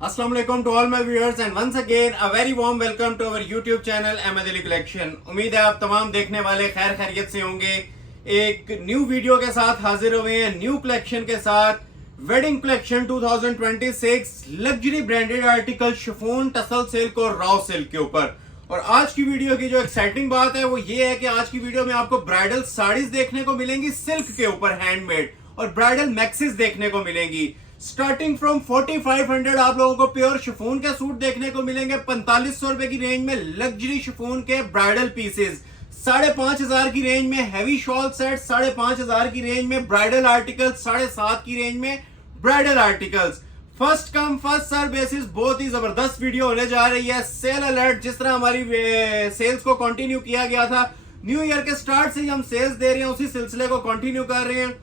Assalamu alaikum to all my viewers and once again a very warm welcome to our YouTube channel Ahmed Ali Collection। उम्मीद है आप तमाम देखने वाले खैर खैरियत से होंगे। एक न्यू वीडियो के साथ हाजिर हुए हैं, न्यू कलेक्शन के साथ। Wedding collection 2026 luxury branded article chiffon tussar silk और रॉ सिल्क के ऊपर। और आज की वीडियो की जो एक्साइटिंग बात है वो ये है कि आज की वीडियो में आपको ब्राइडल साड़ीज देखने को मिलेंगी सिल्क के ऊपर हैंडमेड, और ब्राइडल मैक्सिस देखने को मिलेंगी। स्टार्टिंग फ्रॉम 4500 आप लोगों को प्योर शिफॉन के सूट देखने को मिलेंगे 4500 रुपए की रेंज में। लग्जरी शिफॉन के ब्राइडल पीसेस 5500 की रेंज में। हैवी शॉल सेट 5500 की रेंज में। ब्राइडल आर्टिकल्स 7.5 की रेंज में। Bridal articles first come first serve basis बहुत ही जबरदस्त वीडियो होने जा रही है। सेल अलर्ट, जिस तरह हमारी सेल्स को कंटिन्यू किया गया था न्यू ईयर के स्टार्ट से ही हम सेल्स दे रहे हैं, उसी सिलसिले को कंटिन्यू कर रहे हैं।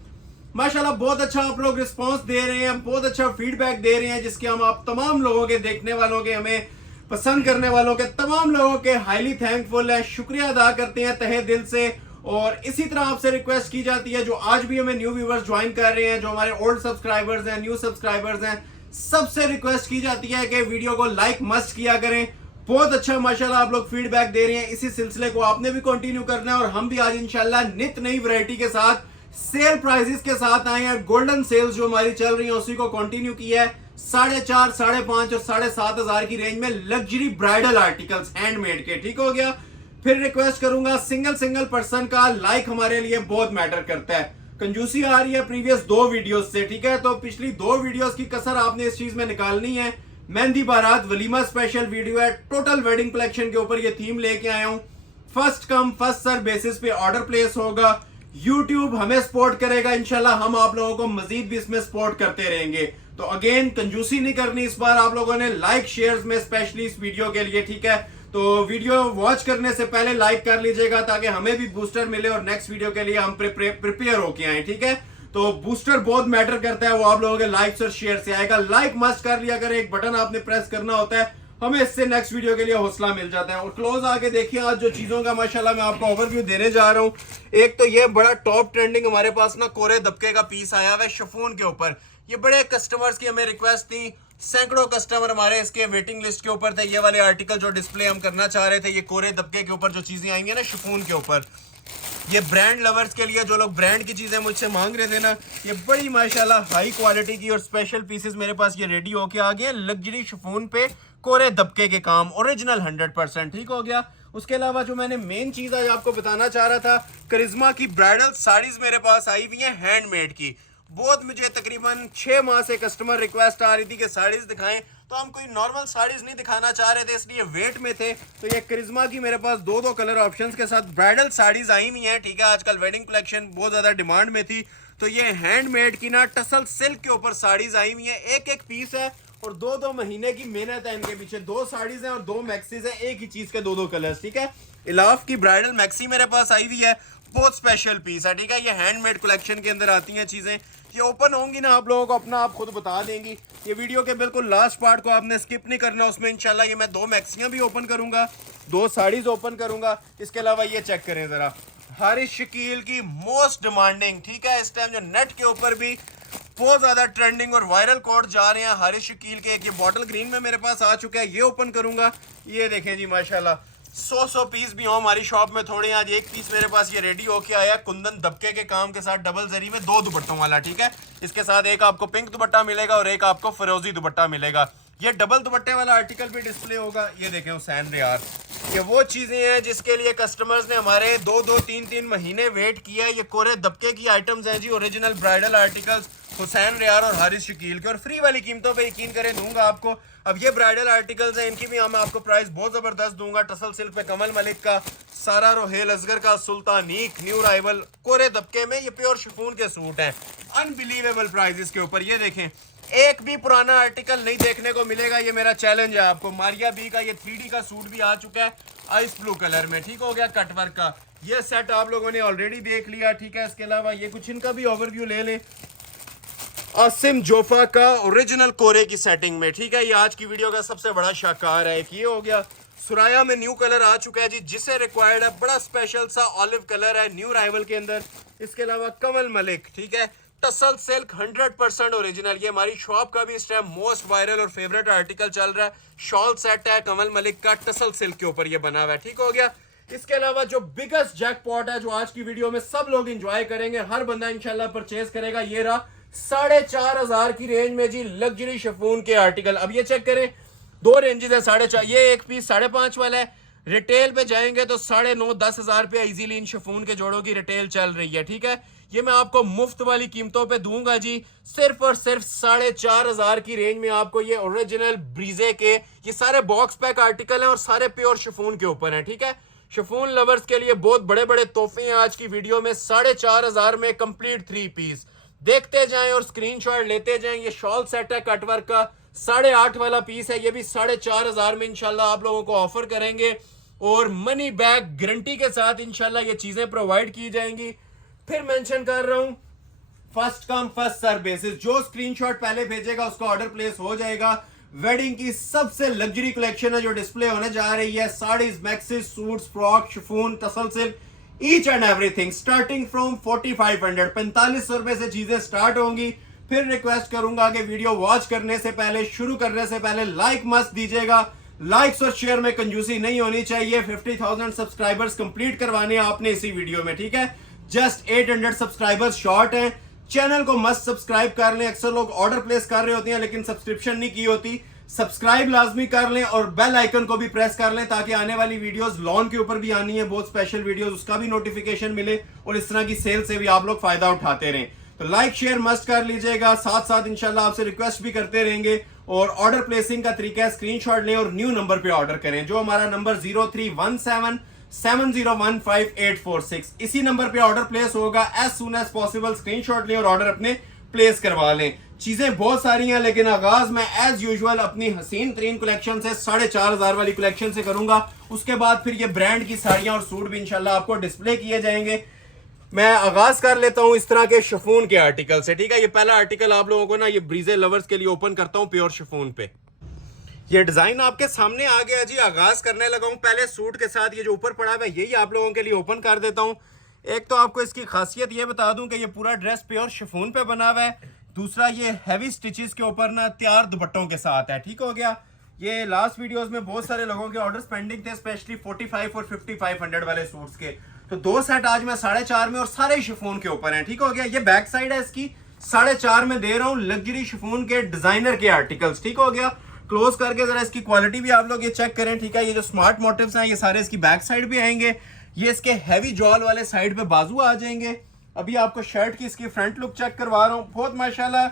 माशाल्लाह बहुत अच्छा आप लोग रिस्पांस दे रहे हैं, बहुत अच्छा फीडबैक दे रहे हैं, जिसके हम आप तमाम लोगों के, देखने वालों के, हमें पसंद करने वालों के, तमाम लोगों के हाईली थैंकफुल है। शुक्रिया अदा करते हैं तहे दिल से। और इसी तरह आपसे रिक्वेस्ट की जाती है जो आज भी हमें न्यू व्यूवर्स ज्वाइन कर रहे हैं, जो हमारे ओल्ड सब्सक्राइबर्स हैं, न्यू सब्सक्राइबर्स हैं, सबसे रिक्वेस्ट की जाती है कि वीडियो को लाइक मस्ट किया करें। बहुत अच्छा माशाल्लाह आप लोग फीडबैक दे रहे हैं। इसी सिलसिले को आपने भी कंटिन्यू करना है और हम भी आज इंशाल्लाह नित नई वैरायटी के साथ सेल प्राइसेस के साथ आए हैं। गोल्डन सेल्स जो हमारी चल रही है उसी को कंटिन्यू किया है। 4.5, 5.5 और 7,500 की रेंज में लग्जरी ब्राइडल आर्टिकल्स हैंडमेड के। ठीक हो गया। फिर रिक्वेस्ट करूंगा सिंगल पर्सन का लाइक हमारे लिए बहुत मैटर करता है। कंजूसी आ रही है प्रीवियस 2 वीडियोस से, ठीक है, तो पिछली 2 वीडियोस की कसर आपने इस चीज में निकालनी है। मेहंदी बारात वलीमा स्पेशल वीडियो है, टोटल वेडिंग कलेक्शन के ऊपर ये थीम लेके आया हूं। First come first serve basis पे ऑर्डर प्लेस होगा। YouTube हमें सपोर्ट करेगा, इंशाल्लाह हम आप लोगों को मजीद भी इसमें सपोर्ट करते रहेंगे। तो अगेन कंजूसी नहीं करनी इस बार आप लोगों ने, लाइक शेयर्स में स्पेशली इस वीडियो के लिए, ठीक है। तो वीडियो वॉच करने से पहले लाइक कर लीजिएगा ताकि हमें भी बूस्टर मिले और नेक्स्ट वीडियो के लिए हम प्रिपेयर होके आए, ठीक है। तो बूस्टर बहुत मैटर करता है, वो आप लोगों के लाइक्स और शेयर से आएगा। लाइक मस्ट कर लिया करें, एक बटन आपने प्रेस करना होता है, हमें इससे नेक्स्ट वीडियो के लिए हौसला मिल जाता है। और क्लोज आके देखिए आज जो चीजों का माशाल्लाह मैं आपको ओवरव्यू देने जा रहा हूं। एक तो ये बड़ा टॉप ट्रेंडिंग हमारे पास ना कोरे दबके का पीस आया हुआ है शिफॉन के ऊपर। ये बड़े कस्टमर्स की हमें रिक्वेस्ट थी, सैकड़ों कस्टमर हमारे इसके वेटिंग लिस्ट के ऊपर थे। ये वाले आर्टिकल जो डिस्प्ले हम करना चाह रहे थे, ये कोरे दबके के ऊपर जो चीजें आई हैं ना शिफॉन के ऊपर, ये ब्रांड लवर्स के लिए, जो लोग ब्रांड की चीजें मुझसे मांग रहे थे ना, ये बड़ी माशाल्लाह हाई क्वालिटी की और स्पेशल पीसेस मेरे पास ये रेडी होके आ गए। लग्जरी शिफॉन पे कोरे दबके के काम, ओरिजिनल 100%। ठीक हो गया। उसके अलावा जो मैंने मेन चीज आज आपको बताना चाह रहा था, करिश्मा की ब्राइडल साड़ीज मेरे पास आई हुई है हैंडमेड की। बहुत मुझे तकरीबन 6 माह से कस्टमर रिक्वेस्ट आ रही थी कि साड़ीज दिखाएं, तो हम कोई नॉर्मल साड़ीज नहीं दिखाना चाह रहे थे, इसलिए वेट में थे। तो ये करिश्मा की मेरे पास 2 कलर ऑप्शंस के साथ ब्राइडल साड़ीज आई हुई हैं, ठीक है। आजकल वेडिंग कलेक्शन बहुत ज्यादा डिमांड में थी, तो ये हैंडमेड की ना टसल सिल्क के ऊपर साड़ीज आई हुई हैं। एक पीस है और 2 महीने की मेहनत है इनके पीछे। 2 साड़ीज हैं और 2 मैक्सीज है, एक ही चीज के 2 कलर्स, ठीक है। इलाफ की ब्राइडल मैक्सी मेरे पास आई हुई है, बहुत स्पेशल पीस है, ठीक है। ये हैंडमेड कलेक्शन के अंदर आती हैं चीजें। ये ओपन होंगी ना आप लोगों को अपना आप खुद बता देंगी। ये वीडियो के बिल्कुल लास्ट पार्ट को आपने स्किप नहीं करना, उसमें इंशाल्लाह ये मैं 2 मैक्सियां भी ओपन करूंगा, 2 साड़ीज ओपन करूंगा। इसके अलावा ये चेक करें जरा, हारिस शकील की मोस्ट डिमांडिंग, ठीक है, इस टाइम जो नेट के ऊपर भी बहुत ज्यादा ट्रेंडिंग और वायरल कोड जा रहे हैं हारिस शकील के। ये बॉटल ग्रीन में मेरे पास आ चुका है, ये ओपन करूंगा। ये देखें जी माशाल्लाह 100 पीस भी हो हमारी शॉप में थोड़े, आज एक पीस मेरे पास ये रेडी होके आया कुंदन दबके के काम के साथ, डबल जरी में 2 दुपट्टों वाला, ठीक है। इसके साथ एक आपको पिंक दुपट्टा मिलेगा और एक आपको फिरोजी दुपट्टा मिलेगा। ये डबल दुपट्टे वाला आर्टिकल भी डिस्प्ले होगा। ये देखें हुसैन रियार, ये वो चीजें हैं जिसके लिए कस्टमर्स ने हमारे 2 3 महीने वेट किया है। ये कोरे दबके की आइटम्स हैं जी, ओरिजिनल ब्राइडल आर्टिकल्स हुसैन रियार और हारिस शकील के, और फ्री वाली कीमतों पे यकीन करें दूंगा आपको। अब ये ब्राइडल आर्टिकल्स हैं, इनकी भी मैं आपको प्राइस बहुत जबरदस्त दूंगा। टसल सिल्क पे कमल मलिक का, सारा रोहेल असगर का, सुल्तानीक न्यू राइवल कोरे दबके में, ये प्योर शिफॉन के सूट हैं, अनबिलीवेबल प्राइसेस के ऊपर। ये देखें एक भी पुराना आर्टिकल नहीं देखने को मिलेगा, ये मेरा चैलेंज है आपको। मारिया बी का ये 3D का सूट भी आ चुका है आइस ब्लू कलर में, ठीक हो गया, कटवर्क का। ये सेट आप लोगों ने ऑलरेडी देख लिया, ठीक है। इसके अलावा ये कुछ इनका भी ओवरव्यू ले लें। आसिम जोफा का ओरिजिनल कोरे की सेटिंग में, ठीक है। ये आज की वीडियो का सबसे बड़ा शाकार है। एक ये हो गया, सुराया में न्यू कलर आ चुका है जी, जिसे रिक्वायर्ड है, बड़ा स्पेशल सा ऑलिव कलर है न्यू राइवल के अंदर। इसके अलावा कमल मलिक, ठीक है, टसल सिल्क 100% ओरिजिनल। ये हमारी शॉप का भी इस टाइम मोस्ट वायरल और फेवरेट आर्टिकल चल रहा है। शॉल सेट है कमल मलिक का, टसल सिल्क के ऊपर ये बना हुआ है। ठीक हो गया। इसके अलावा जो बिगेस्ट जैकपॉट है जो आज की वीडियो में सब लोग एंजॉय करेंगे, हर बंदा इंशाल्लाह परचेज करेगा, ये रहा 4,500 की रेंज में जी लग्जरी शिफॉन के आर्टिकल। अब ये चेक करें, दो रेंजेस है 4.5, ये एक पीस 5.5 वाला है। रिटेल पे जाएंगे तो 9,500-10 हजार रुपया इजीली इन शिफॉन के जोड़ों की रिटेल चल रही है। ठीक है, ये मैं आपको मुफ्त वाली कीमतों पे दूंगा जी, सिर्फ और सिर्फ 4,500 की रेंज में आपको ये ओरिजिनल ब्रीजे के ये सारे बॉक्स पैक आर्टिकल हैं और सारे प्योर शिफॉन के ऊपर हैं। ठीक है, शिफॉन लवर्स के लिए बहुत बड़े बड़े तोहफे हैं आज की वीडियो में। 4,500 में कंप्लीट 3 पीस। देखते जाएं और स्क्रीनशॉट लेते जाएं। ये शॉल सेट है कटवर्क का, 8.5 वाला पीस है, ये भी 4,500 में इंशाल्लाह आप लोगों को ऑफर करेंगे और मनी बैक गारंटी के साथ इंशाल्लाह ये चीजें प्रोवाइड की जाएंगी। फिर मेंशन कर रहा हूं, first come first serve basis, जो स्क्रीनशॉट पहले भेजेगा उसका ऑर्डर प्लेस हो जाएगा। वेडिंग की सबसे लग्जरी कलेक्शन है जो डिस्प्ले होने जा रही है। Saris, maxis, suits, frock, chiffon, tussar silk, each and everything starting from 4,500 4500 रुपए से चीजें स्टार्ट होंगी। फिर रिक्वेस्ट करूंगा कि वीडियो वॉच करने से पहले, शुरू करने से पहले लाइक मस्त दीजिएगा। लाइक्स और शेयर में कंजूसी नहीं होनी चाहिए। 50,000 सब्सक्राइबर्स कंप्लीट करवाने हैं आपने इसी वीडियो में। ठीक है, जस्ट 800 सब्सक्राइबर्स शॉर्ट हैं। चैनल को मस्त सब्सक्राइब कर लें। अक्सर लोग ऑर्डर प्लेस कर रहे होते हैं लेकिन सब्सक्रिप्शन नहीं की होती। सब्सक्राइब लाजमी कर लें और बेल आइकन को भी प्रेस कर लें ताकि आने वाली वीडियोस लॉन के ऊपर भी आनी है, बहुत स्पेशल वीडियोस, उसका भी नोटिफिकेशन मिले और इस तरह की सेल से भी आप लोग फायदा उठाते रहें। तो लाइक शेयर मस्ट कर लीजिएगा। साथ साथ इंशाल्लाह आपसे रिक्वेस्ट भी करते रहेंगे। और ऑर्डर प्लेसिंग का तरीका है, स्क्रीनशॉट लें और न्यू नंबर पे ऑर्डर करें, जो हमारा नंबर 031770154846। इसी नंबर पे ऑर्डर प्लेस होगा। As soon as possible screenshot लें और ऑर्डर अपने प्लेस करवा लें। चीजें बहुत सारी हैं लेकिन आगाज मैं एज यूजुअल अपनी हसीन तरीन कलेक्शन से 4,500 वाली कलेक्शन से करूंगा। उसके बाद फिर ये ब्रांड की साड़ियां और सूट भी इंशाल्लाह आपको डिस्प्ले किए जाएंगे। मैं आगाज कर लेता हूं इस तरह के शिफॉन के आर्टिकल से। ठीक है, ये पहला आर्टिकल आप लोगों को ना ये ब्रीजे लवर्स के लिए ओपन करता हूं प्योर शिफॉन पे। ये डिजाइन आपके सामने आ गया जी। आगाज करने लगा हूं पहले सूट के साथ। ये जो ऊपर पड़ा हुआ है यही आप लोगों के लिए ओपन कर देता हूं। एक तो आपको इसकी खासियत ये बता दूं कि ये पूरा ड्रेस प्योर शिफॉन पे बना हुआ है। दूसरा, ये हैवी स्टिचेस के ऊपर ना तैयार दुपट्टों के साथ है। ठीक हो गया। ये लास्ट वीडियोस में बहुत सारे लोगों के ऑर्डर्स पेंडिंग थे, स्पेशली 45 और 5500 वाले सूट्स के। तो 2 सेट आज मैं 4.5 में और सारे शिफॉन के ऊपर हैं। ठीक हो गया। ये बैक साइड है इसकी, 4.5 में दे रहा हूं लग्जरी शिफॉन के डिजाइनर के आर्टिकल्स। ठीक हो गया। क्लोज करके जरा इसकी क्वालिटी भी आप लोग ये चेक करें। ठीक है, ये जो स्मार्ट मोटिव्स हैं ये सारे इसकी बैक साइड पे आएंगे। ये इसके हैवी जॉल वाले साइड पे बाजू आ जाएंगे। अभी आपको शर्ट की इसकी फ्रंट लुक चेक करवा रहा हूँ। बहुत माशाल्लाह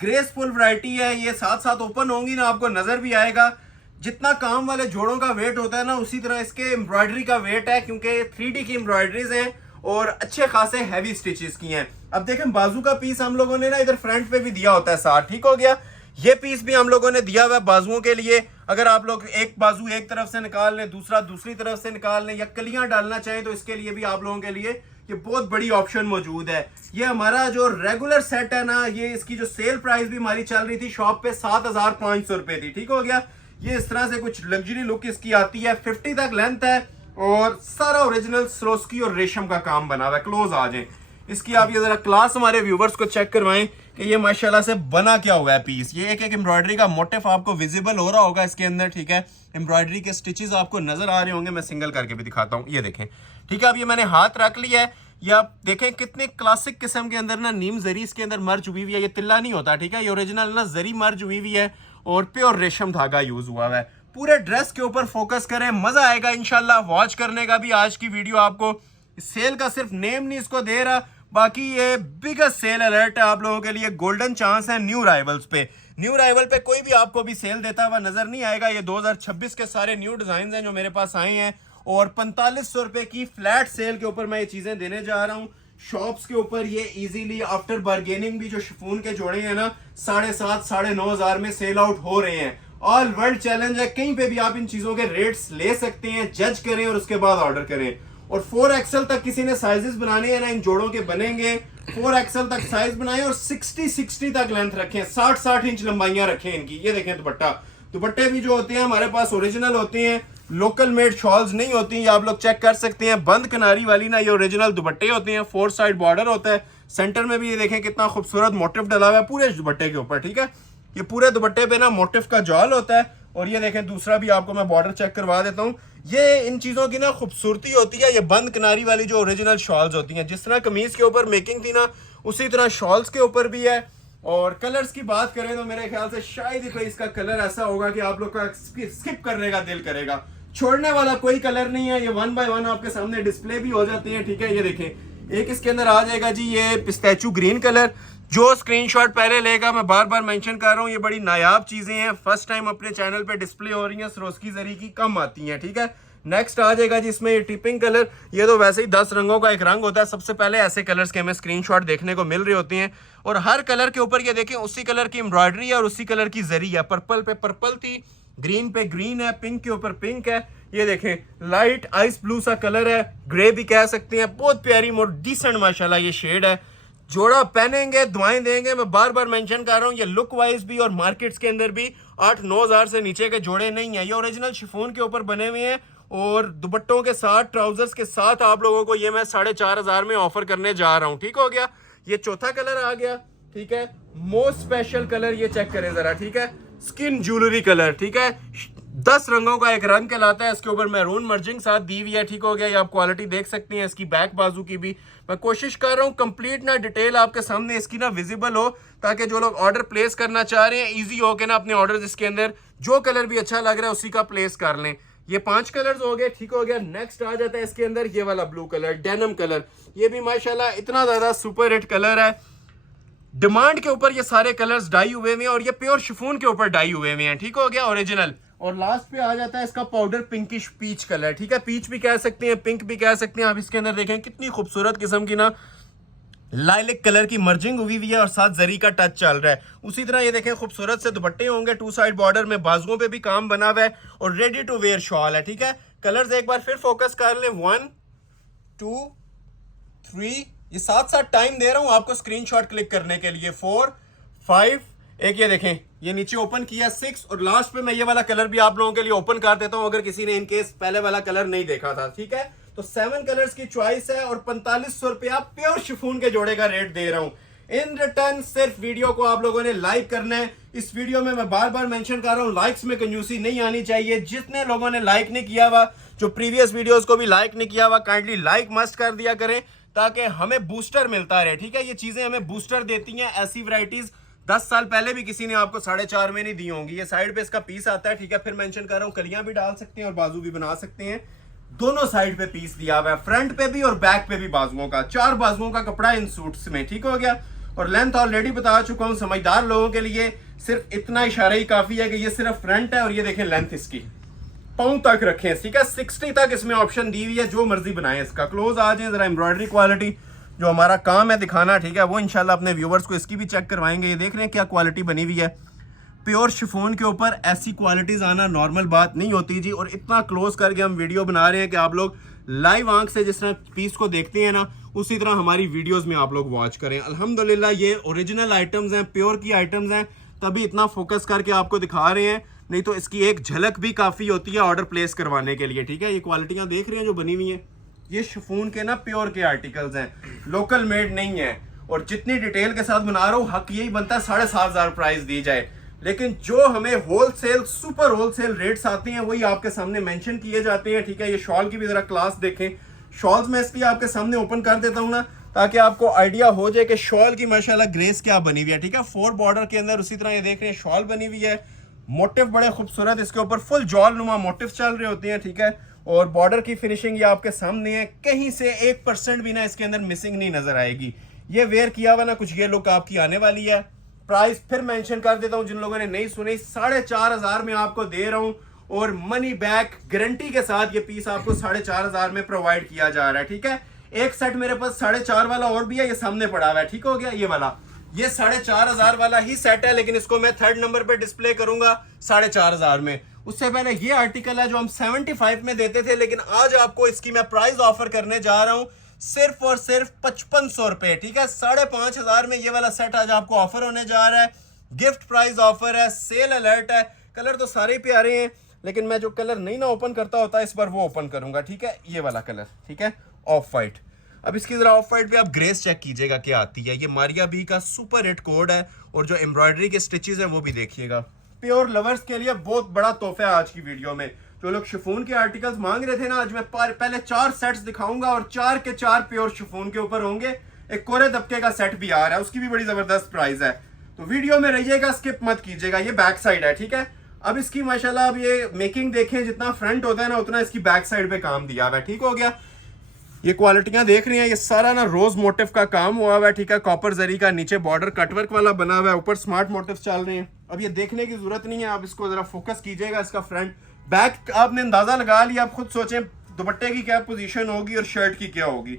ग्रेसफुल वैरायटी है। ये साथ साथ ओपन होंगी ना आपको नजर भी आएगा। जितना काम वाले जोड़ों का वेट होता है ना उसी तरह इसके एम्ब्रॉयडरी का वेट है, क्योंकि 3D की एम्ब्रॉयडरीज हैं और अच्छे खासे हैवी स्टिचेस की हैं। अब देखें बाजू का पीस हम लोगों ने ना इधर फ्रंट पे भी दिया होता है साथ। ठीक हो गया। ये पीस भी हम लोगों ने दिया हुआ है बाजुओं के लिए। अगर आप लोग एक बाजू एक तरफ से निकाल लें, दूसरा दूसरी तरफ से निकाल लें या कलियां डालना चाहें तो इसके लिए भी आप लोगों के लिए ये बहुत बड़ी ऑप्शन मौजूद है। ये हमारा जो रेगुलर सेट है ना, ये इसकी जो सेल प्राइस भी हमारी चल रही थी शॉप पे 7,500 रुपए थी। ठीक हो गया। ये इस तरह से कुछ लग्जरी लुक इसकी आती है। 50 तक लेंथ है और सारा ओरिजिनल सरोस्की और रेशम का काम बना हुआ है। क्लोज आ जाए इसकी, आप ये जरा क्लास हमारे व्यूवर्स को चेक करवाएं कि ये माशाल्लाह से बना क्या हुआ है पीस। ये एक एक एम्ब्रॉयडरी का मोटिव आपको विजिबल हो रहा होगा इसके अंदर। ठीक है, एम्ब्रॉयडरी के स्टिचेस आपको नजर आ रहे होंगे। मैं सिंगल करके भी दिखाता हूँ, ये देखें। ठीक है, अब ये मैंने हाथ रख लिया है। ये आप देखें कितने क्लासिक किस्म के अंदर ना नीम जरी इसके अंदर मर्ज हुई हुई है। ये तिल्ला नहीं होता। ठीक है, ये ओरिजिनल ना जरी मर्ज हुई हुई है और प्योर रेशम धागा यूज हुआ है। पूरे ड्रेस के ऊपर फोकस करें, मजा आएगा इंशाल्लाह वॉच करने का भी। आज की वीडियो आपको सेल का सिर्फ नेम नहीं इसको दे रहा, बाकी ये बिगेस्ट सेल अलर्ट है आप लोगों के लिए। गोल्डन चांस है न्यू राइवल्स पे। न्यू राइवल पे कोई भी आपको भी सेल देता हुआ नजर नहीं आएगा। ये 2026 के सारे न्यू डिजाइन हैं जो मेरे पास आए हैं और 4500 रुपए की फ्लैट सेल के ऊपर मैं ये चीजें देने जा रहा हूँ। शॉप्स के ऊपर ये इजीली आफ्टर बार्गेनिंग भी जो शिफॉन के जोड़े हैं ना 7,500 9,500 में सेल आउट हो रहे हैं। ऑल वर्ल्ड चैलेंज है, कहीं पे भी आप इन चीजों के रेट्स ले सकते हैं, जज करें और उसके बाद ऑर्डर करें। और 4XL तक किसी ने साइजेस बनाने हैं ना इन जोड़ों के बनेंगे। 4XL तक साइज बनाएं और 60 तक लेंथ रखें, 60 इंच लंबाइयां रखें इनकी। ये देखें दुपट्टा, दुपट्टे भी जो होते हैं हमारे पास ओरिजिनल होते हैं, लोकल मेड शॉल्स नहीं होती। ये आप लोग चेक कर सकते हैं। बंद किनारी वाली ना ये ओरिजिनल दुपट्टे होते हैं। 4 साइड बॉर्डर होता है, सेंटर में भी ये देखें कितना खूबसूरत मोटिव डला हुआ है पूरे दुपट्टे के ऊपर, ठीक है। ये पूरे दुपट्टे पे ना मोटिव का जाल होता है। और ये देखें दूसरा भी आपको मैं बॉर्डर चेक करवा देता हूँ। ये इन चीज़ों की ना खूबसूरती होती है। ये बंद किनारी वाली जो ओरिजिनल शॉल्स होती हैं, जिस तरह कमीज के ऊपर मेकिंग थी ना, उसी तरह शॉल्स के ऊपर भी है। और कलर्स की बात करें तो मेरे ख्याल से शायद ही कोई इसका कलर ऐसा होगा कि आप लोग का स्किप करने का दिल करेगा। छोड़ने वाला कोई कलर नहीं है। ये 1 बाय 1 आपके सामने डिस्प्ले भी हो जाती है, ठीक है। ये देखें एक इसके अंदर आ जाएगा जी ये पिस्ताचू ग्रीन कलर। जो स्क्रीनशॉट पहले लेगा, मैं बार बार मेंशन कर रहा हूँ, ये बड़ी नायाब चीजें हैं, फर्स्ट टाइम अपने चैनल पे डिस्प्ले हो रही हैं, सरोस्की जरी की कम आती हैं, ठीक है। नेक्स्ट आ जाएगा जिसमें ये टिपिंग कलर। ये तो वैसे ही 10 रंगों का एक रंग होता है। सबसे पहले ऐसे कलर्स के हमें स्क्रीनशॉट देखने को मिल रही होती हैं। और हर कलर के ऊपर ये देखें उसी कलर की एम्ब्रॉयडरी है और उसी कलर की जरी है। पर्पल पे पर्पल थी, ग्रीन पे ग्रीन है, पिंक के ऊपर पिंक है। ये देखें लाइट आइस ब्लू सा कलर है, ग्रे भी कह सकते हैं। बहुत प्यारी मोर डिसेंट माशाल्लाह ये शेड है। जोड़ा पहनेंगे दुआएं देंगे। मैं बार बार मेंशन कर रहा हूँ, ये लुक वाइज भी और मार्केट्स के अंदर भी 8-9 हज़ार से नीचे के जोड़े नहीं है। ये ओरिजिनल शिफॉन के ऊपर बने हुए हैं और दुपट्टों के साथ, ट्राउजर्स के साथ आप लोगों को ये मैं 4,500 में ऑफर करने जा रहा हूँ, ठीक हो गया। ये चौथा कलर आ गया, ठीक है। मोस्ट स्पेशल कलर ये चेक करें जरा, ठीक है। स्किन ज्वेलरी कलर, ठीक है। 10 रंगों का एक रंग कहलाता है। इसके ऊपर मैरून मर्जिंग साथ दी हुई है, ठीक हो गया। ये आप क्वालिटी देख सकती हैं इसकी बैक बाजू की भी। मैं कोशिश कर रहा हूँ कंप्लीट ना डिटेल आपके सामने इसकी ना विजिबल हो, ताकि जो लोग ऑर्डर प्लेस करना चाह रहे हैं इजी हो के ना अपने ऑर्डर इसके अंदर जो कलर भी अच्छा लग रहा है उसी का प्लेस कर लें। ये 5 कलर्स हो गए, ठीक हो गया। नेक्स्ट आ जाता है इसके अंदर ये वाला ब्लू कलर, डेनिम कलर। ये भी माशाल्लाह इतना ज्यादा सुपर हिट कलर है। डिमांड के ऊपर ये सारे कलर्स डाई हुए हैं और ये प्योर शिफॉन के ऊपर डाई हुए हैं, ठीक हो गया, ओरिजिनल। और लास्ट पे आ जाता है इसका पाउडर पिंकिश पीच कलर, ठीक है। पीच भी कह सकते हैं, पिंक भी कह सकते हैं। आप इसके अंदर देखें कितनी खूबसूरत किस्म की ना लाइलिक कलर की मर्जिंग हुई हुई है और साथ जरी का टच चल रहा है। उसी तरह ये देखें खूबसूरत से दुपट्टे होंगे 2 साइड बॉर्डर में, बाजुओं पे भी काम बना हुआ है और रेडी टू वेयर शॉल है, ठीक है। कलर्स एक बार फिर फोकस कर लें, 1 2 3, ये साथ साथ टाइम दे रहा हूं आपको स्क्रीनशॉट क्लिक करने के लिए, 4 5, एक ये देखें ये नीचे ओपन किया 6, और लास्ट पे मैं ये वाला कलर भी आप लोगों के लिए ओपन कर देता हूं अगर किसी ने इनकेस पहले वाला कलर नहीं देखा था, ठीक है। तो 7 कलर्स की चॉइस है और 4500 रुपया प्योर शिफॉन के जोड़े का रेट दे रहा हूं। इन रिटर्न सिर्फ वीडियो को आप लोगों ने लाइक करना है। इस वीडियो में मैं बार बार मेंशन कर रहा हूं, लाइक्स में कंजूसी नहीं आनी चाहिए। जितने लोगों ने लाइक नहीं किया हुआ, जो प्रीवियस वीडियोस को भी लाइक नहीं किया हुआ, काइंडली लाइक मस्ट कर दिया करें ताकि हमें बूस्टर मिलता रहे, ठीक है। ये चीजें हमें बूस्टर देती हैं। ऐसी वैरायटीज 10 साल पहले भी किसी ने आपको 4.5 में नहीं दी होंगी। ये साइड पे इसका पीस आता है, ठीक है। फिर मेंशन कर रहा हूं कलियां भी डाल सकते हैं और बाजू भी बना सकते हैं। दोनों साइड पे पीस दिया हुआ है, फ्रंट पे भी और बैक पे भी बाजुओं का। 4 बाजुओं का कपड़ा इन सूट्स में, ठीक हो गया। और लेंथ ऑलरेडी बता चुका हूं, समझदार लोगों के लिए सिर्फ इतना इशारा ही काफी है कि ये सिर्फ फ्रंट है और ये देखें लेंथ इसकी पाँव तक रखें, ठीक है। 60 तक इसमें ऑप्शन दी हुई है, जो मर्जी बनाए इसका। क्लोज आ जाए जरा, एम्ब्रॉयडरी क्वालिटी जो हमारा काम है दिखाना, ठीक है, वो इंशाल्लाह अपने व्यूवर्स को इसकी भी चेक करवाएंगे। ये देख रहे हैं क्या क्वालिटी बनी हुई है। प्योर शिफॉन के ऊपर ऐसी क्वालिटीज आना नॉर्मल बात नहीं होती जी। और इतना क्लोज करके हम वीडियो बना रहे हैं कि आप लोग लाइव आंख से जिस तरह पीस को देखते हैं ना, उसी तरह हमारी वीडियोस में आप लोग वॉच करें। अल्हम्दुलिल्लाह ये ओरिजिनल आइटम्स हैं, प्योर की आइटम्स हैं, तभी इतना फोकस करके आपको दिखा रहे हैं। नहीं तो इसकी एक झलक भी काफी होती है ऑर्डर प्लेस करवाने के लिए, ठीक है। ये क्वालिटियां देख रहे हैं जो बनी हुई हैं, ये शिफॉन के ना प्योर के आर्टिकल्स हैं, लोकल मेड नहीं है। और जितनी डिटेल के साथ बना रहा हूँ, हक यही बनता है 7,500 प्राइस दी जाए। लेकिन जो हमें होलसेल सुपर होलसेल रेट्स आते हैं वही आपके सामने मेंशन किए जाते हैं, ठीक है। ये शॉल की भी जरा क्लास देखें। शॉल्स में इसलिए आपके सामने ओपन कर देता हूँ ना, ताकि आपको आइडिया हो जाए कि शॉल की माशाल्लाह ग्रेस क्या बनी हुई है, ठीक है। 4 बॉर्डर के अंदर उसी तरह ये देख रहे हैं शॉल बनी हुई है। मोटिव बड़े खूबसूरत, इसके ऊपर फुल जॉल नुमा मोटिव चल रहे होते हैं, ठीक है। और बॉर्डर की फिनिशिंग ये आपके सामने है, कहीं से 1% भी ना इसके अंदर मिसिंग नहीं नजर आएगी। ये वेयर किया हुआ ना कुछ ये लुक आपकी आने वाली है। प्राइस फिर मेंशन कर देता हूं जिन लोगों ने नहीं सुनी, 4,500 में आपको दे रहा हूं और मनी बैक गारंटी के साथ ये पीस आपको 4,500 में प्रोवाइड किया जा रहा है, ठीक है। एक सेट मेरे पास 4.5 वाला और भी है, ये सामने पड़ा हुआ है, ठीक हो गया। ये वाला ये 4,500 वाला ही सेट है, लेकिन इसको मैं 3rd नंबर पे डिस्प्ले करूंगा 4,500 में। उससे पहले ये आर्टिकल है जो हम 75 में देते थे, लेकिन आज आपको इसकी मैं प्राइस ऑफर करने जा रहा हूं सिर्फ और सिर्फ 5500 रुपए, ठीक है। 5,500 में ये वाला सेट आज आपको ऑफर होने जा रहा है। गिफ्ट प्राइस ऑफर है, सेल अलर्ट है। कलर तो सारे ही प्यारे हैं, लेकिन मैं जो कलर नहीं ना ओपन करता होता इस बार वो ओपन करूंगा, ठीक है। ये वाला कलर, ठीक है, ऑफ वाइट। अब इसकी जरा ऑफ वाइट पे आप ग्रेस चेक कीजिएगा क्या आती है। ये मारिया बी का सुपर हिट कोड है और जो एम्ब्रॉयडरी के स्टिचेस हैं वो भी देखिएगा। प्योर लवर्स के लिए बहुत बड़ा तोहफा है आज की वीडियो में। जो लोग शिफॉन के आर्टिकल्स मांग रहे थे ना, आज मैं पहले 4 सेट्स दिखाऊंगा और 4 के 4 प्योर शिफॉन के ऊपर होंगे। एक कोरे दबके का सेट भी आ रहा है, उसकी भी बड़ी जबरदस्त प्राइस है, तो वीडियो में रहिएगा, स्किप मत कीजिएगा। ये बैक साइड है, ठीक है। अब इसकी माशाल्लाह अब ये मेकिंग देखें, जितना फ्रंट होता है ना उतना इसकी बैक साइड पे काम दिया हुआ है, ठीक हो गया। ये क्वालिटियां देख रही हैं, ये सारा ना रोज मोटिव का काम हुआ हुआ है, ठीक है। कॉपर जरी का नीचे बॉर्डर कटवर्क वाला बना हुआ है, ऊपर स्मार्ट मोटिव चल रहे हैं। अब ये देखने की जरूरत नहीं है, आप इसको जरा फोकस कीजिएगा। इसका फ्रंट बैक आपने अंदाजा लगा लिया, आप खुद सोचें दुपट्टे की क्या पोजीशन होगी और शर्ट की क्या होगी।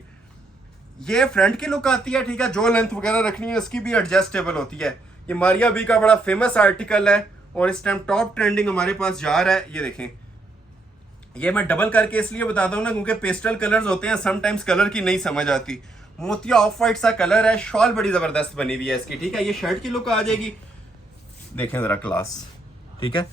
ये फ्रंट की लुक आती है, ठीक है। जो लेंथ वगैरह रखनी है उसकी भी एडजस्टेबल होती है। ये मारिया बी का बड़ा फेमस आर्टिकल है और इस टाइम टॉप ट्रेंडिंग हमारे पास जा रहा है। ये देखें, ये मैं डबल करके इसलिए बताता हूँ ना क्योंकि पेस्टल कलर्स होते हैं, समटाइम्स कलर की नहीं समझ आती। मोतिया ऑफ वाइट सा कलर है, शॉल बड़ी जबरदस्त बनी हुई है इसकी, ठीक है। ये शर्ट की लुक आ जाएगी, देखें जरा क्लास, ठीक है।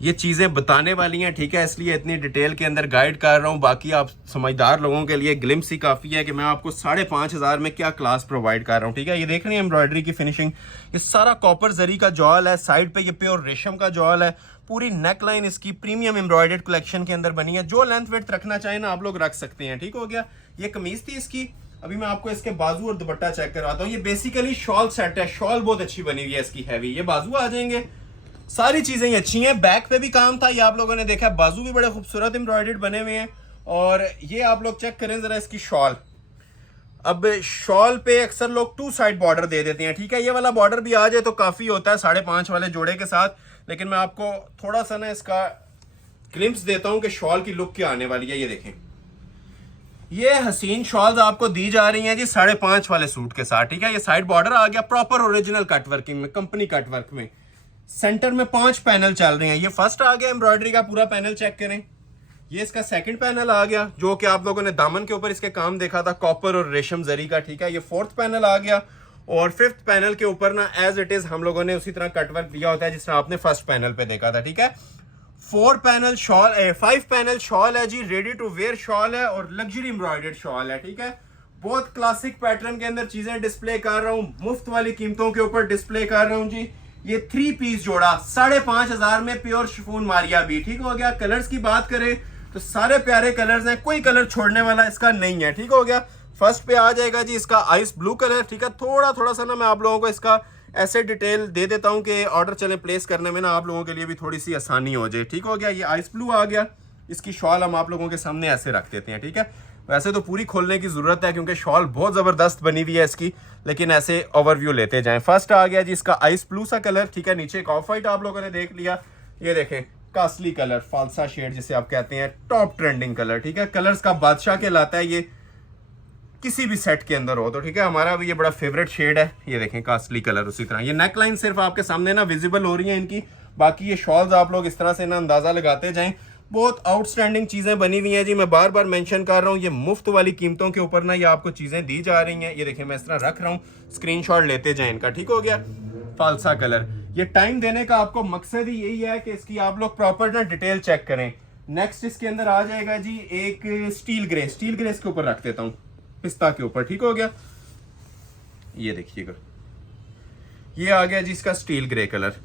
ये चीजें बताने वाली हैं, ठीक है, इसलिए इतनी डिटेल के अंदर गाइड कर रहा हूँ। बाकी आप समझदार लोगों के लिए ग्लिम्स ही काफी है कि मैं आपको 5,500 में क्या क्लास प्रोवाइड कर रहा हूँ, ठीक है। ये देख रहे हैं एम्ब्रॉयडरी की फिनिशिंग, ये सारा कॉपर जरी का जॉल है, साइड पे ये प्योर रेशम का जॉल है। पूरी नेक लाइन इसकी प्रीमियम एम्ब्रॉयडर्ड कलेक्शन के अंदर बनी है। जो लेंथ वेथ रखना चाहे ना आप लोग रख सकते हैं, ठीक हो गया। ये कमीज थी इसकी। अभी मैं आपको इसके बाजू और दुपट्टा चेक करवाता हूँ। ये बेसिकली शॉल सेट है, शॉल बहुत अच्छी बनी हुई है इसकी, हैवी। ये बाजू आ जाएंगे, सारी चीजें ही अच्छी हैं। बैक पे भी काम था, ये आप लोगों ने देखा, बाजू भी बड़े खूबसूरत एम्ब्रॉयडर्ड बने हुए हैं। और ये आप लोग चेक करें जरा इसकी शॉल। अब शॉल पे अक्सर लोग 2 साइड बॉर्डर दे देते हैं, ठीक है। ये वाला बॉर्डर भी आ जाए तो काफी होता है 5.5 वाले जोड़े के साथ। लेकिन मैं आपको थोड़ा सा ना इसका ग्लिम्स देता हूं कि शॉल की लुक क्या आने वाली है। ये देखें, ये हसीन शॉल्स आपको दी जा रही हैं जी 5.5 वाले सूट के साथ, ठीक है। ये साइड बॉर्डर आ गया प्रॉपर ओरिजिनल कटवर्किंग में, कंपनी कटवर्क में। सेंटर में 5 पैनल चल रहे हैं। ये फर्स्ट आ गया एम्ब्रॉयडरी का पूरा पैनल, चेक करें। ये इसका सेकंड पैनल आ गया, जो कि आप लोगों ने दामन के ऊपर इसके काम देखा था, कॉपर और रेशम जरी का, ठीक है। ये 4th पैनल आ गया और 5th पैनल के ऊपर ना एज इट इज हम लोगों ने उसी तरह कटवर्क दिया होता है जिस तरह आपने फर्स्ट पैनल पे देखा था, ठीक है। 5 पैनल शॉल है जी, रेडी टू वेयर शॉल है और लग्जरी एम्ब्रॉयडर्ड शॉल है, ठीक है। बहुत क्लासिक पैटर्न के अंदर चीजें डिस्प्ले कर रहा हूँ, मुफ्त वाली कीमतों के ऊपर डिस्प्ले कर रहा हूँ जी। ये 3 पीस जोड़ा 5,500 में प्योर शिफॉन मारिया बी, ठीक हो गया। कलर्स की बात करें तो सारे प्यारे कलर्स हैं, कोई कलर छोड़ने वाला इसका नहीं है, ठीक हो गया। फर्स्ट पे आ जाएगा जी इसका आइस ब्लू कलर, ठीक है। थोड़ा सा ना मैं आप लोगों को इसका ऐसे डिटेल दे देता हूं कि ऑर्डर चले प्लेस करने में ना आप लोगों के लिए भी थोड़ी सी आसानी हो जाए, ठीक हो गया। ये आइस ब्लू आ गया, इसकी शॉल हम आप लोगों के सामने ऐसे रख देते हैं, ठीक है। वैसे तो पूरी खोलने की जरूरत है क्योंकि शॉल बहुत जबरदस्त बनी हुई है इसकी, लेकिन ऐसे ओवरव्यू लेते जाएं। फर्स्ट आ गया जी इसका आइस ब्लू सा कलर, ठीक है। नीचे एक ऑफ वाइट आप लोगों ने देख लिया। ये देखें कास्टली कलर, फालसा शेड जिसे आप कहते हैं, टॉप ट्रेंडिंग कलर, ठीक है। कलर्स का बादशाह कहलाता है ये, किसी भी सेट के अंदर हो तो, ठीक है। हमारा भी ये बड़ा फेवरेट शेड है। ये देखें कास्टली कलर उसी तरह। ये नेक लाइन सिर्फ आपके सामने ना विजिबल हो रही है इनकी, बाकी ये शॉल्स आप लोग इस तरह से ना अंदाजा लगाते जाएं। बहुत आउटस्टैंडिंग चीजें बनी हुई हैं जी। मैं बार बार मेंशन कर रहा हूँ, ये मुफ्त वाली कीमतों के ऊपर ना ये आपको चीजें दी जा रही हैं। ये देखें मैं इस तरह रख रहा हूँ, स्क्रीनशॉट लेते जाएं इनका, ठीक हो गया। फालसा कलर, ये टाइम देने का आपको मकसद ही यही है कि इसकी आप लोग प्रॉपर ना डिटेल चेक करें। नेक्स्ट इसके अंदर आ जाएगा जी एक स्टील ग्रे इसके ऊपर रख देता हूँ, पिस्ता के ऊपर, ठीक हो गया। ये देखिएगा, ये आ गया जी इसका steel grey colour.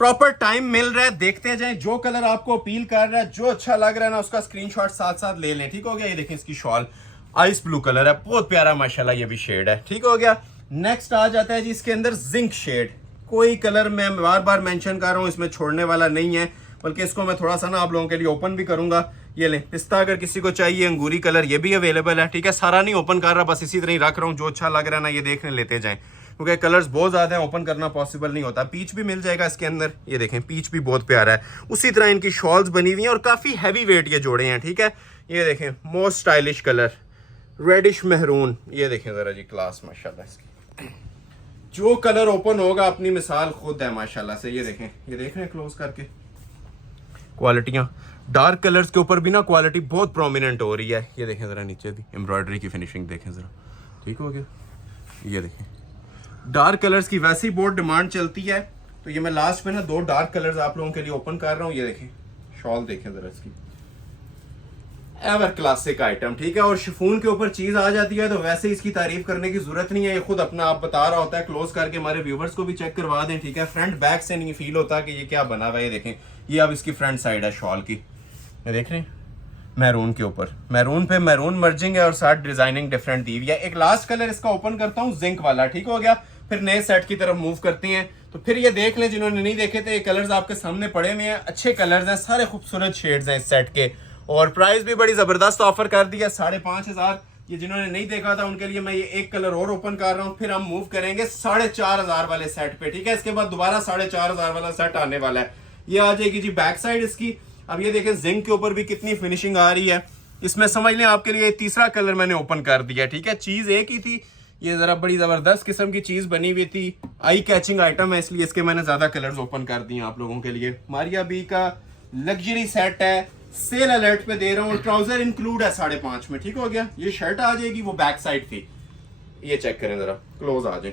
Proper time मिल रहा है, देखते जाएं। जो कलर आपको अपील कर रहा है, जो अच्छा लग रहा है ना, उसका स्क्रीनशॉट साथ साथ ले लें, ठीक हो गया। ये देखें इसकी शॉल आइस ब्लू कलर है, बहुत प्यारा माशाल्लाह ये भी शेड है, ठीक हो गया। नेक्स्ट आ जाता है जी इसके अंदर जिंक शेड। कोई कलर मैं बार बार मेंशन कर रहा हूँ इसमें छोड़ने वाला नहीं है, बल्कि इसको मैं थोड़ा सा ना आप लोगों के लिए ओपन भी करूंगा। ये लें पिस्ता, अगर किसी को चाहिए अंगूरी कलर, ये भी अवेलेबल है, ठीक है। सारा नहीं ओपन कर रहा, बस इसी तरह ही रख रहा हूँ। जो अच्छा लग रहा है ना ये देखने लेते जाएं, क्योंकि कलर्स बहुत ज्यादा है, ओपन करना पॉसिबल नहीं होता। पीच भी मिल जाएगा इसके अंदर, ये देखें पीच भी बहुत प्यारा है। उसी तरह इनकी शॉल्स बनी हुई हैं और काफी हैवी वेट ये जोड़े हैं, ठीक है। ये देखें most stylish colour reddish maroon, ये देखें जरा जी क्लास माशाल्लाह इसकी। जो कलर ओपन होगा अपनी मिसाल खुद है माशाल्लाह से। ये देखें, ये देख रहे हैं क्लोज करके क्वालिटियां। डार्क कलर्स के ऊपर भी ना क्वालिटी बहुत प्रोमिनेंट हो रही है। ये देखें जरा नीचे भी एम्ब्रॉयडरी की फिनिशिंग देखें जरा, ठीक हो गया। ये देखें डार्क कलर्स की वैसे ही बहुत डिमांड चलती है, तो ये मैं लास्ट में ना 2 डार्क कलर्स आप लोगों के लिए ओपन कर रहा हूँ। ये देखें शॉल देखें जरा इसकी, एवर क्लासिक आइटम, ठीक है। और शिफॉन के ऊपर चीज आ जाती है तो वैसे इसकी तारीफ करने की जरूरत नहीं है, ये खुद अपना आप बता रहा होता है। क्लोज करके हमारे व्यूवर्स को भी चेक करवा दें, ठीक है। फ्रंट बैक से नहीं फील होता कि ये क्या बना हुआ है। ये देखें, ये अब इसकी फ्रंट साइड है शॉल की, ये देख रहे हैं, मैरून के ऊपर मैरून पे मैरून मर्जिंग है और साथ डिजाइनिंग डिफरेंट दी हुई है। एक लास्ट कलर इसका ओपन करता हूँ, जिंक वाला, ठीक हो गया। फिर नए सेट की तरफ मूव करते हैं। तो फिर ये देख लें जिन्होंने नहीं देखे थे, ये कलर्स आपके सामने पड़े हुए हैं, अच्छे कलर्स हैं, सारे खूबसूरत शेड्स हैं इस सेट के। और प्राइस भी बड़ी जबरदस्त ऑफर कर दिया, 5,500। ये जिन्होंने नहीं देखा था उनके लिए मैं ये एक कलर और ओपन कर रहा हूँ। फिर हम मूव करेंगे 4,500 वाले सेट पे, ठीक है। इसके बाद दोबारा 4,500 वाला सेट आने वाला है। ये आ जाएगी जी बैक साइड इसकी। अब ये देखें जिंक के ऊपर भी कितनी फिनिशिंग आ रही है। इसमें समझ लें आपके लिए तीसरा कलर मैंने ओपन कर दिया, ठीक है। चीज एक ही थी, ये जरा बड़ी जबरदस्त किस्म की चीज बनी हुई थी, आई कैचिंग आइटम है, इसलिए इसके मैंने ज्यादा कलर्स ओपन कर दिए आप लोगों के लिए। मारिया बी का लग्जरी सेट है, सेल अलर्ट पे दे रहा हूँ, ट्राउजर इंक्लूड है 5.5 में, ठीक हो गया। ये शर्ट आ जाएगी, वो बैक साइड थी। ये चेक करें जरा, क्लोज आ जाए,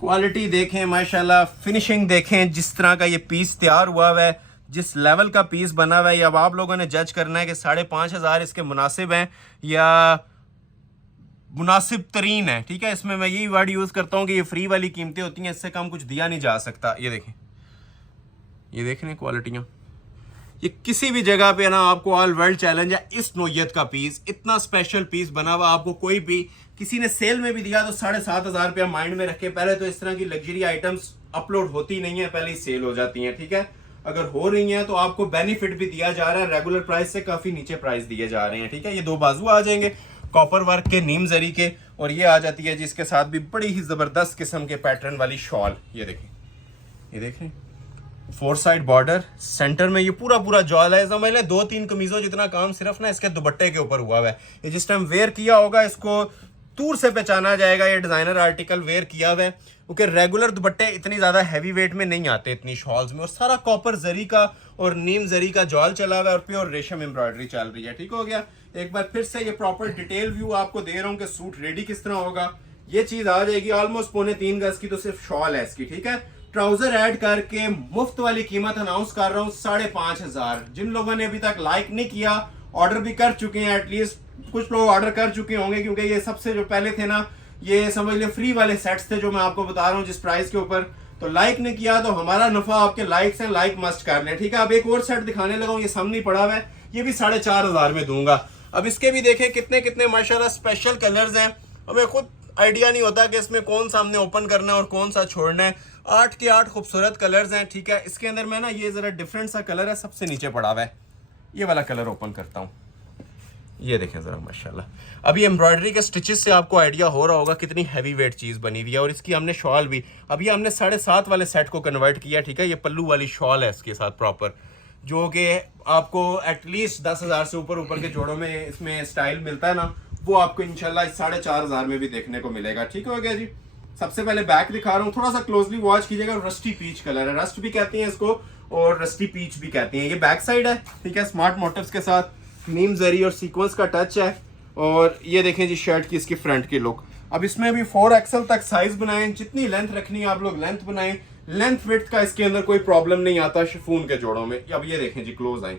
क्वालिटी देखें माशाल्लाह, फिनिशिंग देखें, जिस तरह का ये पीस तैयार हुआ है, जिस लेवल का पीस बना हुआ है, अब आप लोगों ने जज करना है कि 5,500 इसके मुनासिब हैं या मुनासिब तरीन है, ठीक है। इसमें मैं यही वर्ड यूज करता हूँ कि ये फ्री वाली कीमतें होती हैं, इससे कम कुछ दिया नहीं जा सकता। ये देखें, ये देख रहे हैं क्वालिटियाँ, ये किसी भी जगह पे ना आपको ऑल वर्ल्ड चैलेंज है इस नोयत का पीस, इतना स्पेशल पीस बना हुआ आपको कोई भी किसी ने सेल में भी दिया तो 7,500 रुपया माइंड में रखे। पहले तो इस तरह की लग्जरी आइटम्स अपलोड होती नहीं है, पहले ही सेल हो जाती हैं, ठीक है। अगर हो रही हैं तो आपको बेनिफिट भी दिया जा रहा है, रेगुलर प्राइस से काफी नीचे प्राइस दिए जा रहे हैं, ठीक है। ये दो बाजू आ जाएंगे कॉपर वर्क के, नीम जरी के, और ये आ जाती है जिसके साथ भी बड़ी ही जबरदस्त किस्म के पैटर्न वाली शॉल। ये देखें, ये देख रहे हैं, 4 साइड बॉर्डर, सेंटर में ये पूरा जॉल है। समझ लें 2-3 कमीजों जितना काम सिर्फ ना इसके दुपट्टे के ऊपर हुआ है। ये जिस टाइम वेयर किया होगा इसको दूर से पहचाना जाएगा ये डिजाइनर आर्टिकल वेयर किया हुआ है, क्योंकि रेगुलर दुपट्टे इतनी ज्यादा हैवी वेट में नहीं आते इतनी शॉल्स में। और सारा कॉपर जरी का और नीम जरी का जॉल चला हुआ है और प्योर रेशम एम्ब्रॉयडरी चल रही है, ठीक हो गया। एक बार फिर से ये प्रॉपर डिटेल व्यू आपको दे रहा हूँ कि सूट रेडी किस तरह होगा। ये चीज आ जाएगी ऑलमोस्ट 3.25 गज की, तो सिर्फ शॉल है इसकी, ठीक है। ट्राउजर ऐड करके मुफ्त वाली कीमत अनाउंस कर रहा हूँ 5,500। जिन लोगों ने अभी तक लाइक नहीं किया, ऑर्डर भी कर चुके हैं, एटलीस्ट कुछ लोग ऑर्डर कर चुके होंगे, क्योंकि ये सबसे जो पहले थे ना, ये समझ ले फ्री वाले सेट्स थे जो मैं आपको बता रहा हूँ जिस प्राइस के ऊपर। तो लाइक ने किया तो हमारा नफा आपके लाइक्स हैं, लाइक मस्ट कर लें, ठीक है। अब एक और सेट दिखाने लगा हूँ, ये सामने पड़ा हुआ है, ये भी 4,500 में दूंगा। अब इसके भी देखें कितने कितने माशाल्लाह स्पेशल कलर्स हैं। हमें खुद आइडिया नहीं होता कि इसमें कौन सा हमने ओपन करना है और कौन सा छोड़ना है। 8 के 8 खूबसूरत कलर्स हैं, ठीक है। इसके अंदर मैं ना ये जरा डिफरेंट सा कलर है, सबसे नीचे पड़ा हुआ है, ये वाला कलर ओपन करता हूँ। ये देखें जरा माशाल्लाह, अभी एम्ब्रॉयडरी के स्टिचेस से आपको आइडिया हो रहा होगा कितनी हैवी वेट चीज बनी हुई है। और इसकी हमने शॉल भी, अभी हमने 7.5 वाले सेट को कन्वर्ट किया, ठीक है। ये पल्लू वाली शॉल है इसके साथ प्रॉपर, जो कि आपको एटलीस्ट 10,000 से ऊपर के जोड़ों में इसमें स्टाइल मिलता है ना, वो आपको इंशाल्लाह 4,500 में भी देखने को मिलेगा, ठीक हो गया जी। सबसे पहले बैक दिखा रहा हूँ, थोड़ा सा क्लोजली वॉच कीजिएगा। रस्टी पीच कलर है, रस्ट भी कहते हैं इसको और रस्टी पीच भी कहते हैं। ये बैक साइड है, ठीक है, स्मार्ट मोटिव्स के साथ नीम जरी और सीक्वेंस का टच है। और ये देखें जी शर्ट की इसकी फ्रंट की लुक। अब इसमें भी 4XL तक साइज बनाएं, जितनी लेंथ रखनी है आप लोग लेंथ बनाएं, लेंथ विड्थ का इसके अंदर कोई प्रॉब्लम नहीं आता शिफॉन के जोड़ों में। अब ये देखें जी, क्लोज आए,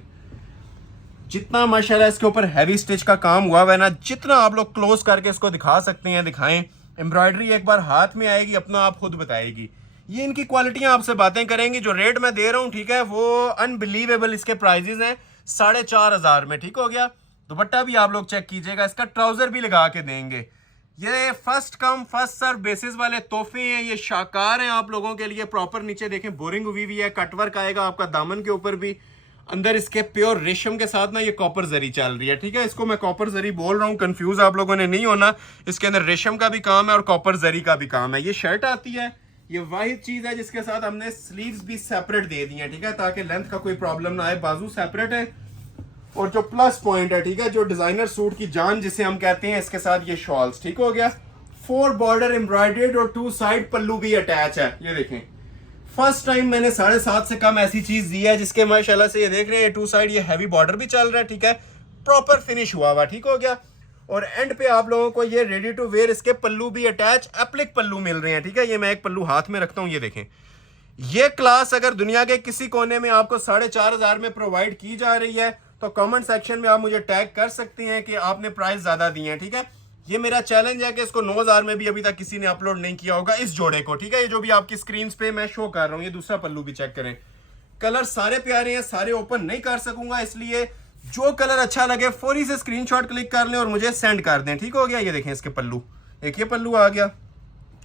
जितना माशाल्लाह इसके ऊपर हैवी स्टिच का काम हुआ है ना, जितना आप लोग क्लोज करके इसको दिखा सकते हैं दिखाएं। एम्ब्रॉयडरी एक बार हाथ में आएगी अपना आप खुद बताएगी। ये इनकी क्वालिटियां आपसे बातें करेंगी। जो रेट मैं दे रहा हूँ, ठीक है, वो अनबिलीवेबल इसके प्राइजेस हैं 4,500 में, ठीक हो गया। दुपट्टा भी आप लोग चेक कीजिएगा, इसका ट्राउजर भी लगा के देंगे। ये first come first serve basis वाले तोहफे हैं, ये शाकार हैं आप लोगों के लिए। प्रॉपर नीचे देखें बोरिंग हुई हुई है, कटवर्क आएगा आपका दामन के ऊपर भी। अंदर इसके प्योर रेशम के साथ ना ये कॉपर जरी चल रही है, ठीक है। इसको मैं कॉपर जरी बोल रहा हूँ, कंफ्यूज आप लोगों ने नहीं होना। इसके अंदर रेशम का भी काम है और कॉपर जरी का भी काम है। ये शर्ट आती है, ये वाहिद चीज है जिसके साथ हमने स्लीव्स भी सेपरेट दे दी है, ठीक है, ताकि लेंथ का कोई प्रॉब्लम ना आए। बाजू सेपरेट है और जो प्लस पॉइंट है, ठीक है, जो डिजाइनर सूट की जान जिसे हम कहते हैं, इसके साथ ये शॉल्स, ठीक हो गया। 4 बॉर्डर एम्ब्रॉयडर्ड और 2 साइड पल्लू भी अटैच है। ये देखें, फर्स्ट टाइम मैंने 7.5 से कम ऐसी चीज दी है जिसके माशाल्लाह से ये देख रहे हैं 2 साइड ये हैवी बॉर्डर भी चल रहा है, ठीक है, प्रॉपर फिनिश हुआ हुआ, ठीक हो गया। और एंड पे आप लोगों को ये रेडी टू वेयर इसके पल्लू भी अटैच एप्लिक पल्लू मिल रहे हैं, ठीक है। ये मैं एक पल्लू हाथ में रखता हूँ, ये देखें। ये क्लास अगर दुनिया के किसी कोने में आपको 4,500 में प्रोवाइड की जा रही है तो कमेंट सेक्शन में आप मुझे टैग कर सकते हैं कि आपने प्राइस ज़्यादा दिए हैं, ठीक है। ये मेरा चैलेंज है कि इसको 9000 में भी अभी तक किसी ने अपलोड नहीं किया होगा इस जोड़े को, ठीक है। ये जो भी आपकी स्क्रीन पे मैं शो कर रहा हूँ, ये दूसरा पल्लू भी चेक करें। कलर सारे प्यारे हैं, सारे ओपन नहीं कर सकूंगा, इसलिए जो कलर अच्छा लगे फौरी से स्क्रीनशॉट क्लिक कर लें और मुझे सेंड कर दें, ठीक हो गया। ये देखें इसके पल्लू, एक ये पल्लू आ गया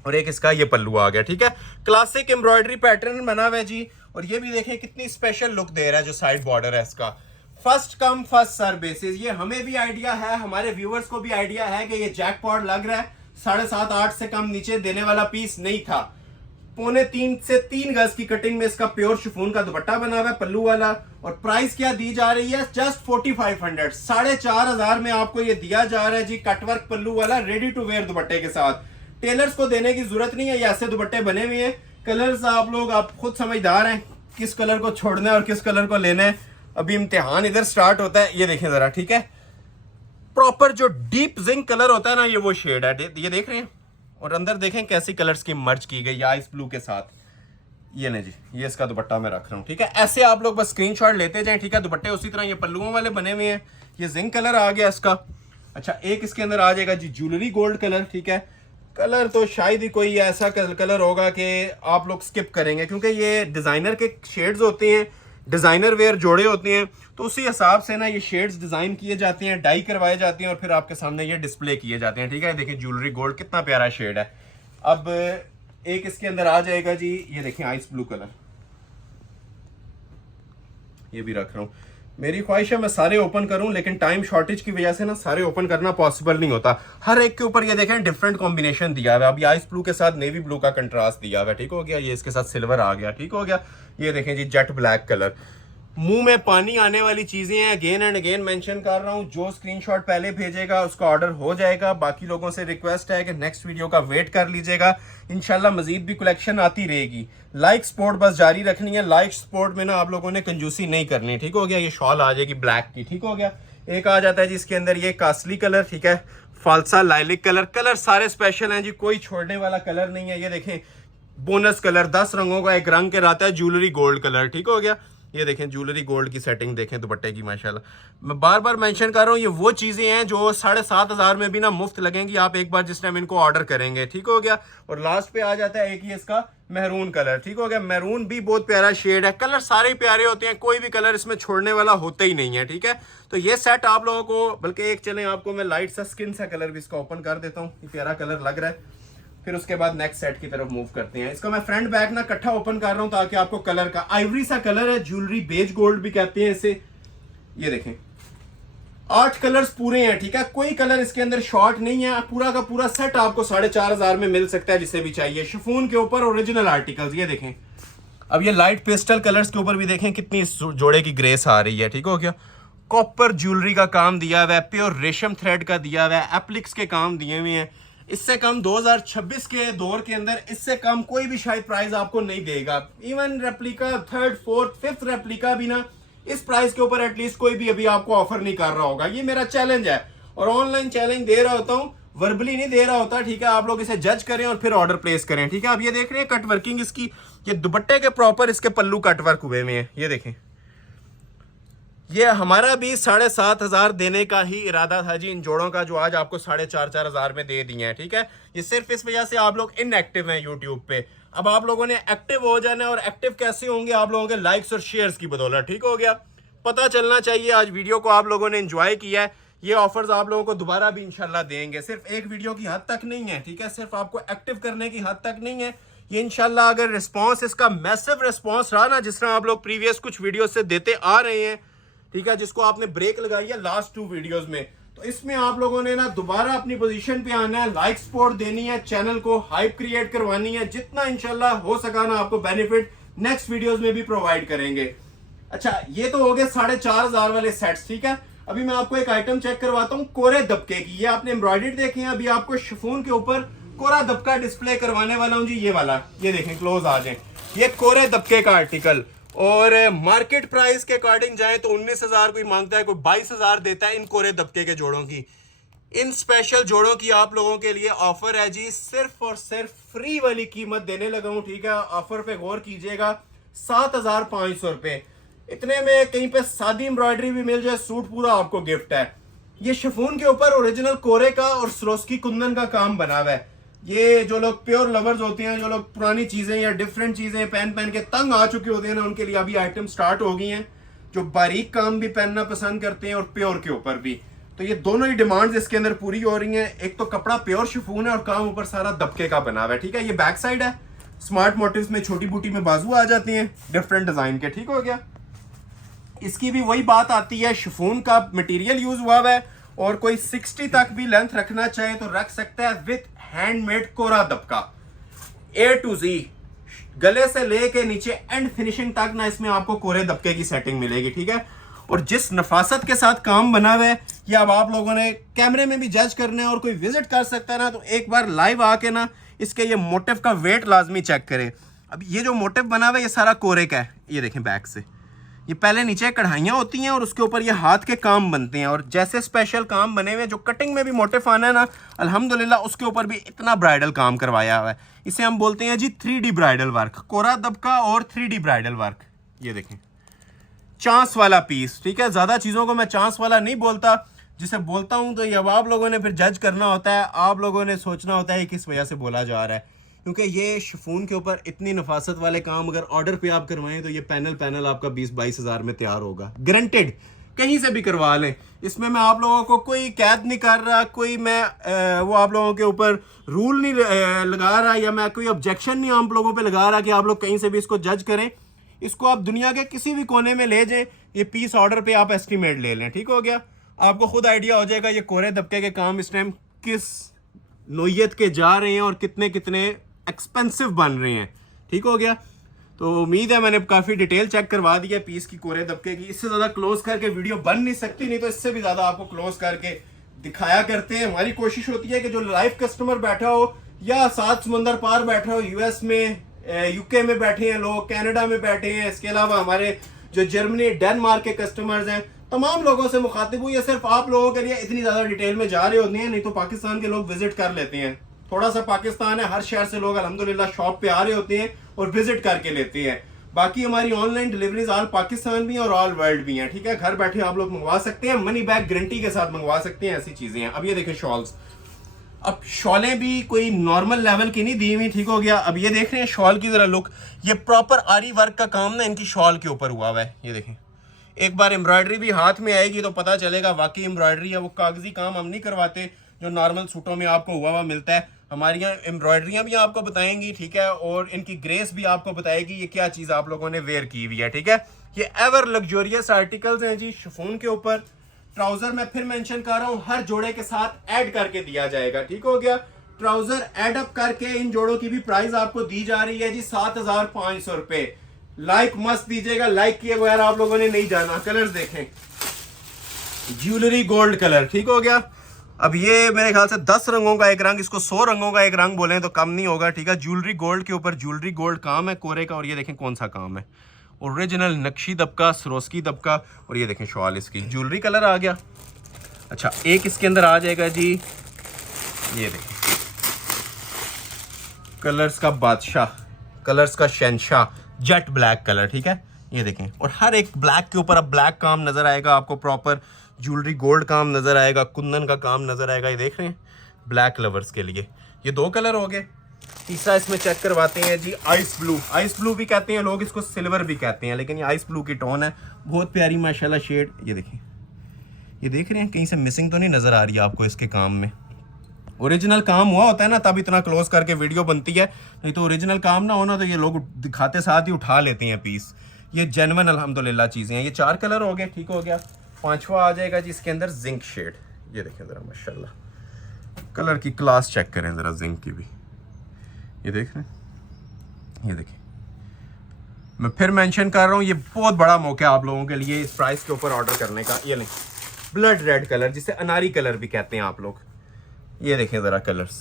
और एक इसका ये पल्लू आ गया, ठीक है। क्लासिक एम्ब्रॉयडरी पैटर्न बना हुआ है जी। और ये भी देखें कितनी स्पेशल लुक दे रहा है जो साइड बॉर्डर है इसका। First come first serve basis. ये हमें भी आइडिया है, हमारे व्यूअर्स को भी आइडिया है कि ये जैकपॉट लग रहा है। 7.5-8 से कम नीचे देने वाला पीस नहीं था। 2.25 से 3 गज की कटिंग में इसका प्योर शिफॉन का दुपट्टा बना हुआ है पल्लू वाला। और प्राइस क्या दी जा रही है, जस्ट 4500, 4500 में आपको ये दिया जा रहा है जी। कटवर्क पल्लू वाला रेडी टू वेयर दुपट्टे के साथ। टेलर्स को देने की जरूरत नहीं है, ये ऐसे दुपट्टे बने हुए हैं। कलर्स आप खुद समझदार हैं किस कलर को छोड़ना है और किस कलर को लेना है। अभी इम्तिहान इधर स्टार्ट होता है, ये देखें जरा, ठीक है। प्रॉपर जो डीप जिंक कलर होता है ना, ये वो शेड है, ये देख रहे हैं। और अंदर देखें कैसी कलर स्कीम मर्ज की गई आइस ब्लू के साथ। ये नहीं जी, ये इसका दुपट्टा मैं रख रहा हूँ, ठीक है। ऐसे आप लोग बस स्क्रीनशॉट लेते जाएं, ठीक है। दुपट्टे उसी तरह ये पल्लुओं वाले बने हुए हैं। ये जिंक कलर आ गया इसका। अच्छा, एक इसके अंदर आ जाएगा जी ज्वेलरी गोल्ड कलर, ठीक है। कलर तो शायद ही कोई ऐसा कलर होगा कि आप लोग स्किप करेंगे, क्योंकि ये डिजाइनर के शेड्स होते हैं, डिजाइनर वेयर जोड़े होते हैं, तो उसी हिसाब से ना ये शेड्स डिजाइन किए जाते हैं, डाई करवाए जाते हैं और फिर आपके सामने ये डिस्प्ले किए जाते हैं, ठीक है। देखिए ज्वेलरी गोल्ड कितना प्यारा शेड है। अब एक इसके अंदर आ जाएगा जी, ये देखें आइस ब्लू कलर, ये भी रख रहा हूँ। मेरी ख्वाहिश है मैं सारे ओपन करूं, लेकिन टाइम शॉर्टेज की वजह से ना सारे ओपन करना पॉसिबल नहीं होता। हर एक के ऊपर ये देखें डिफरेंट कॉम्बिनेशन दिया हुआ है। अभी आइस ब्लू के साथ नेवी ब्लू का कंट्रास्ट दिया हुआ है, ठीक हो गया। ये इसके साथ सिल्वर आ गया, ठीक हो गया। ये देखें जी जेट ब्लैक कलर। मुंह में पानी आने वाली चीजें हैं, अगेन एंड अगेन मेंशन कर रहा हूं। जो स्क्रीनशॉट पहले भेजेगा उसका ऑर्डर हो जाएगा। बाकी लोगों से रिक्वेस्ट है कि नेक्स्ट वीडियो का वेट कर लीजिएगा, इंशाल्लाह मजीद भी कलेक्शन आती रहेगी। लाइक सपोर्ट बस जारी रखनी है। लाइक सपोर्ट में ना आप लोगों ने कंजूसी नहीं करनी, ठीक हो गया। ये शॉल आ जाएगी ब्लैक की, ठीक हो गया। एक आ जाता है जी इसके अंदर ये कास्टली कलर, ठीक है। फालसा लाइलिक कलर। कलर सारे स्पेशल हैं जी, कोई छोड़ने वाला कलर नहीं है। ये देखें बोनस कलर, 10 रंगों का एक रंग के रहता है, ज्वेलरी गोल्ड कलर, ठीक हो गया। ये देखें ज्वेलरी गोल्ड की सेटिंग देखें दुपट्टे की, माशाल्लाह। मैं बार बार मेंशन कर रहा हूँ, ये वो चीज़ें हैं जो 7500 में भी ना मुफ्त लगेंगी आप एक बार जिस टाइम इनको ऑर्डर करेंगे, ठीक हो गया। और लास्ट पे आ जाता है एक ही इसका मैरून कलर, ठीक हो गया। मैरून भी बहुत प्यारा शेड है। कलर सारे प्यारे होते हैं, कोई भी कलर इसमें छोड़ने वाला होता ही नहीं है, ठीक है। तो ये सेट आप लोगों को, बल्कि एक चलें आपको मैं लाइट सा स्किन सा कलर भी इसका ओपन कर देता हूँ। ये प्यारा कलर लग रहा है। फिर उसके बाद नेक्स्ट सेट की तरफ मूव करते हैं। इसका मैं फ्रंट बैक ना इकट्ठा ओपन कर रहा हूं ताकि आपको कलर का, आइवरी सा कलर है, ज्वेलरी बेज गोल्ड भी कहते हैं इसे। ये देखें 8 कलर्स पूरे हैं, ठीक है। कोई कलर इसके अंदर शॉर्ट नहीं है। पूरा का पूरा सेट आपको 4500 में मिल सकता है जिसे भी चाहिए। शिफॉन के ऊपर ओरिजिनल आर्टिकल्स, ये देखें। अब ये लाइट पेस्टल कलर्स के ऊपर भी देखें कितनी जोड़े की ग्रेस आ रही है, ठीक हो गया। कॉपर ज्वेलरी का काम दिया हुआ है, प्योर रेशम थ्रेड का दिया हुआ है, एप्लिक्स के काम दिए हुए हैं। इससे कम 2026 के दौर के अंदर इससे कम कोई भी शायद प्राइस आपको नहीं देगा। Even replica 3rd 4th 5th replica भी ना इस प्राइस के ऊपर एटलीस्ट कोई भी अभी आपको ऑफर नहीं कर रहा होगा। ये मेरा चैलेंज है और ऑनलाइन चैलेंज दे रहा होता हूँ, वर्बली नहीं दे रहा होता, ठीक है। आप लोग इसे जज करें और फिर ऑर्डर प्लेस करें, ठीक है। अब ये देख रहे हैं कट वर्किंग इसकी, ये दुपट्टे के प्रॉपर इसके पल्लू कट वर्क हुए हुए हैं, ये देखें। ये हमारा भी 7500 देने का ही इरादा था जी इन जोड़ों का, जो आज आपको 4500 में दे दिए हैं, ठीक है। ये सिर्फ इस वजह से आप लोग इनएक्टिव हैं यूट्यूब पे। अब आप लोगों ने एक्टिव हो जाना है, और एक्टिव कैसे होंगे, आप लोगों के लाइक्स और शेयर्स की बदौलत, ठीक हो गया। पता चलना चाहिए आज वीडियो को आप लोगों ने एंजॉय किया है। ये ऑफर्स आप लोगों को दोबारा भी इंशाल्लाह देंगे। सिर्फ एक वीडियो की हद तक नहीं है, ठीक है। सिर्फ आपको एक्टिव करने की हद तक नहीं है ये। इंशाल्लाह अगर रिस्पॉन्स इसका मैसिव रिस्पॉन्स रहा ना, जिस तरह आप लोग प्रीवियस कुछ वीडियो से देते आ रहे हैं, ठीक है, जिसको आपने ब्रेक लगाई है लास्ट 2 वीडियोस में, तो इसमें आप लोगों ने ना दोबारा अपनी पोजीशन पे आना है, लाइक सपोर्ट देनी है, चैनल को हाइप क्रिएट करवानी है। जितना इंशाल्लाह हो सका ना आपको बेनिफिट नेक्स्ट वीडियोस में भी प्रोवाइड करेंगे। अच्छा, ये तो हो गए 4500 वाले सेट्स, ठीक है। अभी मैं आपको एक आइटम चेक करवाता हूँ कोरे दबके की। ये आपने एम्ब्रॉयडरी देखे हैं, अभी आपको शिफॉन के ऊपर कोरा दबका डिस्प्ले करवाने वाला हूँ जी। ये वाला, ये देखें, क्लोज आ जाए। ये कोरे दबके का आर्टिकल, और मार्केट प्राइस के अकॉर्डिंग जाए तो 19,000 कोई मांगता है, कोई 22,000 देता है इन कोरे दबके के जोड़ों की। इन स्पेशल जोड़ों की आप लोगों के लिए ऑफर है जी, सिर्फ और सिर्फ फ्री वाली कीमत देने लगा हूं, ठीक है। ऑफर पे गौर कीजिएगा, 7,500 रुपए। इतने में कहीं पे सादी एम्ब्रॉयडरी भी मिल जाए, सूट पूरा आपको गिफ्ट है। ये शिफॉन के ऊपर ओरिजिनल कोरे का और स्वरोस्की कुंदन का काम बना हुआ है। ये जो लोग प्योर लवर्स होते हैं, जो लोग पुरानी चीजें या डिफरेंट चीजें पहन पहन के तंग आ चुके होते हैं ना, उनके लिए अभी आइटम स्टार्ट हो गई हैं, जो बारीक काम भी पहनना पसंद करते हैं और प्योर के ऊपर भी। तो ये दोनों ही डिमांड्स इसके अंदर पूरी हो रही हैं। एक तो कपड़ा प्योर शिफॉन है और काम ऊपर सारा दबके का बना हुआ है, ठीक है। ये बैक साइड है, स्मार्ट मोटिव्स में छोटी बूटी में बाजू आ जाती हैं डिफरेंट डिजाइन के, ठीक हो गया। इसकी भी वही बात आती है, शिफॉन का मटेरियल यूज हुआ है और कोई 60 तक भी लेंथ रखना चाहे तो रख सकता है विद हैंडमेड कोरा दबका A to Z, गले से लेके नीचे एंड फिनिशिंग तक ना इसमें आपको कोरे दबके की सेटिंग मिलेगी, ठीक है। और जिस नफासत के साथ काम बना हुआ है, ये अब आप लोगों ने कैमरे में भी जज करना है और कोई विजिट कर सकता है ना, तो एक बार लाइव आके ना इसके ये मोटिव का वेट लाजमी चेक करें। अब ये जो मोटिव बना हुआ है ये सारा कोरे का है, ये देखें बैक से। ये पहले नीचे कढ़ाइयाँ होती हैं और उसके ऊपर ये हाथ के काम बनते हैं, और जैसे स्पेशल काम बने हुए जो कटिंग में भी मोटिव आना है ना, अल्हम्दुलिल्लाह उसके ऊपर भी इतना ब्राइडल काम करवाया हुआ है। इसे हम बोलते हैं जी 3D ब्राइडल वर्क, कोरा दबका और 3D ब्राइडल वर्क। ये देखें चांस वाला पीस, ठीक है। ज़्यादा चीज़ों को मैं चांस वाला नहीं बोलता, जिसे बोलता हूँ तो ये अब आप लोगों ने फिर जज करना होता है, आप लोगों ने सोचना होता है किस वजह से बोला जा रहा है। क्योंकि ये शिफॉन के ऊपर इतनी नफासत वाले काम अगर ऑर्डर पे आप करवाएं तो ये पैनल आपका 20-22 हज़ार में तैयार होगा, गारंटेड। कहीं से भी करवा लें, इसमें मैं आप लोगों को कोई कैद नहीं कर रहा, कोई मैं वो आप लोगों के ऊपर रूल नहीं लगा रहा, या मैं कोई ऑब्जेक्शन नहीं आप लोगों पे लगा रहा कि आप लोग कहीं से भी इसको जज करें। इसको आप दुनिया के किसी भी कोने में ले जाएं, ये पीस ऑर्डर पे आप एस्टिमेट ले लें, ठीक हो गया। आपको खुद आइडिया हो जाएगा ये कोरे दबके के काम इस टाइम किस नोयत के जा रहे हैं और कितने कितने एक्सपेंसिव बन रहे हैं, ठीक हो गया। तो उम्मीद है मैंने काफ़ी डिटेल चेक करवा दी है पीस की कोरे दबके की। इससे ज़्यादा क्लोज करके वीडियो बन नहीं सकती, नहीं तो इससे भी ज़्यादा आपको क्लोज करके दिखाया करते हैं। हमारी कोशिश होती है कि जो लाइव कस्टमर बैठा हो या 7 समंदर पार बैठा हो, US में, UK में बैठे हैं लोग, कनाडा में बैठे हैं, इसके अलावा हमारे जो जर्मनी डेनमार्क के कस्टमर्स हैं, तमाम लोगों से मुखातिब हुई है। सिर्फ आप लोगों के लिए इतनी ज़्यादा डिटेल में जा रहे होते हैं, नहीं तो पाकिस्तान के लोग विजिट कर लेते हैं। थोड़ा सा पाकिस्तान है, हर शहर से लोग अल्हम्दुलिल्लाह शॉप पे आ रहे होते हैं और विजिट करके लेते हैं। बाकी हमारी ऑनलाइन डिलीवरीज ऑल पाकिस्तान भी हैं और ऑल वर्ल्ड भी हैं, ठीक है। घर बैठे आप लोग मंगवा सकते हैं, मनी बैक गारंटी के साथ मंगवा सकते हैं, ऐसी चीज़ें हैं। अब ये देखें शॉल्स, अब शॉलें भी कोई नॉर्मल लेवल की नहीं दी हुई, ठीक हो गया। अब ये देख रहे हैं शॉल की जरा लुक, ये प्रॉपर आरी वर्क का काम ना इनकी शॉल के ऊपर हुआ हुआ है। ये देखें, एक बार एम्ब्रॉयडरी भी हाथ में आएगी तो पता चलेगा वाकई एम्ब्रॉयडरी है। वो कागजी काम हम नहीं करवाते जो नॉर्मल सूटों में आपको हुआ हुआ मिलता है। हमारी यहाँ एम्ब्रॉयडरियाँ भी आपको बताएंगी, ठीक है, और इनकी ग्रेस भी आपको बताएगी ये क्या चीज़ आप लोगों ने वेयर की हुई है, ठीक है। ये एवर लग्जोरियस आर्टिकल्स हैं जी शिफॉन के ऊपर। ट्राउजर मैं फिर मेंशन कर रहा हूँ हर जोड़े के साथ ऐड करके दिया जाएगा, ठीक हो गया। ट्राउजर ऐड अप करके इन जोड़ों की भी प्राइस आपको दी जा रही है जी 7,500 रुपए। लाइक मस्त दीजिएगा, लाइक किए बगैर आप लोगों ने नहीं जाना। कलर देखें, ज्वेलरी गोल्ड कलर, ठीक हो गया। अब ये मेरे ख्याल से 10 रंगों का एक रंग, इसको 100 रंगों का एक रंग बोले तो कम नहीं होगा, ठीक है। ज्वेलरी गोल्ड के ऊपर ज्वेलरी गोल्ड काम है कोरे का, और ये देखें कौन सा काम है, ओरिजिनल नक्शी दबका, स्वरोस्की दबका, और ये देखें शॉल इसकी ज्वेलरी कलर आ गया। अच्छा, एक इसके अंदर आ जाएगा जी, ये देखें कलर्स का बादशाह, कलर्स का शहंशाह, जेट ब्लैक कलर, ठीक है। ये देखें, और हर एक ब्लैक के ऊपर अब ब्लैक काम नजर आएगा आपको, प्रॉपर ज्वेलरी गोल्ड काम नजर आएगा, कुंदन का काम नजर आएगा। ये देख रहे हैं ब्लैक लवर्स के लिए ये 2 कलर हो गए। तीसरा इसमें चेक करवाते हैं जी आइस ब्लू। आइस ब्लू भी कहते हैं लोग, इसको सिल्वर भी कहते हैं, लेकिन ये आइस ब्लू की टोन है, बहुत प्यारी माशाल्लाह शेड। ये देखें, ये देख रहे हैं कहीं से मिसिंग तो नहीं नजर आ रही है आपको इसके काम में। ओरिजिनल काम हुआ होता है ना तब इतना क्लोज करके वीडियो बनती है, नहीं तो ओरिजिनल काम ना होना तो ये लोग दिखाते साथ ही उठा लेते हैं पीस। ये जेन्युइन अल्हम्दुलिल्लाह चीज़ें हैं। ये 4 कलर हो गए, ठीक हो गया। 5वां आ जाएगा जी इसके अंदर जिंक शेड। ये देखें ज़रा माशाल्लाह कलर की क्लास चेक करें ज़रा जिंक की भी। ये देख रहे हैं, ये देखें, मैं फिर मेंशन कर रहा हूँ ये बहुत बड़ा मौका है आप लोगों के लिए इस प्राइस के ऊपर ऑर्डर करने का। ये नहीं, ब्लड रेड कलर जिसे अनारी कलर भी कहते हैं आप लोग। ये देखें ज़रा कलर्स,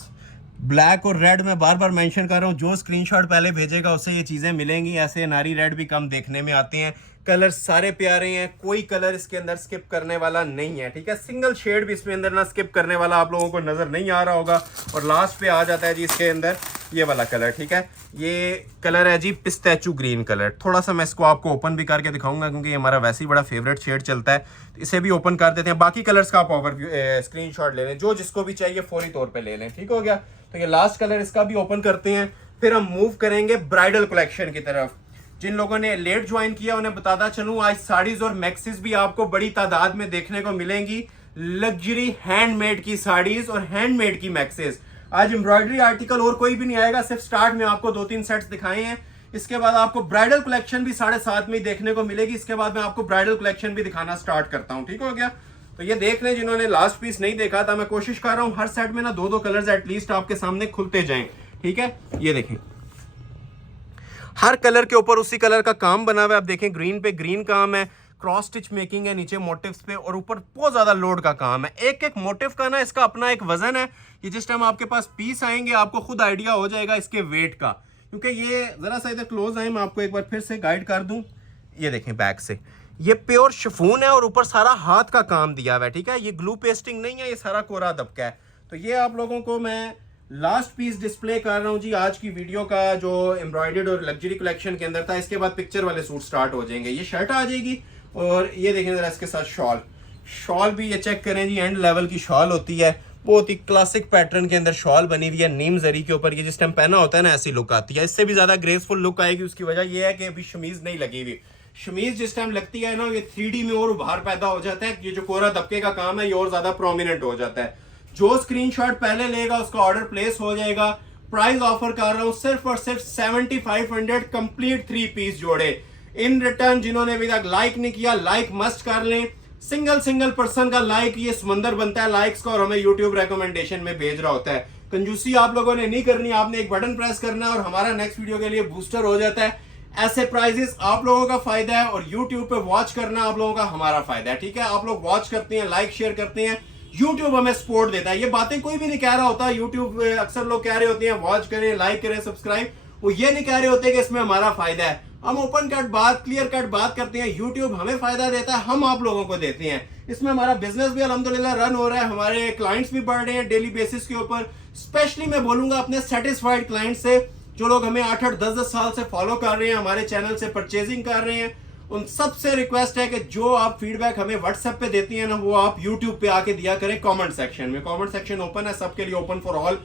ब्लैक और रेड में बार बार मेंशन कर रहा हूँ, जो स्क्रीनशॉट पहले भेजेगा उससे ये चीज़ें मिलेंगी। ऐसे अनारी रेड भी कम देखने में आते हैं, कलर सारे प्यारे हैं, कोई कलर इसके अंदर स्किप करने वाला नहीं है, ठीक है। सिंगल शेड भी इसमें अंदर ना स्किप करने वाला आप लोगों को नजर नहीं आ रहा होगा। और लास्ट पे आ जाता है जी इसके अंदर ये वाला कलर, ठीक है। ये कलर है जी पिस्ताचू ग्रीन कलर। थोड़ा सा मैं इसको आपको ओपन भी करके दिखाऊंगा क्योंकि ये हमारा वैसे ही बड़ा फेवरेट शेड चलता है, तो इसे भी ओपन कर देते हैं। बाकी कलर्स का आप ओवरव्यू स्क्रीनशॉट ले लें, जो जिसको भी चाहिए फौरी तौर पे ले लें, ठीक हो गया। तो ये लास्ट कलर इसका भी ओपन करते हैं, फिर हम मूव करेंगे ब्राइडल कलेक्शन की तरफ। जिन लोगों ने लेट ज्वाइन किया उन्हें बताता चलूं, आज साड़ीज और मैक्सिस भी आपको बड़ी तादाद में देखने को मिलेंगी। लग्जरी हैंडमेड की साड़ीज और हैंडमेड की मैक्सिस। आज एम्ब्रॉयडरी आर्टिकल और कोई भी नहीं आएगा, सिर्फ स्टार्ट में आपको 2-3 सेट्स दिखाए हैं। इसके बाद आपको ब्राइडल कलेक्शन भी 7:30 में देखने को मिलेगी। इसके बाद मैं आपको ब्राइडल कलेक्शन भी दिखाना स्टार्ट करता हूं, ठीक हो गया। तो ये देख लें जिन्होंने लास्ट पीस नहीं देखा था, मैं कोशिश कर रहा हूं हर सेट में ना 2-2 कलर्स एटलीस्ट आपके सामने खुलते जाएं, ठीक है। ये देखें हर कलर के ऊपर उसी कलर का काम बना हुआ है। आप देखें ग्रीन पे ग्रीन काम है, क्रॉस स्टिच मेकिंग है नीचे मोटिव्स पे, और ऊपर बहुत ज्यादा लोड का काम है। एक एक मोटिव का ना इसका अपना एक वजन है। ये जिस टाइम आपके पास पीस आएंगे आपको खुद आइडिया हो जाएगा इसके वेट का, क्योंकि ये जरा सा इधर क्लोज आए, मैं आपको एक बार फिर से गाइड कर दूं। ये देखें बैक से ये प्योर शिफॉन है और ऊपर सारा हाथ का काम दिया हुआ है, ठीक है। ये ग्लू पेस्टिंग नहीं है, ये सारा कोरा दबका है। तो ये आप लोगों को मैं लास्ट पीस डिस्प्ले कर रहा हूं जी आज की वीडियो का, जो एम्ब्रॉयडर्ड और लग्जरी कलेक्शन के अंदर था। इसके बाद पिक्चर वाले सूट स्टार्ट हो जाएंगे। ये शर्ट आ जाएगी और ये देखें जरा इसके साथ शॉल भी ये चेक करें जी, एंड लेवल की शॉल होती है, बहुत ही क्लासिक पैटर्न के अंदर शॉल बनी हुई है नीम जरी के ऊपर। ये जिस टाइम पहना होता है ना ऐसी लुक आती है, इससे भी ज्यादा ग्रेसफुल लुक आएगी। उसकी वजह यह है कि अभी शमीज नहीं लगी हुई। शमीज जिस टाइम लगती है ना ये 3D में और उभार पैदा हो जाता है। ये जो कोरा दबके का काम है ये और ज्यादा प्रोमिनेंट हो जाता है। जो स्क्रीनशॉट पहले लेगा उसका ऑर्डर प्लेस हो जाएगा। प्राइस ऑफर कर रहा हूं सिर्फ और सिर्फ 7500 कंप्लीट 3 पीस जोड़े। इन रिटर्न जिन्होंने अभी तक लाइक नहीं किया, लाइक मस्ट कर लें। सिंगल पर्सन का लाइक ये समंदर बनता है लाइक्स का, और हमें यूट्यूब रिकमेंडेशन में भेज रहा होता है। कंजूसी आप लोगों ने नहीं करनी, आपने एक बटन प्रेस करना है और हमारा नेक्स्ट वीडियो के लिए बूस्टर हो जाता है। ऐसे प्राइजेस आप लोगों का फायदा है और यूट्यूब पे वॉच करना आप लोगों का हमारा फायदा है, ठीक है। आप लोग वॉच करते हैं, लाइक शेयर करते हैं, यूट्यूब हमें सपोर्ट देता है। ये बातें कोई भी नहीं कह रहा होता। यूट्यूब अक्सर लोग कह रहे होते हैं वॉच करें, लाइक करें, सब्सक्राइब, वो ये नहीं कह रहे होते कि इसमें हमारा फायदा है। हम ओपन कट बात, क्लियर कट बात करते हैं। यूट्यूब हमें फायदा देता है, हम आप लोगों को देते हैं। इसमें हमारा बिजनेस भी अल्हम्दुलिल्लाह रन हो रहा है, हमारे क्लाइंट्स भी बढ़ रहे हैं डेली बेसिस के ऊपर। स्पेशली मैं बोलूंगा अपने सेटिस्फाइड क्लाइंट से, जो लोग हमें 8-8, 10-10 साल से फॉलो कर रहे हैं, हमारे चैनल से परचेजिंग कर रहे हैं। उन सबसे रिक्वेस्ट है कि जो आप फीडबैक हमें व्हाट्सएप पे देती हैं ना, वो आप यूट्यूब पे आके दिया करें कमेंट सेक्शन में। कमेंट सेक्शन ओपन है सबके लिए, ओपन फॉर ऑल।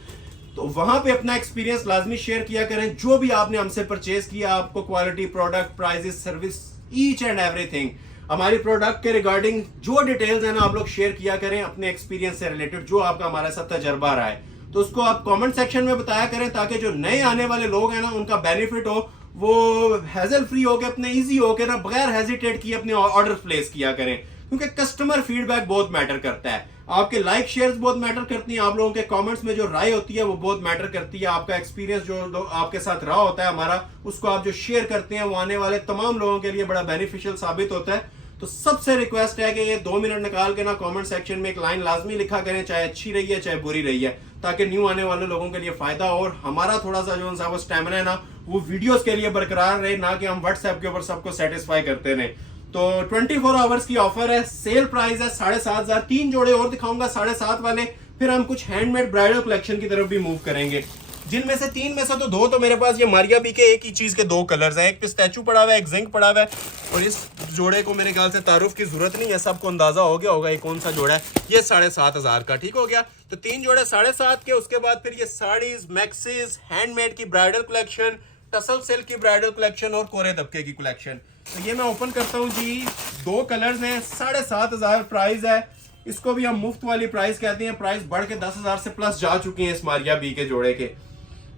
तो वहां पे अपना एक्सपीरियंस लाजमी शेयर किया करें। जो भी आपने हमसे परचेज किया, आपको quality, product, prices, service, each and everything, हमारी प्रोडक्ट के रिगार्डिंग जो डिटेल्स है ना आप लोग शेयर किया करें अपने एक्सपीरियंस से रिलेटेड, जो आपका हमारे साथ तजर्बा रहा है। तो उसको आप कमेंट सेक्शन में बताया करें ताकि जो नए आने वाले लोग हैं ना उनका बेनिफिट हो, वो हैजल फ्री होके अपने इजी होके ना बगैर हेजिटेट किए अपने ऑर्डर प्लेस किया करें, क्योंकि कस्टमर फीडबैक बहुत मैटर करता है। आपके लाइक शेयर्स बहुत मैटर करती हैं, आप लोगों के कमेंट्स में जो राय होती है वो बहुत मैटर करती है। आपका एक्सपीरियंस जो आपके साथ रहा होता है हमारा, उसको आप जो शेयर करते हैं वो आने वाले तमाम लोगों के लिए बड़ा बेनिफिशियल साबित होता है। तो सबसे रिक्वेस्ट है कि ये 2 मिनट निकाल के ना कमेंट सेक्शन में एक लाइन लाजमी लिखा करें, चाहे अच्छी रही है चाहे बुरी रही है, ताकि न्यू आने वाले लोगों के लिए फायदा हो और हमारा थोड़ा सा जो वो स्टैमिना है ना वो वीडियोस के लिए बरकरार रहे, ना कि हम व्हाट्सएप के ऊपर सबको सेटिस्फाई करते रहे। तो 24 आवर्स की ऑफर है, सेल प्राइस है 7500। 3 जोड़े और दिखाऊंगा 7.5 वाले, फिर हम कुछ हैंडमेड ब्राइडल कलेक्शन की तरफ भी मूव करेंगे, जिनमें से 3 में से तो 2 तो मेरे पास ये मारिया बी के एक ही चीज के 2 कलर्स हैं। एक पिस्ताचू पड़ा हुआ है, एक जिंक पड़ा हुआ है, और इस जोड़े को मेरे ख्याल से तारुफ की जरूरत नहीं है, सबको अंदाजा हो गया होगा ये कौन सा जोड़ा है। ये 7500 का, ठीक हो गया। तो 3 जोड़े 7.5 के। उसके बाद फिर ये साड़ीज, मैक्सीज, हैंडमेड की ब्राइडल कलेक्शन, टसल सिल्क की ब्राइडल कलेक्शन और कोरे दबके की कलेक्शन। तो ये मैं ओपन करता हूँ जी। 2 कलर्स हैं, 7500 प्राइस है। इसको भी हम मुफ्त वाली प्राइस कहते हैं। प्राइस बढ़ के 10,000 से प्लस जा चुकी है इस मारिया बी के जोड़े के,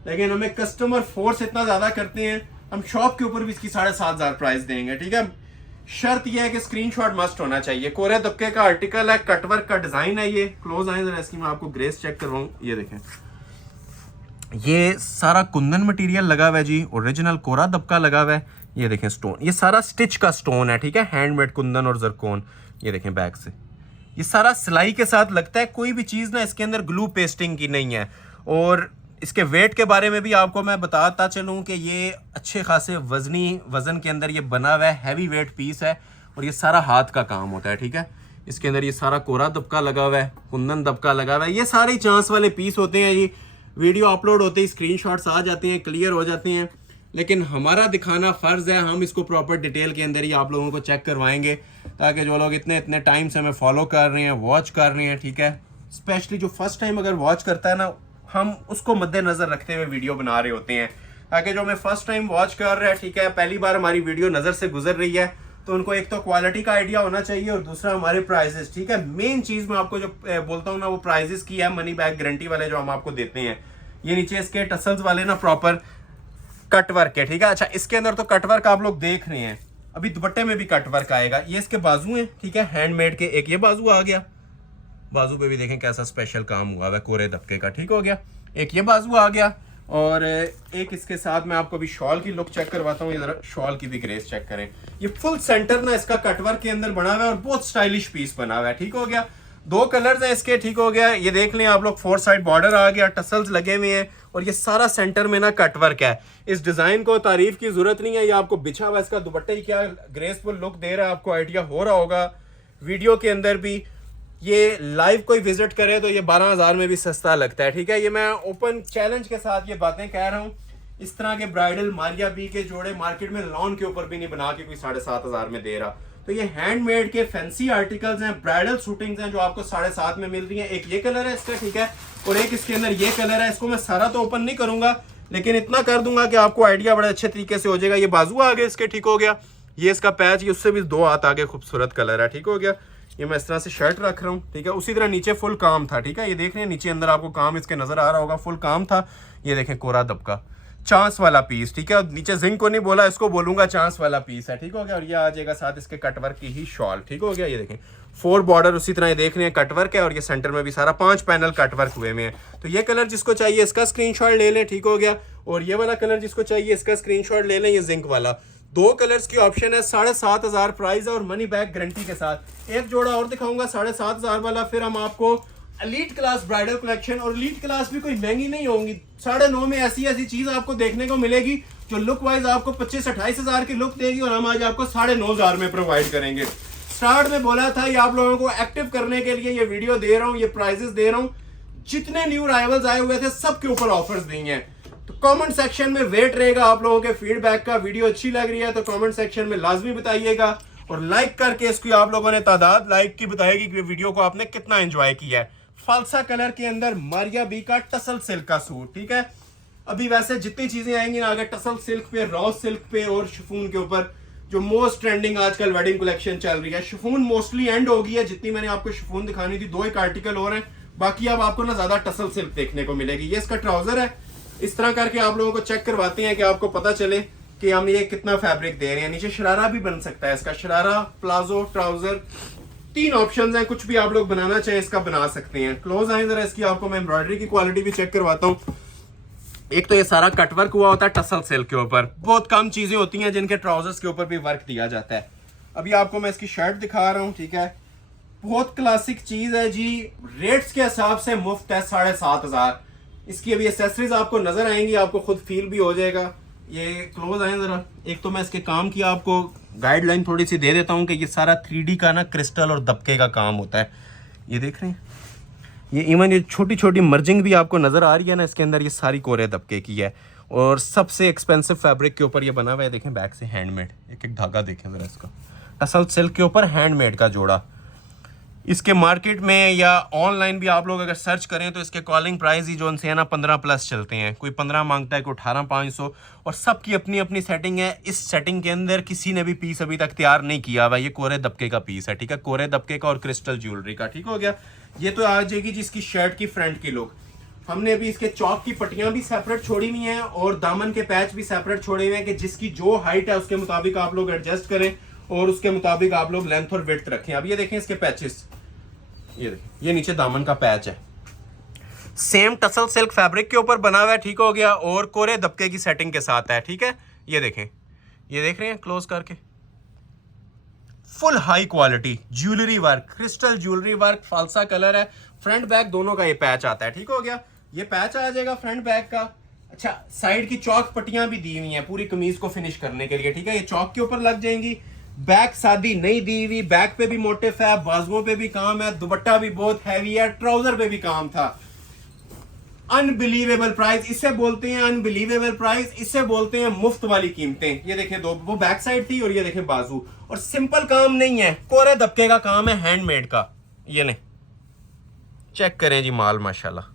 लेकिन हमें कस्टमर फोर्स इतना ज्यादा करते हैं, हम शॉप के ऊपर भी इसकी 7500 प्राइस देंगे, ठीक है। शर्त यह है कि स्क्रीनशॉट मस्ट होना चाहिए। कोरे दबके का आर्टिकल है, कटवर्क का डिजाइन है। ये क्लोज आए जरा, इसकी मैं आपको ग्रेस चेक करवाऊं। ये देखें, ये सारा कुंदन मटेरियल लगा हुआ है जी, ओरिजिनल कोरा दबका लगा हुआ है। ये देखें स्टोन, ये सारा स्टिच का स्टोन है, ठीक है, हैंडमेड कुंदन और जरकोन। ये देखें बैक से ये सारा सिलाई के साथ लगता है। कोई भी चीज ना इसके अंदर ग्लू पेस्टिंग की नहीं है, और इसके वेट के बारे में भी आपको मैं बताता चलूँ कि ये अच्छे खासे वजन के अंदर ये बना हुआ है, हैवी वेट पीस है और ये सारा हाथ का काम होता है। ठीक है, इसके अंदर ये सारा कोरा दबका लगा हुआ है, कुंदन दबका लगा हुआ है, ये सारे चांस वाले पीस होते हैं। ये वीडियो अपलोड होते ही स्क्रीनशॉट्स आ जाते हैं, क्लियर हो जाते हैं, लेकिन हमारा दिखाना फ़र्ज़ है। हम इसको प्रॉपर डिटेल के अंदर ही आप लोगों को चेक करवाएंगे, ताकि जो लोग इतने टाइम से हमें फॉलो कर रहे हैं, वॉच कर रहे हैं, ठीक है, स्पेशली जो फर्स्ट टाइम अगर वॉच करता है ना, हम उसको मद्देनज़र रखते हुए वीडियो बना रहे होते हैं, ताकि जो हमें फर्स्ट टाइम वॉच कर रहा है, ठीक है, पहली बार हमारी वीडियो नज़र से गुजर रही है, तो उनको एक तो क्वालिटी का आइडिया होना चाहिए और दूसरा हमारे प्राइजेस। ठीक है, मेन चीज़ मैं आपको जो बोलता हूँ ना, वो प्राइजेस की है, मनी बैक गारंटी वाले जो हम आपको देते हैं। ये नीचे इसके टसल्स वाले ना प्रॉपर कट वर्क है। ठीक है, अच्छा, इसके अंदर तो कट वर्क आप लोग देख रहे हैं, अभी दुपट्टे में भी कट वर्क आएगा। ये इसके बाजू हैं, ठीक है, हैंडमेड के। एक ये बाजू आ गया, बाजू पे भी देखें कैसा स्पेशल काम हुआ है कोरे दबके का। ठीक हो गया, एक ये बाजू आ गया और एक इसके साथ मैं आपको अभी शॉल की लुक चेक करवाता हूँ। ये जरा शॉल की भी ग्रेस चेक करें। ये फुल सेंटर ना इसका कटवर्क के अंदर बना हुआ है और बहुत स्टाइलिश पीस बना हुआ है। ठीक हो गया, 2 कलर्स हैं इसके। ठीक हो गया, ये देख लें आप लोग, 4 साइड बॉर्डर आ गया, टसल्स लगे हुए हैं और ये सारा सेंटर में ना कटवर्क है। इस डिजाइन को तारीफ की जरूरत नहीं है, ये आपको बिछा हुआ इसका दुपट्टे ही क्या ग्रेसफुल लुक दे रहा है, आपको आइडिया हो रहा होगा वीडियो के अंदर भी। ये लाइव कोई विजिट करे तो ये 12,000 में भी सस्ता लगता है। ठीक है, ये मैं ओपन चैलेंज के साथ ये बातें कह रहा हूँ। इस तरह के ब्राइडल मारिया बी के जोड़े मार्केट में लॉन के ऊपर भी नहीं बना के कोई 7,500 में दे रहा। तो ये हैंडमेड के फैंसी आर्टिकल्स हैं, ब्राइडल शूटिंग्स हैं जो आपको 7,500 में मिल रही हैं। एक ये कलर है इसका, ठीक है, और एक इसके अंदर ये कलर है। इसको मैं सारा तो ओपन नहीं करूंगा, लेकिन इतना कर दूंगा कि आपको आइडिया बड़े अच्छे तरीके से हो जाएगा। ये बाजू आ गए इसके। ठीक हो गया, ये इसका पैच, ये उससे भी 2 हाथ आगे खूबसूरत कलर है। ठीक हो गया, ये मैं इस तरह से शर्ट रख रहा हूँ। ठीक है, उसी तरह नीचे फुल काम था। ठीक है, ये देख रहे हैं नीचे अंदर आपको काम इसके नजर आ रहा होगा, फुल काम था। ये देखें कोरा दबका चांस वाला पीस। ठीक है, नीचे जिंक को नहीं बोला, इसको बोलूंगा चांस वाला पीस है। ठीक हो गया, और ये आ जाएगा साथ इसके कटवर्क की ही शॉल। ठीक हो गया, ये देखें 4 बॉर्डर उसी तरह ये देख रहे हैं कटवर्क है और ये सेंटर में भी सारा 5 पैनल कटवर्क हुए में है। तो ये कलर जिसको चाहिए इसका स्क्रीनशॉट ले लें। ठीक हो गया, और ये वाला कलर जिसको चाहिए इसका स्क्रीनशॉट ले लें। ये जिंक वाला 2 कलर्स की ऑप्शन है, 7,500 प्राइस है और मनी बैक गारंटी के साथ। एक जोड़ा और दिखाऊंगा 7,500 वाला, फिर हम आपको एलीट क्लास ब्राइडल कलेक्शन, और एलीट क्लास भी कोई महंगी नहीं होंगी, 9.5 में ऐसी चीज आपको देखने को मिलेगी जो लुक वाइज आपको 25-28 हजार की लुक देगी, और हम आज आपको 9,500 में प्रोवाइड करेंगे। स्टार्ट में बोला था ये आप लोगों को एक्टिव करने के लिए ये वीडियो दे रहा हूँ, ये प्राइजेस दे रहा हूँ। जितने न्यू राइवल्स आए हुए थे सबके ऊपर ऑफर्स दी हैं। तो कमेंट सेक्शन में वेट रहेगा आप लोगों के फीडबैक का। वीडियो अच्छी लग रही है तो कमेंट सेक्शन में लाजमी बताइएगा, और लाइक करके इसकी आप लोगों ने तादाद लाइक की बताएगी कि वीडियो को आपने कितना एंजॉय किया है। फालसा कलर के अंदर मारिया बी का टसल सिल्क का सूट। ठीक है, अभी वैसे जितनी चीजें आएंगी ना आगे टसल सिल्क पे, रॉ सिल्क पे और शिफॉन के ऊपर, जो मोस्ट ट्रेंडिंग आजकल वेडिंग कलेक्शन चल रही है। शिफॉन मोस्टली एंड हो गई है, जितनी मैंने आपको शिफॉन दिखानी थी 2 एक आर्टिकल और हैं, बाकी अब आपको ना ज्यादा टसल सिल्क देखने को मिलेगी। ये इसका ट्राउजर है, इस तरह करके आप लोगों को चेक करवाते हैं कि आपको पता चले कि हम ये कितना फैब्रिक दे रहे हैं। नीचे शरारा भी बन सकता है इसका, शरारा, प्लाजो, ट्राउजर, 3 ऑप्शंस हैं। कुछ भी आप लोग बनाना चाहें इसका बना सकते हैं। क्लोज आए जरा, इसकी आपको मैं एम्ब्रॉयडरी की क्वालिटी भी चेक करवाता हूँ। एक तो ये सारा कटवर्क हुआ होता है टसल सिल्क के ऊपर, बहुत कम चीजें होती हैं जिनके ट्राउजर्स के ऊपर भी वर्क दिया जाता है। अभी आपको मैं इसकी शर्ट दिखा रहा हूँ। ठीक है, बहुत क्लासिक चीज है जी, रेट्स के हिसाब से मुफ्त है, 7,500। इसकी अभी एसेसरीज आपको नजर आएंगी, आपको खुद फील भी हो जाएगा। ये क्लोज आए जरा, एक तो मैं इसके काम की आपको गाइडलाइन थोड़ी सी दे देता हूँ कि ये सारा 3D का ना क्रिस्टल और दबके का काम होता है। ये देख रहे हैं, ये इवन ये छोटी छोटी मर्जिंग भी आपको नजर आ रही है ना इसके अंदर, ये सारी कोरे दबके की है और सबसे एक्सपेंसिव फैब्रिक के ऊपर ये बना हुआ है। देखें बैक से हैंडमेड, एक एक धागा देखें जरा इसका, टसल सिल्क के ऊपर हैंडमेड का जोड़ा। इसके मार्केट में या ऑनलाइन भी आप लोग अगर सर्च करें तो इसके कॉलिंग प्राइस ही जो उनसे है ना 15 प्लस चलते हैं। कोई 15 मांगता है, कोई 18,500, और सबकी अपनी अपनी सेटिंग है। इस सेटिंग के अंदर किसी ने भी पीस अभी तक तैयार नहीं किया हुआ। ये कोरे दबके का पीस है। ठीक है, कोरे दबके का और क्रिस्टल ज्वेलरी का। ठीक हो गया, ये तो आ जाएगी जिसकी शर्ट की फ्रंट की लुक। हमने अभी इसके चौक की पट्टियां भी सेपरेट छोड़ी हुई हैं और दामन के पैच भी सेपरेट छोड़े हुए हैं कि जिसकी जो हाइट है उसके मुताबिक आप लोग एडजस्ट करें और उसके मुताबिक आप लोग लेंथ और विड्थ रखें। अब ये देखें इसके पैचेस, ये देखिए, ये नीचे दामन का पैच है, सेम टसल सिल्क फैब्रिक के ऊपर बना हुआ है। ठीक हो गया, और कोरे दबके की सेटिंग के साथ है। ठीक है, ये देखें, ये देख रहे हैं क्लोज करके, full high quality jewellery work, crystal jewellery work, फालसा कलर है, फ्रंट बैक दोनों का ये पैच आता है। ठीक हो गया, ये पैच आ जाएगा फ्रंट बैक का। अच्छा, साइड की चौक पट्टियां भी दी हुई हैं पूरी कमीज को फिनिश करने के लिए, ठीक है, ये चौक के ऊपर लग जाएंगी। बैक सादी नहीं दी हुई, बैक पे भी मोटिफ है, बाजुओं पे भी काम है, दुपट्टा भी बहुत हैवी है, ट्राउजर पे भी काम था। अनबिलीवेबल प्राइस इसे बोलते हैं, अनबिलीवेबल प्राइस इसे बोलते हैं, मुफ्त वाली कीमतें। ये देखें, दो वो बैक साइड थी और ये देखें बाजू, और सिंपल काम नहीं है, कोरे दबके का काम है, हैंडमेड का। ये नहीं, चेक करें जी माल माशाल्लाह।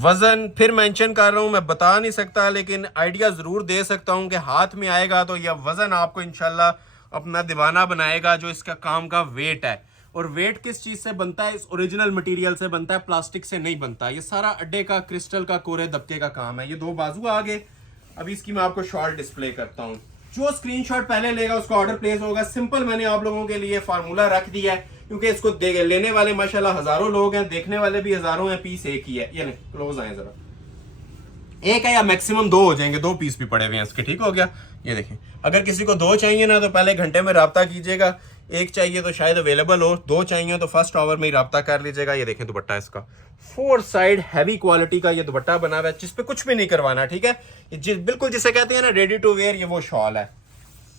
वजन फिर मेंशन कर रहा हूं, मैं बता नहीं सकता, लेकिन आइडिया जरूर दे सकता हूं कि हाथ में आएगा तो यह वजन आपको इंशाल्लाह अपना दीवाना बनाएगा जो इसका काम का वेट है। और वेट किस चीज से बनता है? इस ओरिजिनल मटेरियल से बनता है, प्लास्टिक से नहीं बनता। ये सारा अड्डे का, क्रिस्टल का, कोरे दबके का काम है। ये दो बाजू आगे, अभी इसकी मैं आपको शॉर्ट डिस्प्ले करता हूँ। जो स्क्रीनशॉट पहले लेगा उसका ऑर्डर प्लेस होगा। सिंपल मैंने आप लोगों के लिए फार्मूला रख दिया है, क्योंकि इसको लेने वाले माशाल्लाह हजारों लोग हैं, देखने वाले भी हजारों हैं, पीस एक ही है। ये नहीं, क्लोज आए जरा, एक है या मैक्सिमम दो हो जाएंगे, दो पीस भी पड़े हुए हैं इसके, ठीक हो गया। ये देखें, अगर किसी को दो चाहिए ना तो पहले घंटे में रब्ता कीजिएगा, एक चाहिए तो शायद अवेलेबल हो, दो चाहिए तो फर्स्ट आवर में ही रब्ता कर लीजिएगा। ये देखें दुपट्टा इसका 4 साइड हैवी क्वालिटी का ये दुपट्टा बना हुआ है, जिसपे कुछ भी नहीं करवाना, ठीक है। बिल्कुल जिसे कहते हैं ना रेडी टू वेयर, ये वो शॉल है।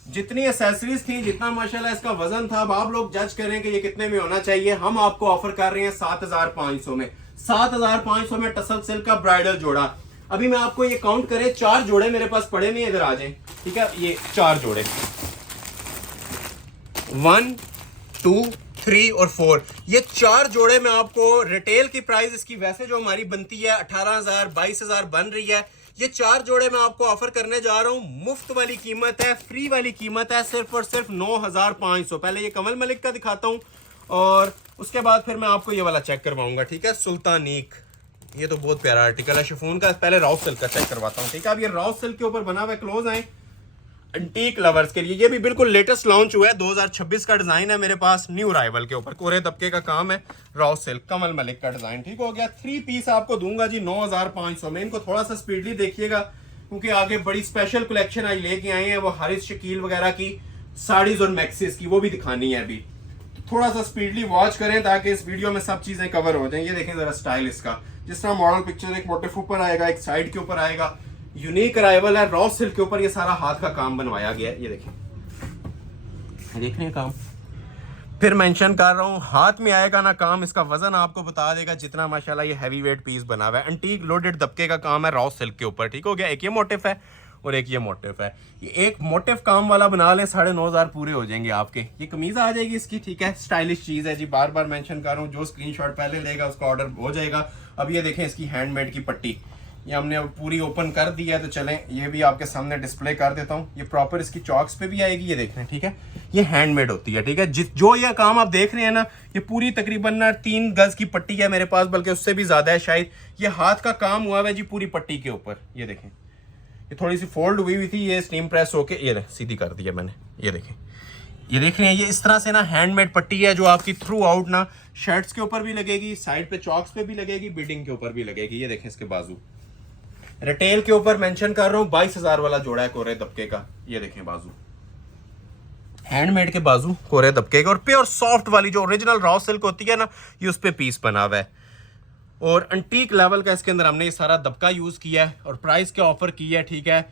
जितनी एसेसरीज थी, जितना माशाल्लाह इसका वजन था, अब आप लोग जज करें कि ये कितने में होना चाहिए। हम आपको ऑफर कर रहे हैं 7500 में, 7500 में टसल सिल्क का ब्राइडल जोड़ा। अभी मैं आपको ये काउंट करें, 4 जोड़े मेरे पास पड़े नहीं, इधर आ जाएं, ठीक है। ये 4 जोड़े, 1 2 3 और 4, ये 4 जोड़े में आपको रिटेल की प्राइस इसकी वैसे जो हमारी बनती है 18,000 22,000 बन रही है, ये 4 जोड़े मैं आपको ऑफर करने जा रहा हूं। मुफ्त वाली कीमत है, फ्री वाली कीमत है, सिर्फ और सिर्फ 9,500। पहले ये कमल मलिक का दिखाता हूं और उसके बाद फिर मैं आपको ये वाला चेक करवाऊंगा, ठीक है। सुल्तानीक, ये तो बहुत प्यारा आर्टिकल है शिफॉन का। पहले रॉ सिल्क का चेक करवाता हूँ, ठीक है। अब ये रॉ सिल्क के ऊपर बना हुआ है, क्लोज आए, एंटीक लवर्स के लिए। ये भी बिल्कुल लेटेस्ट लॉन्च हुआ है, 2026 का डिजाइन है मेरे पास, न्यू अराइवल के ऊपर, कोरे तबके का काम है, रॉ सिल्क कमल मलिक का डिजाइन, ठीक हो गया। 3 पीस आपको दूंगा जी 9,500 में। इनको थोड़ा सा स्पीडली देखिएगा, क्योंकि आगे बड़ी स्पेशल कलेक्शन आई लेके आए हैं, वो हारिस शकील वगैरह की साड़ीज और मैक्सिस की, वो भी दिखानी है अभी। थोड़ा सा स्पीडली वॉच करें ताकि इस वीडियो में सब चीजें कवर हो जाएं। ये देखें जरा स्टाइल इसका, जिस तरह मॉडल पिक्चर, एक मोटिफ ऊपर आएगा, एक साइड के ऊपर आएगा, यूनिक अराइवल है। रॉ सिल्क के ऊपर ये सारा हाथ का काम बनवाया गया है। ये देखें, देख रहे हैं काम, फिर मेंशन कर रहा हूँ, हाथ में आएगा ना काम, इसका वजन आपको बता देगा जितना माशाल्लाह ये हैवी वेट पीस बना हुआ है। एंटीक लोडेड दबके का काम है रॉ सिल्क के ऊपर, ठीक हो गया। एक ये मोटिफ है और एक ये मोटिफ है। ये एक मोटिफ काम वाला बना ले, 9,500 पूरे हो जाएंगे आपके। ये कमीज आ जाएगी इसकी, ठीक है, स्टाइलिश चीज है जी, बार बार मेंशन कर रहा हूँ। जो स्क्रीनशॉट पहले लेगा उसका ऑर्डर हो जाएगा। अब ये देखें इसकी हैंडमेड की पट्टी, ये हमने अब पूरी ओपन कर दी है, तो चलें ये भी आपके सामने डिस्प्ले कर देता हूँ। ये प्रॉपर इसकी चॉक्स पे भी आएगी, ये देख रहे हैं, ठीक है। ये हैंडमेड होती है, ठीक है। जो ये काम आप देख रहे हैं ना, ये पूरी तकरीबन ना 3 गज की पट्टी है मेरे पास, बल्कि उससे भी ज्यादा है शायद। ये हाथ का काम हुआ है जी पूरी पट्टी के ऊपर। ये देखें, ये थोड़ी सी फोल्ड हुई थी, ये स्टीम प्रेस होके ये सीधी कर दी है मैंने। ये देखें, ये देख रहे हैं, ये इस तरह से ना हैंडमेड पट्टी है, जो आपकी थ्रू आउट ना शर्ट्स के ऊपर भी लगेगी, साइड पे चॉक्स पे भी लगेगी, बीडिंग के ऊपर भी लगेगी। ये देखें इसके बाजू, रिटेल के ऊपर मेंशन कर रहा हूँ 22,000 वाला जोड़ा है कोरे दबके का। ये देखें बाजू, हैंडमेड के बाजू कोरे दबके का, और प्योर सॉफ्ट वाली जो ओरिजिनल रॉ सिल्क होती है ना, ये उस पे पीस बना हुआ है। और एंटीक लेवल का इसके अंदर हमने ये सारा दबका यूज किया है, और प्राइस के ऑफर की है, ठीक है।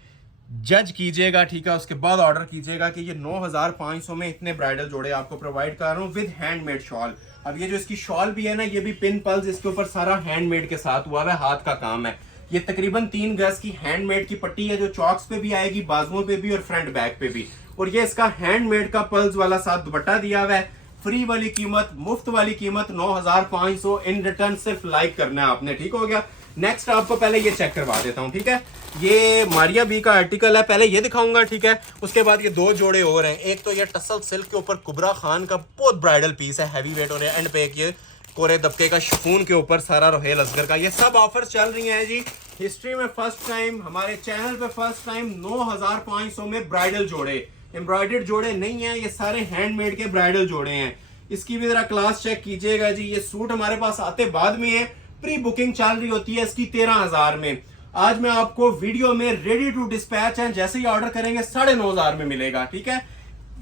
जज कीजिएगा, ठीक है, उसके बाद ऑर्डर कीजिएगा कि ये 9,500 में इतने ब्राइडल जोड़े आपको प्रोवाइड कर रहा हूँ विद हैंडमेड शॉल। अब ये जो इसकी शॉल भी है ना, ये भी पिन पल्स इसके ऊपर सारा हैंडमेड के साथ हुआ है, हाथ का काम है। ये तकरीबन 3 गज की हैंडमेड की पट्टी है, जो चॉक्स पे भी आएगी, बाजुओं पे भी और फ्रंट बैक पे भी। और ये इसका हैंडमेड का पल्स वाला साथ दुपट्टा दिया हुआ है। फ्री वाली कीमत, मुफ्त वाली कीमत 9,500। इन रिटर्न सिर्फ लाइक करना है आपने, ठीक हो गया। नेक्स्ट आपको पहले ये चेक करवा देता हूँ, ठीक है। ये मारिया बी का आर्टिकल है, पहले ये दिखाऊंगा, ठीक है। उसके बाद ये 2 जोड़े और हैं। एक तो ये टसल सिल्क के ऊपर कुबरा खान का बहुत ब्राइडल पीस है, हैवी वेट, और एंड पे एक ये कोरे दबके का शिफॉन के ऊपर सारा रोहेल असगर का। ये सब ऑफर चल रही हैं जी। हिस्ट्री में फर्स्ट टाइम, हमारे चैनल पे फर्स्ट टाइम 9,500 में ब्राइडल जोड़े, एम्ब्रॉयडर्ड जोड़े नहीं है, ये सारे हैंडमेड के ब्राइडल जोड़े हैं। इसकी भी जरा क्लास चेक कीजिएगा जी। ये सूट हमारे पास आते बाद में है, प्री बुकिंग चल रही होती है इसकी 13,000 में। आज मैं आपको वीडियो में रेडी टू डिस्पैच है, जैसे ही ऑर्डर करेंगे 9,500 में मिलेगा, ठीक है।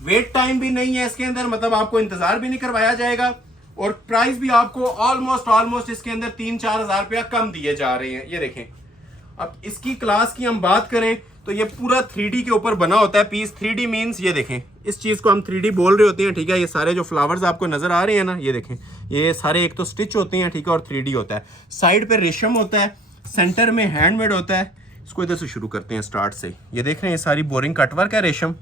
वेट टाइम भी नहीं है इसके अंदर, मतलब आपको इंतजार भी नहीं करवाया जाएगा। और प्राइस भी आपको ऑलमोस्ट इसके अंदर 3-4 हज़ार रुपया कम दिए जा रहे हैं। ये देखें, अब इसकी क्लास की हम बात करें तो ये पूरा 3D के ऊपर बना होता है पीस। 3D मीन्स ये देखें, इस चीज़ को हम 3D बोल रहे होते हैं, ठीक है। ये सारे जो फ्लावर्स आपको नजर आ रहे हैं ना, ये देखें, ये सारे एक तो स्टिच होते हैं, ठीक है, और 3D होता है। साइड पे रेशम होता है, सेंटर में हैंडमेड होता है। इसको इधर से शुरू करते हैं, स्टार्ट से। ये देख रहे हैं, ये सारी बोरिंग कटवर्क है रेशम।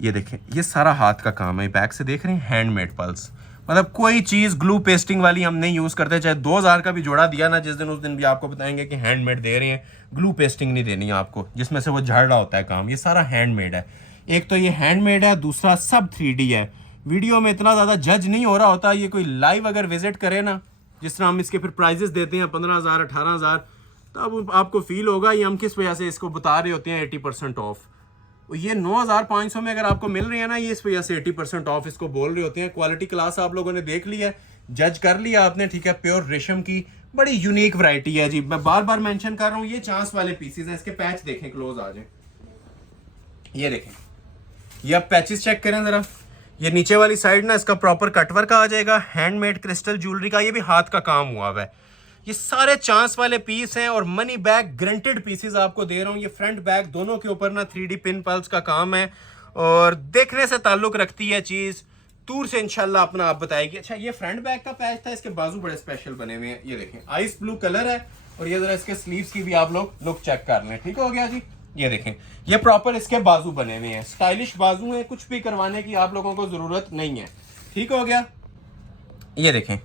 ये देखें, ये सारा हाथ का काम है। बैक से देख रहे हैं, हैंडमेड पल्स, मतलब कोई चीज़ ग्लू पेस्टिंग वाली हम नहीं यूज़ करते। चाहे 2000 का भी जोड़ा दिया ना जिस दिन, उस दिन भी आपको बताएंगे कि हैंडमेड दे रहे हैं, ग्लू पेस्टिंग नहीं देनी है आपको, जिसमें से वो झड़ रहा होता है काम। ये सारा हैंडमेड है। एक तो ये हैंडमेड है, दूसरा सब 3D है। वीडियो में इतना ज़्यादा जज नहीं हो रहा होता। ये कोई लाइव अगर विजिट करे ना, जिस तरह हम इसके फिर प्राइजेस देते हैं 15,000 18,000, तब आपको फील होगा ये हम किस वजह से इसको बता रहे होते हैं 80% ऑफ। ये 9,500 में अगर आपको मिल रही है ना, ये इस वजह से 80% ऑफ इसको बोल रहे होते हैं। क्वालिटी क्लास आप लोगों ने देख लिया है, जज कर लिया आपने, ठीक है। प्योर रेशम की बड़ी यूनिक वैरायटी है जी। मैं बार बार मेंशन कर रहा हूँ, ये चांस वाले पीसेस हैं। इसके पैच देखें, क्लोज आ जाए, ये देखें, ये आप पैचेस चेक करें जरा। ये नीचे वाली साइड ना, इसका प्रॉपर कटवर्क आ जाएगा, हैंडमेड क्रिस्टल ज्वेलरी का, ये भी हाथ का काम हुआ है। ये सारे चांस वाले पीस हैं और मनी बैग ग्रंटेड पीसेस आपको दे रहा हूँ। ये फ्रंट बैग दोनों के ऊपर ना 3D पिन पल्स का काम है और देखने से ताल्लुक रखती है चीज़, दूर से इंशाल्लाह अपना आप बताएगी। अच्छा, ये फ्रंट बैग का पैच था, इसके बाजू बड़े स्पेशल बने हुए हैं। ये देखें, आइस ब्लू कलर है और ये जरा इसके स्लीव्स की भी आप लोग लुक चेक कर लें, ठीक हो गया जी। ये देखें, ये प्रॉपर इसके बाजू बने हुए हैं, स्टाइलिश बाजू हैं, कुछ भी करवाने की आप लोगों को जरूरत नहीं है, ठीक हो गया। ये देखें,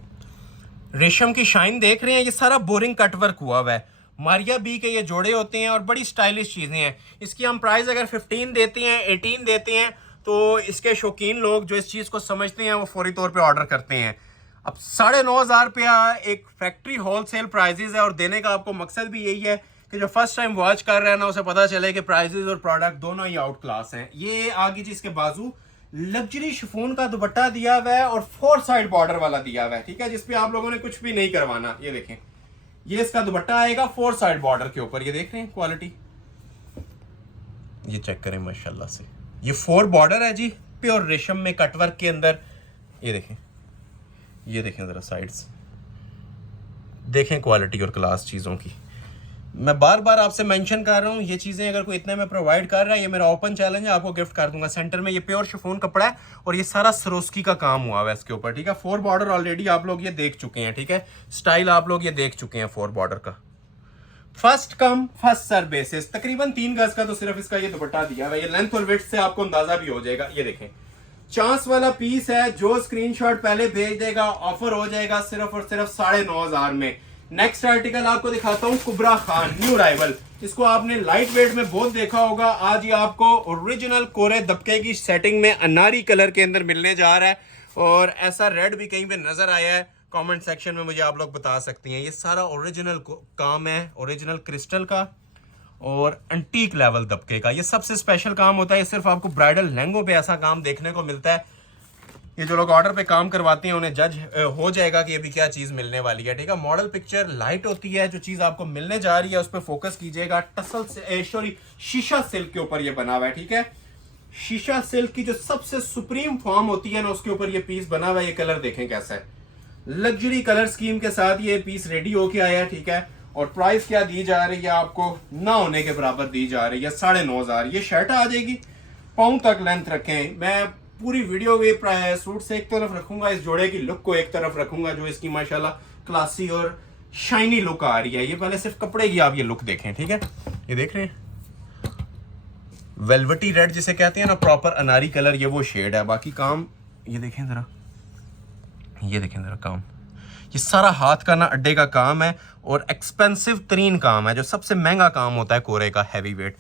रेशम की शाइन देख रहे हैं, ये सारा बोरिंग कटवर्क हुआ है। मारिया बी के ये जोड़े होते हैं और बड़ी स्टाइलिश चीज़ें हैं। इसकी हम प्राइस अगर 15 देते हैं, 18 देते हैं, तो इसके शौकीन लोग जो इस चीज़ को समझते हैं वो फौरी तौर पे ऑर्डर करते हैं। अब 9,500 रुपया एक फैक्ट्री होलसेल प्राइजेज है और देने का आपको मकसद भी यही है कि जो फर्स्ट टाइम वॉच कर रहे हैं ना, उसे पता चले कि प्राइजेज और प्रोडक्ट दोनों ही आउट क्लास हैं। ये आगे जी इसके बाजू लग्जरी शिफॉन का दुपट्टा दिया हुआ है और 4 साइड बॉर्डर वाला दिया हुआ है, ठीक है, जिसपे आप लोगों ने कुछ भी नहीं करवाना। ये देखें, ये इसका दुपट्टा आएगा 4 साइड बॉर्डर के ऊपर। ये देख रहे हैं क्वालिटी, ये चेक करें माशाल्लाह से। ये 4 बॉर्डर है जी, प्योर रेशम में कटवर्क के अंदर। ये देखें, ये देखें जरा साइड्स देखें, क्वालिटी और क्लास चीज़ों की। मैं बार बार आपसे मेंशन कर रहा हूँ, ये चीज़ें अगर कोई इतने में प्रोवाइड कर रहा है, ये मेरा ओपन चैलेंज है, आपको गिफ्ट कर दूंगा। सेंटर में ये प्योर शिफॉन कपड़ा है और ये सारा सरोस्की का काम हुआ है इसके ऊपर, ठीक है। 4 बॉर्डर ऑलरेडी आप लोग ये देख चुके हैं, ठीक है। स्टाइल आप लोग ये देख चुके हैं 4 बॉर्डर का। First come first serve basis, तकरीबन 3 गज का तो सिर्फ इसका ये दुपट्टा दिया हुआ है। ये लेंथ और विड्थ से आपको अंदाजा भी हो जाएगा। ये देखें, चांस वाला पीस है, जो स्क्रीनशॉट पहले भेज देगा ऑफर हो जाएगा सिर्फ और सिर्फ 9,500 में। नेक्स्ट आर्टिकल आपको दिखाता हूँ, कुबरा खान न्यू अराइवल। इसको आपने लाइट वेट में बहुत देखा होगा, आज ये आपको ओरिजिनल कोरे दबके की सेटिंग में अनारी कलर के अंदर मिलने जा रहा है और ऐसा रेड भी कहीं पे नजर आया है, कमेंट सेक्शन में मुझे आप लोग बता सकती हैं। ये सारा ओरिजिनल काम है, ओरिजिनल क्रिस्टल का और एंटीक लेवल दबके का। ये सबसे स्पेशल काम होता है, ये सिर्फ आपको ब्राइडल लहंगों पे ऐसा काम देखने को मिलता है। ये जो लोग ऑर्डर पे काम करवाते हैं उन्हें जज हो जाएगा कि अभी क्या चीज़ मिलने वाली है, ठीक है। मॉडल पिक्चर लाइट होती है, जो चीज़ आपको मिलने जा रही है उस पर फोकस कीजिएगा। टसल से सॉरी शीशा सिल्क के ऊपर ये बना हुआ है, ठीक है। शीशा सिल्क की जो सबसे सुप्रीम फॉर्म होती है ना, उसके ऊपर ये पीस बना हुआ है। ये कलर देखें कैसा है, लग्जरी कलर स्कीम के साथ ये पीस रेडी होके आया है, ठीक है। और प्राइस क्या दी जा रही है आपको, ना होने के बराबर दी जा रही है, 9,500। ये शर्ट आ जाएगी, पाउंड तक लेंथ रखें। मैं पूरी वीडियो में सूट से एक तरफ रखूंगा, इस जोड़े की लुक को एक तरफ रखूंगा, जो इसकी माशाल्लाह क्लासी और शाइनी लुक आ रही है। ये पहले सिर्फ कपड़े की आप ये लुक देखें, ठीक है। ये देख रहे हैं, वेलवेटी रेड जिसे कहते हैं ना, प्रॉपर अनारी कलर, ये वो शेड है। बाकी काम ये देखें जरा, ये देखें जरा काम, ये सारा हाथ का ना अड्डे का काम है और एक्सपेंसिव तरीन काम है, जो सबसे महंगा काम होता है कोरे का, हैवी वेट।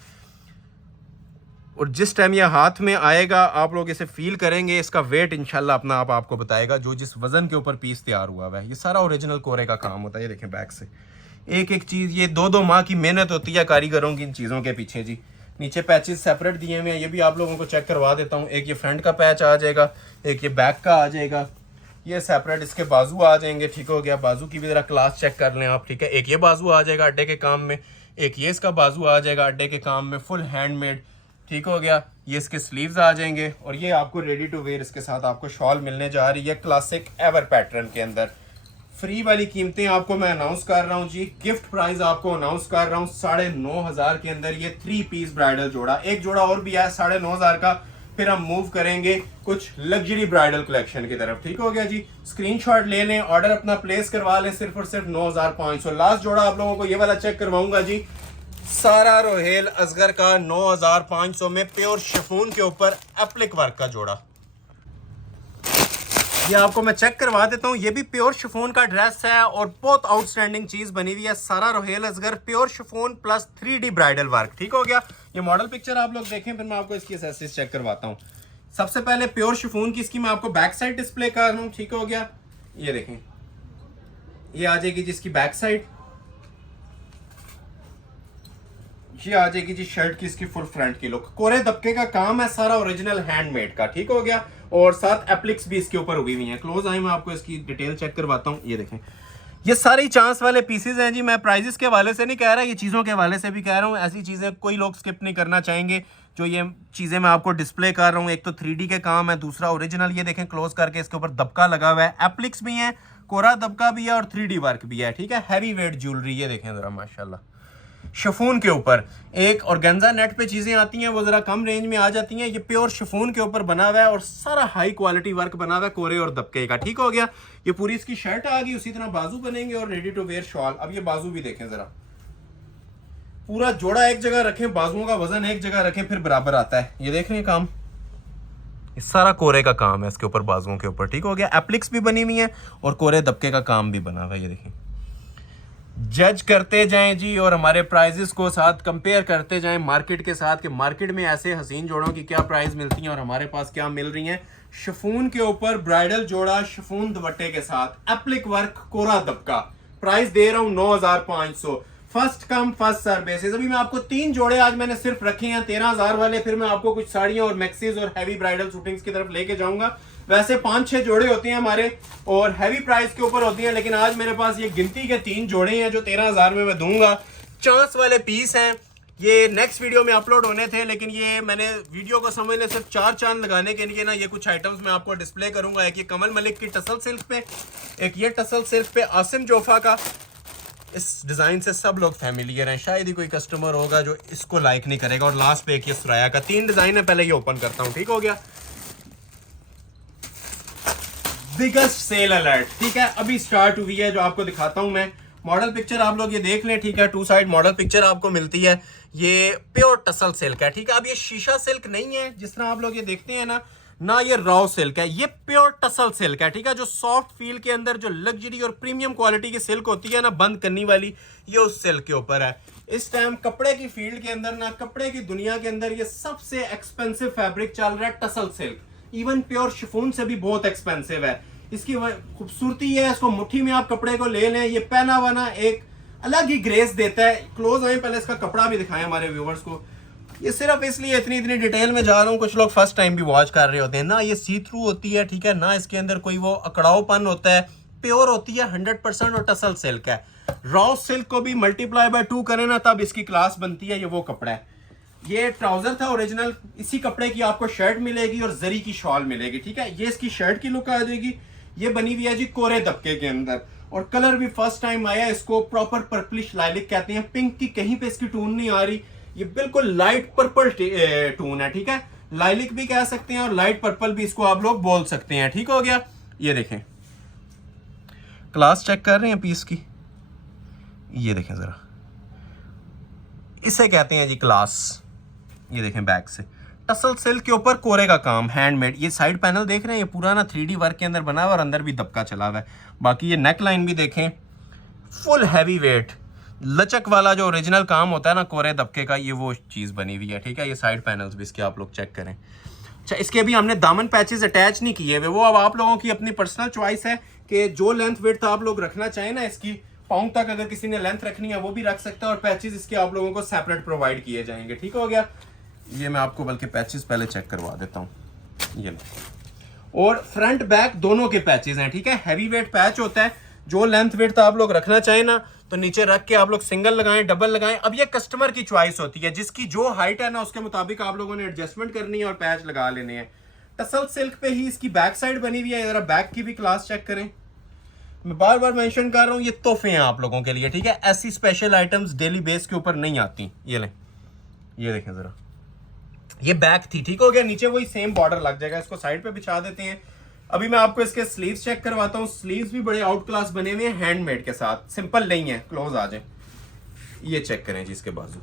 और जिस टाइम ये हाथ में आएगा आप लोग इसे फील करेंगे, इसका वेट इंशाल्लाह अपना आप आपको बताएगा, जो जिस वजन के ऊपर पीस तैयार हुआ है। ये सारा ओरिजिनल कोरे का काम होता है। ये देखें बैक से एक एक चीज़, ये 2-2 माह की मेहनत होती है कारीगरों की इन चीज़ों के पीछे जी। नीचे पैचेस सेपरेट दिए हुए हैं, ये भी आप लोगों को चेक करवा देता हूँ। एक ये फ्रंट का पैच आ जाएगा, एक ये बैक का आ जाएगा, ये सेपरेट इसके बाजू आ जाएंगे, ठीक हो गया। बाजू की भी जरा क्लास चेक कर लें आप, ठीक है। एक ये बाजू आ जाएगा अड्डे के काम में, एक ये इसका बाजू आ जाएगा अड्डे के काम में, फुल हैंडमेड, ठीक हो गया। ये इसके स्लीव्स आ जाएंगे और ये आपको रेडी टू वेयर इसके साथ आपको शॉल मिलने जा रही है क्लासिक एवर पैटर्न के अंदर। फ्री वाली कीमतें आपको मैं अनाउंस कर रहा हूँ जी, गिफ्ट प्राइस आपको अनाउंस कर रहा हूँ 9,500 के अंदर ये 3 पीस ब्राइडल जोड़ा। एक जोड़ा और भी है 9,500 का, फिर हम मूव करेंगे कुछ लग्जरी ब्राइडल कलेक्शन की तरफ। ठीक हो गया जी, स्क्रीनशॉट ले लें, ऑर्डर अपना प्लेस करवा लें, सिर्फ और सिर्फ 9,500। लास्ट जोड़ा आप लोगों को ये वाला चेक करवाऊंगा जी, सारा रोहेल असगर का 9,500 में प्योर शिफॉन के ऊपर एप्लिक वर्क का जोड़ा। ये आपको मैं चेक करवा देता हूँ, ये भी प्योर शिफॉन का ड्रेस है और बहुत आउटस्टैंडिंग चीज बनी हुई है। Sara Rohale Asghar pure chiffon plus 3D bridal work. ठीक हो गया। ये मॉडल पिक्चर आप लोग देखें, फिर मैं आपको इसकी एक्सेसरीज चेक करवाता हूँ। सबसे पहले प्योर शिफॉन की इसकी मैं आपको बैक साइड डिस्प्ले कर रहा हूँ। ठीक हो गया, ये देखें, ये आ जाएगी जिसकी बैक साइड, ये आ जाएगी जी शर्ट की इसकी फुल फ्रंट की लुक। कोरे दबके का काम है, सारा ओरिजिनल हैंडमेड का। ठीक हो गया, और साथ एप्लिक्स भी इसके ऊपर उगी हुई हैं। क्लोज आई मैं आपको इसकी डिटेल चेक करवाता हूँ। ये देखें, ये सारी चांस वाले पीसेस हैं जी। मैं प्राइजेस के हवाले से नहीं कह रहा, ये चीज़ों के हवाले से भी कह रहा हूँ। ऐसी चीज़ें कोई लोग स्किप नहीं करना चाहेंगे। जो ये चीज़ें मैं आपको डिस्प्ले कर रहा हूँ, एक तो 3D के काम है, दूसरा ओरिजिनल। ये देखें क्लोज करके, इसके ऊपर दबका लगा हुआ है, एप्लिक्स भी हैं, कोरा दबका भी है और 3D वर्क भी है। ठीक है, हैवी वेट ज्वेलरी। ये देखें जरा, माशाल्लाह शिफॉन के ऊपर। एक ऑर्गेन्जा नेट पे चीजें आती हैं, वो जरा कम रेंज में आ जाती हैं। ये प्योर शिफॉन के ऊपर बना हुआ है और सारा हाई क्वालिटी वर्क बना हुआ है कोरे और दबके का। ठीक हो गया, ये पूरी इसकी शर्ट आ गई, उसी तरह बाजू बनेंगे और रेडी टू वेयर शॉल। अब ये बाजू भी देखें जरा, पूरा जोड़ा एक जगह रखें, बाजुओं का वजन एक जगह रखें, फिर बराबर आता है। ये देख रहे हैं काम, ये सारा कोरे का काम है इसके ऊपर, बाजुओं के ऊपर। ठीक हो गया, एप्लिक्स भी बनी हुई है और कोरे दबके का काम भी बना हुआ है। ये देखें, जज करते जाएं जी और हमारे प्राइजेस को साथ कंपेयर करते जाएं मार्केट के साथ, कि मार्केट में ऐसे हसीन जोड़ों की क्या प्राइस मिलती हैं और हमारे पास क्या मिल रही हैं। शिफॉन के ऊपर ब्राइडल जोड़ा शिफॉन दुपट्टे के साथ applique work kora dabka, price दे रहा हूं 9,500। First come first serve basis. अभी मैं आपको 3 जोड़े आज मैंने सिर्फ रखे हैं 13,000 वाले, फिर मैं आपको कुछ साड़ियां और मैक्सीज और हैवी ब्राइडल शूटिंग्स की तरफ लेके जाऊंगा। वैसे 5-6 जोड़े होते हैं हमारे और हैवी प्राइस के ऊपर होती हैं, लेकिन आज मेरे पास ये गिनती के 3 जोड़े हैं जो 13,000 में मैं दूंगा। चांस वाले पीस हैं, ये नेक्स्ट वीडियो में अपलोड होने थे, लेकिन ये मैंने वीडियो को समझ ले सिर्फ 4 चांद लगाने के लिए ना, ये कुछ आइटम्स मैं आपको डिस्प्ले करूंगा। एक ये कमल मलिक की टसल सिल्क पे, एक ये टसल सिल्क पे आसिम जोफा का। इस डिजाइन से सब लोग फैमिलियर हैं, शायद ही कोई कस्टमर होगा जो इसको लाइक नहीं करेगा। और लास्ट पे एक ये सुराया का। 3 डिजाइन है, पहले ये ओपन करता हूं। ठीक हो गया, बिगेस्ट सेल अलर्ट। ठीक है, अभी स्टार्ट हुई है, जो आपको दिखाता हूं मैं। मॉडल पिक्चर आप लोग ये देख लें। ठीक है, 2 साइड मॉडल पिक्चर आपको मिलती है। ये प्योर टसल सिल्क है। ठीक है, अब ये शीशा सिल्क नहीं है जिस तरह आप लोग ये देखते हैं ना ये रॉ सिल्क है, ये प्योर टसल सिल्क है। ठीक है, जो सॉफ्ट फील के अंदर जो लग्जरी और प्रीमियम क्वालिटी की सिल्क होती है ना, बंद करने वाली, ये उस सिल्क के ऊपर है। इस टाइम कपड़े की फील्ड के अंदर ना, कपड़े की दुनिया के अंदर ये सबसे एक्सपेंसिव फैब्रिक चल रहा है tussle silk. Even pure chiffon से भी बहुत एक्सपेंसिव है। इसकी खूबसूरती है, इसको मुट्ठी में आप कपड़े को ले लें, ये पहना हुआ ना एक अलग ही ग्रेस देता है। क्लोज आए, पहले इसका कपड़ा भी दिखाएं हमारे व्यूवर्स को। ये सिर्फ इसलिए इतनी डिटेल में जा रहा हूँ, कुछ लोग फर्स्ट टाइम भी वॉच कर रहे होते हैं ना, ये सी थ्रू होती है। ठीक है ना, इसके अंदर कोई वो अकड़ावपन होता है, प्योर होती है 100% और टसल सिल्क है। रॉ सिल्क को भी मल्टीप्लाई बाय 2 करें ना, तब इसकी क्लास बनती है। ये वो कपड़ा है, ये ट्राउजर था ओरिजिनल, इसी कपड़े की आपको शर्ट मिलेगी और जरी की शॉल मिलेगी। ठीक है, ये इसकी शर्ट की लुक आ जाएगी। ये बनी हुई है जी कोरे दबके के अंदर और कलर भी फर्स्ट टाइम आया, इसको प्रॉपर पर्पलिश लाइलिक कहते हैं। पिंक की कहीं पे इसकी टून नहीं आ रही, ये बिल्कुल लाइट पर्पल टून है। ठीक है, लाइलिक भी कह सकते हैं और लाइट पर्पल भी इसको आप लोग बोल सकते हैं। ठीक हो गया, ये देखें, क्लास चेक कर रहे हैं पीस की, ये देखें जरा, इसे कहते हैं जी क्लास। ये देखें बैक से टसल सिल्क के ऊपर कोरे का काम, हैंडमेड। ये साइड पैनल देख रहे हैं, ये पूरा ना 3D वर्क के अंदर बना हुआ और अंदर भी दबका चला हुआ है। बाकी ये नेक लाइन भी देखें, फुल हैवी वेट लचक वाला जो ओरिजिनल काम होता है ना कोरे दबके का, ये वो चीज़ बनी हुई है। ठीक है, ये साइड पैनल्स भी इसके आप लोग चेक करें। अच्छा, इसके भी हमने दामन पैचेस अटैच नहीं किए हुए, वो अब आप लोगों की अपनी पर्सनल चॉइस है कि जो लेंथ वेट आप लोग रखना चाहें ना, इसकी पाउंड तक अगर किसी ने लेंथ रखनी है वो भी रख सकता है और पैचेस इसके आप लोगों को सेपरेट प्रोवाइड किए जाएंगे। ठीक हो गया, ये मैं आपको बल्कि पैचेस पहले चेक करवा देता हूँ। ये और फ्रंट बैक दोनों के पैचेस हैं। ठीक है, हैवी वेट पैच होता है, जो लेंथ वेट आप लोग रखना चाहें ना, तो नीचे रख के आप लोग सिंगल लगाएं, डबल लगाएं। अब ये कस्टमर की चॉइस होती है, जिसकी जो हाइट है ना उसके मुताबिक आप लोगों ने एडजस्टमेंट करनी है और पैच लगा लेने हैं। टसल सिल्क पे ही इसकी बैक साइड बनी हुई है, जरा बैक की भी क्लास चेक करें। मैं बार बार मेंशन कर रहा हूँ, ये तोहफे हैं आप लोगों के लिए, ठीक है। ऐसी स्पेशल आइटम्स डेली बेस के ऊपर नहीं आती। ये लें, ये देखें जरा, ये बैक थी, ठीक हो गया। नीचे वही सेम बॉर्डर लग जाएगा, इसको साइड पे बिछा देते हैं। अभी मैं आपको इसके स्लीव्स चेक करवाता हूँ। स्लीव्स भी बड़े आउट क्लास बने हुए हैं, हैंडमेड के साथ, सिंपल नहीं है। क्लोज आ जाए, ये चेक करें जी इसके बाजू।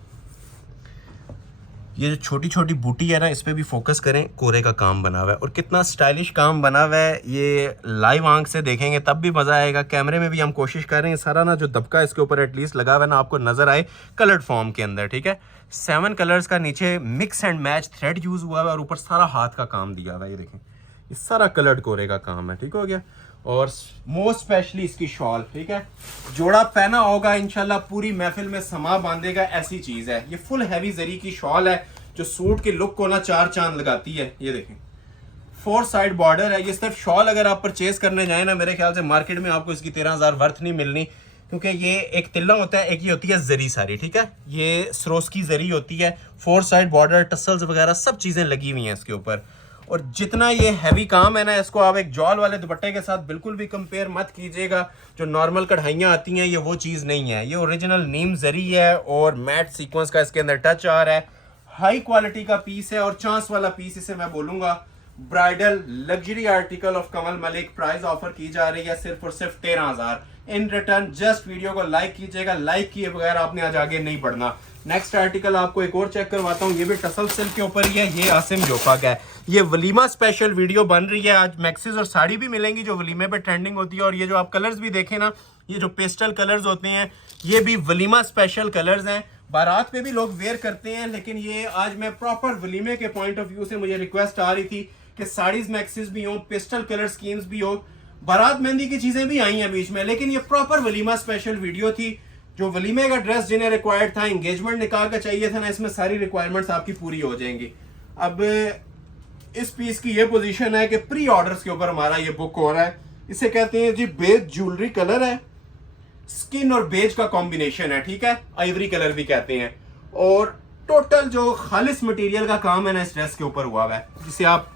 ये जो छोटी छोटी बूटी है ना, इस पे भी फोकस करें, कोरे का काम बना हुआ है और कितना स्टाइलिश काम बना हुआ है। ये लाइव आंख से देखेंगे तब भी मजा आएगा। कैमरे में भी हम कोशिश कर रहे हैं सारा ना जो दबका इसके ऊपर एटलीस्ट लगा हुआ है ना आपको नजर आए कलर्ड फॉर्म के अंदर, ठीक है। 7 कलर्स का नीचे mix and match thread use हुआ है और ऊपर सारा हाथ का काम दिया हुआ है। ये देखें, ये सारा कलर्ड कोरे का काम है, ठीक हो गया। और मोस्ट स्पेशली इसकी शॉल, ठीक है। जोड़ा पहना होगा इंशाल्लाह पूरी महफिल में समा बांधेगा, ऐसी चीज है। ये फुल हैवी जरी की शॉल है जो सूट के लुक को ना 4 चांद लगाती है। ये देखें, 4 साइड बॉर्डर है। ये सिर्फ शॉल अगर आप परचेज करने जाए ना, मेरे ख्याल से मार्केट में आपको इसकी 13,000 वर्थ नहीं मिलनी, क्योंकि ये एक तिल्ला होता है, एक ये होती है जरी सारी, ठीक है। ये सरोस्की जरी होती है, 4 साइड बॉर्डर, टसल्स वगैरह सब चीजें लगी हुई हैं इसके ऊपर। और जितना ये हैवी काम है ना, इसको आप एक जॉल वाले दुपट्टे के साथ बिल्कुल भी कंपेयर मत कीजिएगा। जो नॉर्मल कढ़ाइयाँ आती हैं ये वो चीज़ नहीं है। ये ओरिजिनल नीम जरी है और मैट सीक्वेंस का इसके अंदर टच आ रहा है। हाई क्वालिटी का पीस है और चांस वाला पीस इसे मैं बोलूँगा। Bridal luxury article of Kamal Malik, price offer की जा रही है सिर्फ और सिर्फ 13,000। इन रिटर्न जस्ट वीडियो को लाइक कीजिएगा, लाइक किए बगैर आपने आज आगे नहीं बढ़ना। नेक्स्ट आर्टिकल आपको एक और चेक करवाता हूँ, ये भी टसल सिल्क के ऊपर ही है। ये आसिम जोफा का है। ये वलीमा स्पेशल वीडियो बन रही है। आज मैक्सिस और साड़ी भी मिलेंगी जो वलीमे पे ट्रेंडिंग होती है। और ये जो आप कलर्स भी देखें ना, ये जो पेस्टल कलर्स होते हैं, ये भी वलीमा स्पेशल कलर्स हैं। बारात पे भी लोग वेयर करते हैं, लेकिन ये आज मैं प्रॉपर वलीमे के पॉइंट ऑफ व्यू से मुझे रिक्वेस्ट आ रही थी कि साड़ीज मैक्सिस भी हो, पेस्टल कलर स्कीम्स भी हो। बारात मेहंदी की चीजें भी आई हैं बीच में, लेकिन ये प्रॉपर वलीमा स्पेशल वीडियो थी। जो वलीमे का ड्रेस जिन्हें रिक्वायर्ड था, एंगेजमेंट निकाह का चाहिए था ना, इसमें सारी रिक्वायरमेंट्स आपकी पूरी हो जाएंगी। अब इस पीस की ये पोजीशन है कि प्री ऑर्डर्स के ऊपर हमारा ये बुक हो रहा है। इसे कहते हैं जी बेज ज्वेलरी कलर है, स्किन और बेज का कॉम्बिनेशन है, ठीक है। आइवरी कलर भी कहते हैं। और टोटल जो खालिस मटेरियल का काम है ना इस ड्रेस के ऊपर हुआ है, जिसे आप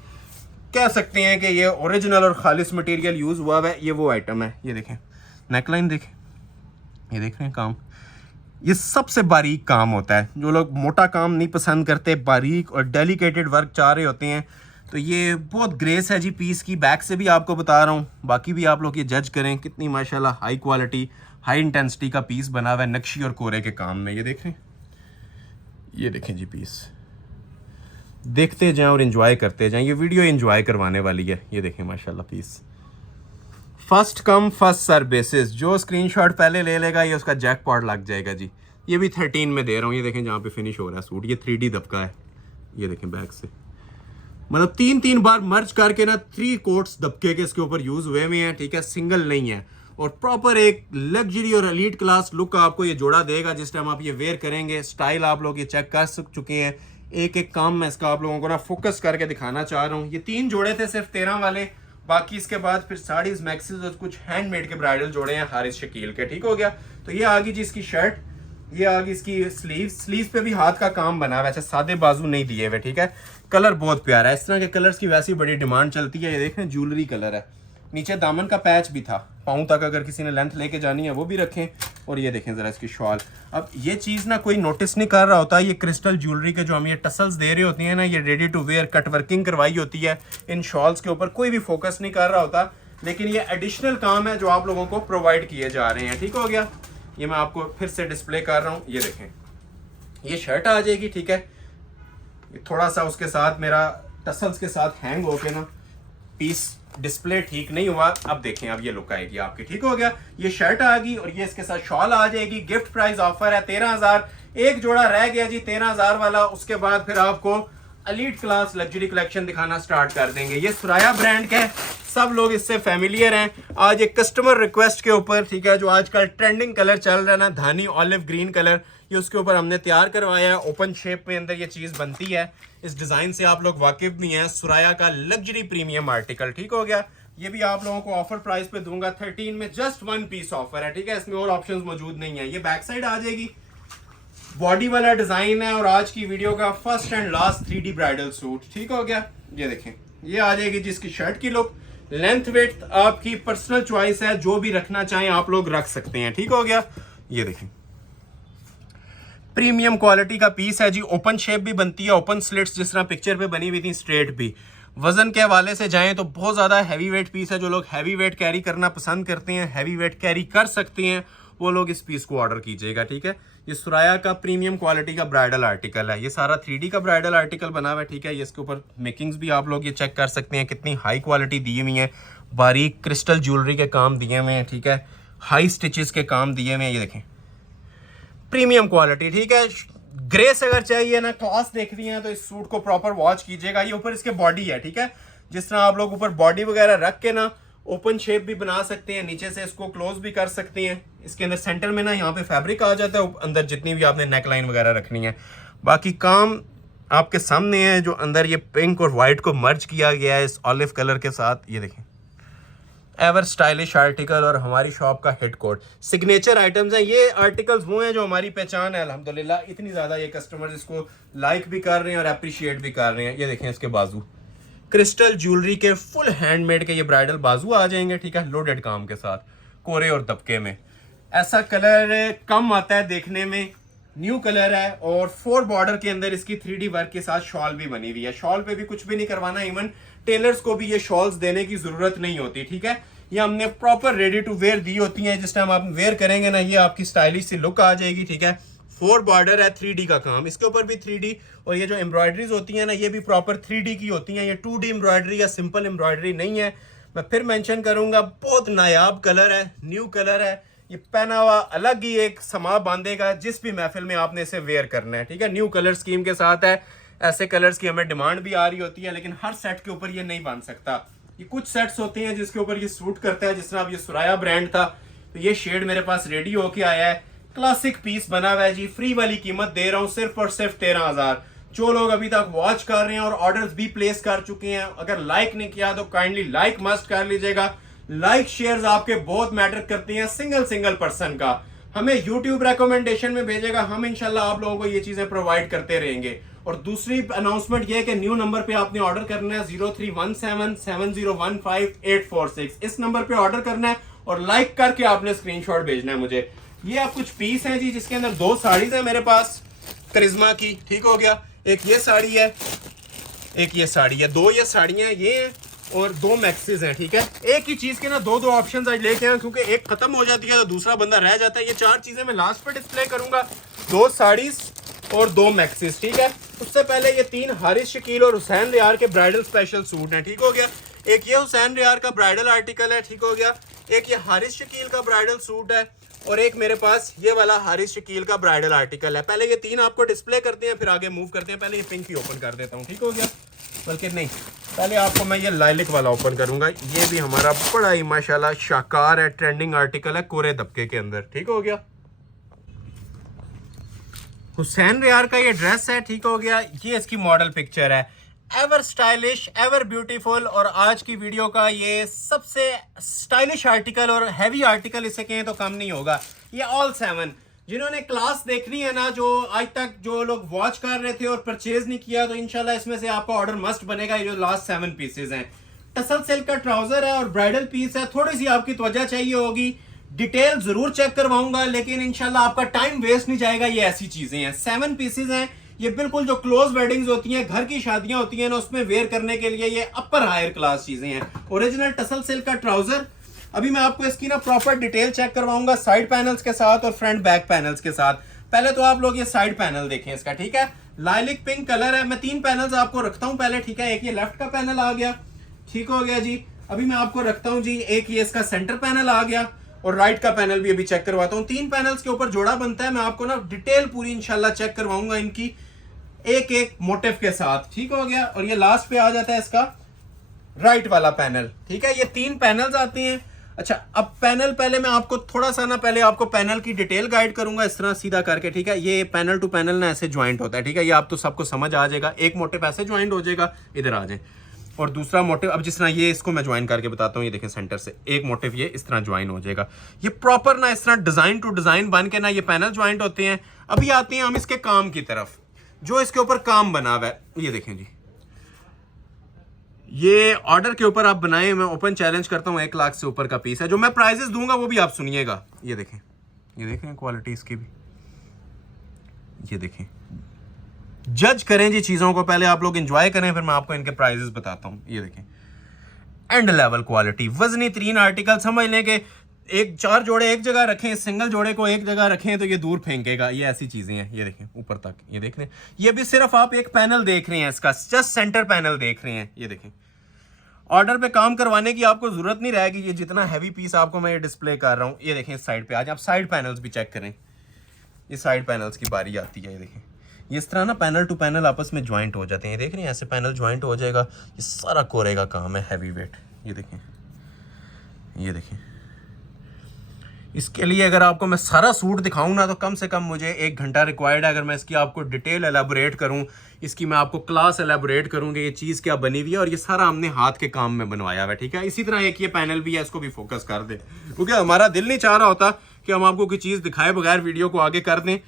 कह सकते हैं कि ये ओरिजिनल और खालिस मटेरियल यूज हुआ है, ये वो आइटम है। ये देखें, नेकलाइन देखें, ये देख रहे हैं काम, ये सबसे बारीक काम होता है। जो लोग मोटा काम नहीं पसंद करते, बारीक और डेलिकेटेड वर्क चाह रहे होते हैं, तो ये बहुत ग्रेस है जी पीस की। बैक से भी आपको बता रहा हूँ, बाकी भी आप लोग ये जज करें कितनी माशाल्लाह हाई क्वालिटी हाई इंटेंसिटी का पीस बना हुआ है नक्शी और कोरे के काम में। ये देख रहे हैं, ये देखें जी पीस, देखते जाएं और एंजॉय करते जाएं। ये वीडियो एंजॉय करवाने वाली है। ये देखें माशाल्लाह piece, first come first serve basis. जो स्क्रीनशॉट पहले ले लेगा ये उसका जैकपॉट लग जाएगा जी। ये भी 13 में दे रहा हूँ। ये देखें जहाँ पे फिनिश हो रहा है सूट, ये 3D दबका है। ये देखें बैक से, मतलब 3 बार मर्ज करके ना 3 कोट्स दबके के इसके ऊपर यूज हुए हैं, ठीक है, सिंगल नहीं है। और प्रॉपर एक लग्जरी और एलीट क्लास लुक आपको ये जोड़ा देगा जिस टाइम आप ये वेयर करेंगे। स्टाइल आप लोग ये चेक कर चुके हैं। एक एक काम मैं इसका आप लोगों को ना फोकस करके दिखाना चाह रहा हूँ। ये 3 जोड़े थे सिर्फ 13 वाले, बाकी इसके बाद फिर साड़ीज मैक्सिस और कुछ हैंडमेड के ब्राइडल जोड़े हैं हारिस शकील के, ठीक हो गया। तो ये आ गई जी इसकी शर्ट, ये आ गई इसकी स्लीव्स पे भी हाथ का काम बना हुआ है, सादे बाजू नहीं दिए हुए, ठीक है। कलर बहुत प्यारा है। इस तरह के कलर्स की वैसी बड़ी डिमांड चलती है। ये देखें ज्वेलरी कलर है। नीचे दामन का पैच भी था, पाँव तक अगर किसी ने लेंथ लेके जानी है वो भी रखें। और ये देखें जरा इसकी शॉल। अब ये चीज़ ना कोई नोटिस नहीं कर रहा होता, ये क्रिस्टल ज्वेलरी के जो हम ये टसल्स दे रहे होती हैं ना, ये ready to wear cut working करवाई होती है इन शॉल्स के ऊपर, कोई भी फोकस नहीं कर रहा होता। लेकिन ये एडिशनल काम है जो आप लोगों को प्रोवाइड किए जा रहे हैं, ठीक हो गया। ये मैं आपको फिर से डिस्प्ले कर रहा हूँ। ये देखें, ये शर्ट आ जाएगी, ठीक है। ये थोड़ा सा उसके साथ मेरा टसल्स के साथ हैंग होके ना पीस डिस्प्ले ठीक नहीं हुआ। अब देखें, अब ये लुक आएगी आपकी, ठीक हो गया। ये शर्ट आ गई और ये इसके साथ शॉल आ जाएगी। गिफ्ट प्राइस ऑफर है 13,000। एक जोड़ा रह गया जी 13,000 वाला। उसके बाद फिर आपको एलीट क्लास लग्जरी कलेक्शन दिखाना स्टार्ट कर देंगे। ये सुराया ब्रांड का है, सब लोग इससे फैमिलियर हैं। आज एक कस्टमर रिक्वेस्ट के ऊपर, ठीक है, जो आजकल ट्रेंडिंग कलर चल रहा है ना, धानी ऑलिव ग्रीन कलर, ये उसके ऊपर हमने तैयार करवाया है। ओपन शेप में अंदर ये चीज़ बनती है। इस डिज़ाइन से आप लोग वाकिफ भी हैं। सुराया का लग्जरी प्रीमियम आर्टिकल, ठीक हो गया। ये भी आप लोगों को ऑफर प्राइस पे दूंगा 13 में, जस्ट 1 पीस ऑफर है, ठीक है, इसमें और ऑप्शंस मौजूद नहीं है। ये बैक साइड आ जाएगी, बॉडी वाला डिजाइन है और आज की वीडियो का first and last 3D bridal suit, ठीक हो गया। ये देखें, ये आ जाएगी जिसकी शर्ट की लुक, लेंथ विड्थ आपकी पर्सनल चॉइस है, जो भी रखना चाहें आप लोग रख सकते हैं, ठीक हो गया। ये देखें, प्रीमियम क्वालिटी का पीस है जी, ओपन शेप भी बनती है, ओपन स्लिट्स जिस तरह पिक्चर पे बनी हुई थी, स्ट्रेट भी। वजन के हवाले से जाएं तो बहुत ज़्यादा हैवी वेट पीस है, जो लोग हैवी वेट कैरी करना पसंद करते हैं, हैवी वेट कैरी कर सकते हैं, वो लोग इस पीस को ऑर्डर कीजिएगा, ठीक है। ये सुराया का प्रीमियम क्वालिटी का ब्राइडल आर्टिकल है, ये सारा 3D का ब्राइडल आर्टिकल बना हुआ है, ठीक है। ये इसके ऊपर मेकिंग्स भी आप लोग ये चेक कर सकते हैं, कितनी हाई क्वालिटी दी हुई है, बारीक क्रिस्टल ज्वेलरी के काम दिए हुए हैं, ठीक है, हाई स्टिचेस के काम दिए हुए हैं। ये देखें, प्रीमियम क्वालिटी, ठीक है। ग्रेस अगर चाहिए ना, क्लास देखनी है, तो इस सूट को प्रॉपर वॉच कीजिएगा। ये ऊपर इसके बॉडी है, ठीक है, जिस तरह आप लोग ऊपर बॉडी वगैरह रख के ना ओपन शेप भी बना सकते हैं, नीचे से इसको क्लोज भी कर सकते हैं। इसके अंदर सेंटर में ना यहाँ पे फैब्रिक आ जाता है, अंदर जितनी भी आपने नेक लाइन वगैरह रखनी है। बाकी काम आपके सामने है, जो अंदर ये पिंक और वाइट को मर्ज किया गया है इस ऑलिव कलर के साथ। ये देखें, एवर स्टाइलिश आर्टिकल और हमारी शॉप का हिट कोड, सिग्नेचर आइटम्स हैं। ये आर्टिकल्स वो हैं जो हमारी पहचान है, अल्हम्दुलिल्लाह इतनी ज़्यादा ये कस्टमर्स इसको लाइक भी कर रहे हैं और अप्रिशिएट भी कर रहे हैं। ये देखें, इसके बाजू क्रिस्टल ज्वेलरी के फुल हैंडमेड के ये ब्राइडल बाजू आ जाएंगे, ठीक है, लोडेड काम के साथ, कोरे और दबके में। ऐसा कलर कम आता है देखने में, न्यू कलर है, और 4 बॉर्डर के अंदर इसकी 3D वर्क के साथ शॉल भी बनी हुई है। शॉल पे भी कुछ भी नहीं करवाना, इवन टेलर्स को भी ये शॉल्स देने की जरूरत नहीं होती, ठीक है। ये हमने proper ready to where the होती हैं, जिस टाइम आप वेयर करेंगे ना, ये आपकी स्टाइलिश सी लुक आ जाएगी, ठीक है। 4 बॉर्डर है, 3D का काम, इसके ऊपर भी 3D, और ये जो एम्ब्रॉयडरीज होती हैं ना, ये भी प्रॉपर 3D की होती हैं। ये 2D एम्ब्रॉयडरी या सिंपल एम्ब्रॉयडरी नहीं है। मैं फिर मेंशन करूंगा, बहुत नायाब कलर है, न्यू कलर है, ये पहना हुआ अलग ही एक समा बांधेगा जिस भी महफिल में आपने इसे वेयर करना है, ठीक है। न्यू कलर स्कीम के साथ है, ऐसे कलर्स की हमें डिमांड भी आ रही होती है, लेकिन हर सेट के ऊपर ये नहीं बांध सकता। ये कुछ सेट्स होते हैं जिसके ऊपर ये सूट करता है, जिस तरह अब ये सुराया ब्रांड था, तो ये शेड मेरे पास रेडी होके आया है, क्लासिक पीस बना हुआ है जी। फ्री वाली कीमत दे रहा हूँ सिर्फ और सिर्फ 13,000। जो लोग अभी तक वॉच कर रहे हैं और ऑर्डर्स भी प्लेस कर चुके हैं, अगर लाइक नहीं किया तो काइंडली लाइक मस्ट कर लीजिएगा। लाइक शेयर्स आपके बहुत मैटर करते हैं, सिंगल पर्सन का। हमें यूट्यूब रिकमेंडेशन में भेजेगा, हम इंशाल्लाह आप लोगों को ये चीजें प्रोवाइड करते रहेंगे। और दूसरी अनाउंसमेंट ये है कि न्यू नंबर पे आपने ऑर्डर करना है, 031770154846, इस नंबर पे ऑर्डर करना है और लाइक करके आपने स्क्रीनशॉट भेजना है मुझे। ये आप कुछ पीस हैं जी, जिसके अंदर 2 साड़ीज है मेरे पास करिश्मा की, ठीक हो गया। एक ये साड़ी है, एक ये साड़ी है, 2 ये साड़ियां ये हैं और 2 मैक्सीज हैं, ठीक है। एक ही चीज के ना 2 ऑप्शंस आज लेके आए, क्योंकि एक खत्म हो जाती है तो दूसरा बंदा रह जाता है। ये 4 चीजें मैं लास्ट पे डिस्प्ले करूंगा, 2 साड़ीज और 2 मैक्सीज, ठीक है। उससे पहले ये 3 हारिस शकील और हुसैन रियार के ब्राइडल स्पेशल सूट हैं, ठीक हो गया। एक ये हुसैन रियार का ब्राइडल आर्टिकल है, ठीक हो गया। एक ये हारिस शकील का ब्राइडल सूट है और एक मेरे पास ये वाला हारिस शकील का ब्राइडल आर्टिकल है। पहले ये 3 आपको डिस्प्ले करते हैं, फिर आगे मूव करते हैं। पहले ये पिंक ही ओपन कर देता हूँ, ठीक हो गया। बल्कि नहीं, पहले आपको मैं ये लाइलिक वाला ओपन करूंगा। ये भी हमारा बड़ा ही माशाल्लाह शाकार है, ट्रेंडिंग आर्टिकल है, कोरे दबके के अंदर, ठीक हो गया। हुसैन रियार का ये ड्रेस है, ठीक हो गया। ये इसकी मॉडल पिक्चर है, एवर स्टाइलिश, एवर ब्यूटीफुल, और आज की वीडियो का ये सबसे स्टाइलिश आर्टिकल और हैवी आर्टिकल इसे कहें तो कम नहीं होगा। ये ऑल 7 जिन्होंने क्लास देखनी है ना, जो आज तक जो लोग वॉच कर रहे थे और परचेज नहीं किया, तो इंशाल्लाह इसमें से आपका ऑर्डर मस्ट बनेगा। ये जो लास्ट 7 पीसेज हैं, टसल सिल्क का ट्राउजर है और ब्राइडल पीस है। थोड़ी सी आपकी त्वचा चाहिए होगी, डिटेल जरूर चेक करवाऊंगा, लेकिन इंशाल्लाह आपका टाइम वेस्ट नहीं जाएगा। ये ऐसी चीजें हैं, 7 पीसेज हैं। ये बिल्कुल जो क्लोज वेडिंग्स होती हैं, घर की शादियां होती हैं ना, उसमें वेयर करने के लिए ये अपर हायर क्लास चीजें हैं। ओरिजिनल टसल सिल्क का ट्राउजर। अभी मैं आपको इसकी ना प्रॉपर डिटेल चेक करवाऊंगा, साइड पैनल्स के साथ और फ्रंट बैक पैनल्स के साथ। पहले तो आप लोग ये साइड पैनल देखें इसका, ठीक है। लाइलिक पिंक कलर है। मैं 3 पैनल्स आपको रखता हूं पहले, ठीक है। एक ये लेफ्ट का पैनल आ गया, ठीक हो गया जी। अभी मैं आपको रखता हूं जी, एक ये इसका सेंटर पैनल आ गया और राइट का पैनल भी अभी चेक करवाता हूं। 3 पैनल्स के ऊपर जोड़ा बनता है। मैं आपको ना डिटेल पूरी इंशाल्लाह चेक करवाऊंगा इनकी, एक एक मोटिव के साथ, ठीक हो गया। और ये लास्ट पे आ जाता है इसका राइट वाला पैनल, ठीक है। ये 3 पैनल्स आते हैं। अच्छा, अब पैनल पहले मैं आपको थोड़ा सा ना पहले आपको पैनल की डिटेल गाइड करूंगा, इस तरह सीधा करके, ठीक है। ये पैनल टू पैनल ना ऐसे ज्वाइंट होता है, ठीक है। ये आप तो सबको समझ आ जाएगा। एक मोटिव ऐसे ज्वाइंट हो जाएगा, इधर आ जाए, और दूसरा मोटिव, अब जिस तरह ये इसको मैं ज्वाइन करके बताता हूँ, ये देखें सेंटर से एक मोटिव ये इस तरह ज्वाइन हो जाएगा। ये प्रॉपर ना इस तरह डिजाइन टू डिजाइन बन के ना ये पैनल ज्वाइंट होते हैं। अभी आते हैं हम इसके काम की तरफ, जो इसके ऊपर काम बना हुआ है। ये देखें जी, ये ऑर्डर के ऊपर आप बनाए, मैं ओपन चैलेंज करता हूँ, 1 लाख से ऊपर का पीस है। जो मैं प्राइजेस दूंगा वो भी आप सुनिएगा। ये देखें, ये देखें क्वालिटी इसकी भी, ये देखें। जज करें जी चीज़ों को, पहले आप लोग एंजॉय करें, फिर मैं आपको इनके प्राइजेस बताता हूँ। ये देखें, एंड लेवल क्वालिटी, वजनी 3 आर्टिकल। समझ लें कि 4 जोड़े एक जगह रखें, सिंगल जोड़े को एक जगह रखें तो ये दूर फेंकेगा। ये ऐसी चीज़ें हैं। ये देखें ऊपर तक, ये देख रहे हैं, ये भी सिर्फ आप एक पैनल देख रहे हैं, इसका जस्ट सेंटर पैनल देख रहे हैं। ये देखें, ऑर्डर पे काम करवाने की आपको जरूरत नहीं रहेगी। ये जितना हैवी पीस आपको मैं ये डिस्प्ले कर रहा हूँ, ये देखें इस साइड पे आज आप साइड पैनल्स भी चेक करें। ये साइड पैनल्स की बारी आती है। ये देखें, ये इस तरह ना पैनल टू पैनल आपस में ज्वाइंट हो जाते हैं। देख रहे हैं, ऐसे पैनल ज्वाइंट हो जाएगा। ये सारा कोरे का काम है, हैवी वेट। ये देखें, ये देखें। इसके लिए अगर आपको मैं सारा सूट दिखाऊं ना तो कम से कम मुझे 1 घंटा रिक्वायर्ड है। अगर मैं इसकी आपको डिटेल एलेबोरेट करूं, इसकी मैं आपको क्लास एलेबोरेट करूं कि ये चीज़ क्या बनी हुई है, और ये सारा हमने हाथ के काम में बनवाया हुआ है। ठीक है, इसी तरह एक ये पैनल भी है, इसको भी फोकस कर दे, क्योंकि हमारा दिल नहीं चाह रहा होता कि हम आपको कोई चीज़ दिखाए बगैर वीडियो को आगे कर दें।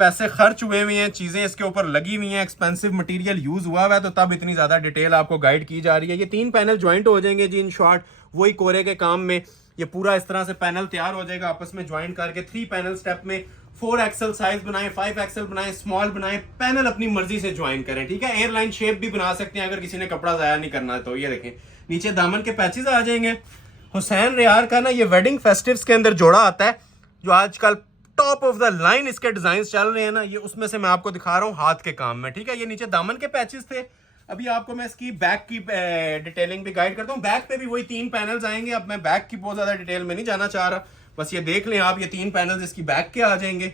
पैसे खर्च हुए हुए हैं, चीज़ें इसके ऊपर लगी हुई हैं, एक्सपेंसिव मटेरियल यूज़ हुआ हुआ है, तो तब इतनी ज़्यादा डिटेल आपको गाइड की जा रही है। ये 3 पैनल ज्वाइंट हो जाएंगे जी, इन शॉर्ट वही कोरे के काम में। ये पूरा इस तरह से पैनल तैयार हो जाएगा आपस में ज्वाइंट करके। 3 पैनल स्टेप में 4 एक्सल साइज बनाएं, 5 एक्सल बनाएं, स्मॉल बनाएं, पैनल अपनी मर्जी से ज्वाइन करें। ठीक है, एयरलाइन शेप भी बना सकते हैं अगर किसी ने कपड़ा ज़ाया नहीं करना है तो। ये देखें, नीचे दामन के पैचेस आ जाएंगे। हुसैन रियार का ना ये वेडिंग फेस्टिव्स के अंदर जोड़ा आता है, जो आजकल टॉप ऑफ द लाइन इसके डिजाइन चल रहे हैं ना, ये उसमें से मैं आपको दिखा रहा हूँ हाथ के काम में। ठीक है, ये नीचे दामन के पैचेस थे। अभी आपको मैं इसकी बैक की डिटेलिंग भी गाइड करता हूँ। बैक पे भी वही 3 पैनल्स आएंगे। अब मैं बैक की बहुत ज्यादा डिटेल में नहीं जाना चाह रहा, बस ये देख लें आप, ये 3 पैनल्स इसकी बैक के आ जाएंगे।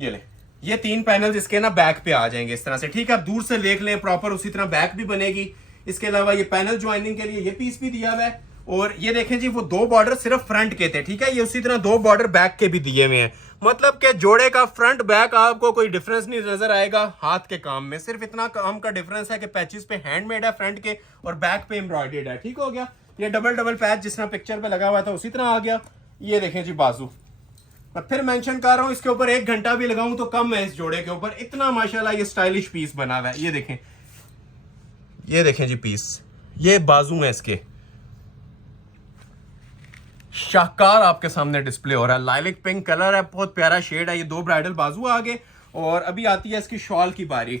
ये ले, ये 3 पैनल्स इसके ना बैक पे आ जाएंगे इस तरह से। ठीक है, अब दूर से देख लें प्रॉपर, उसी तरह बैक भी बनेगी। इसके अलावा ये पैनल ज्वाइनिंग के लिए ये पीस भी दिया हुआ है। और ये देखें जी, वो 2 बॉर्डर सिर्फ फ्रंट के थे। ठीक है, ये उसी तरह 2 बॉर्डर बैक के भी दिए हुए हैं। मतलब कि जोड़े का फ्रंट बैक आपको कोई डिफरेंस नहीं नजर आएगा हाथ के काम में। सिर्फ इतना काम का डिफरेंस है कि पैचेस पे हैंडमेड है फ्रंट के, और बैक पे एम्ब्रॉयडर्ड है। ठीक हो गया, ये डबल पैच जिस तरह पिक्चर पे लगा हुआ था उसी तरह आ गया। ये देखें जी बाजू, मैं फिर मेंशन कर रहा हूं, इसके ऊपर 1 घंटा भी लगाऊं तो कम है इस जोड़े के ऊपर। इतना माशाल्लाह ये स्टाइलिश पीस बना हुआ है। ये देखें, ये देखें जी पीस, ये बाजू है इसके, शाहकार आपके सामने डिस्प्ले हो रहा है। लाइलिक पिंक कलर है, बहुत प्यारा शेड है। ये 2 ब्राइडल बाजू आगे। और अभी आती है इसकी शॉल की बारी।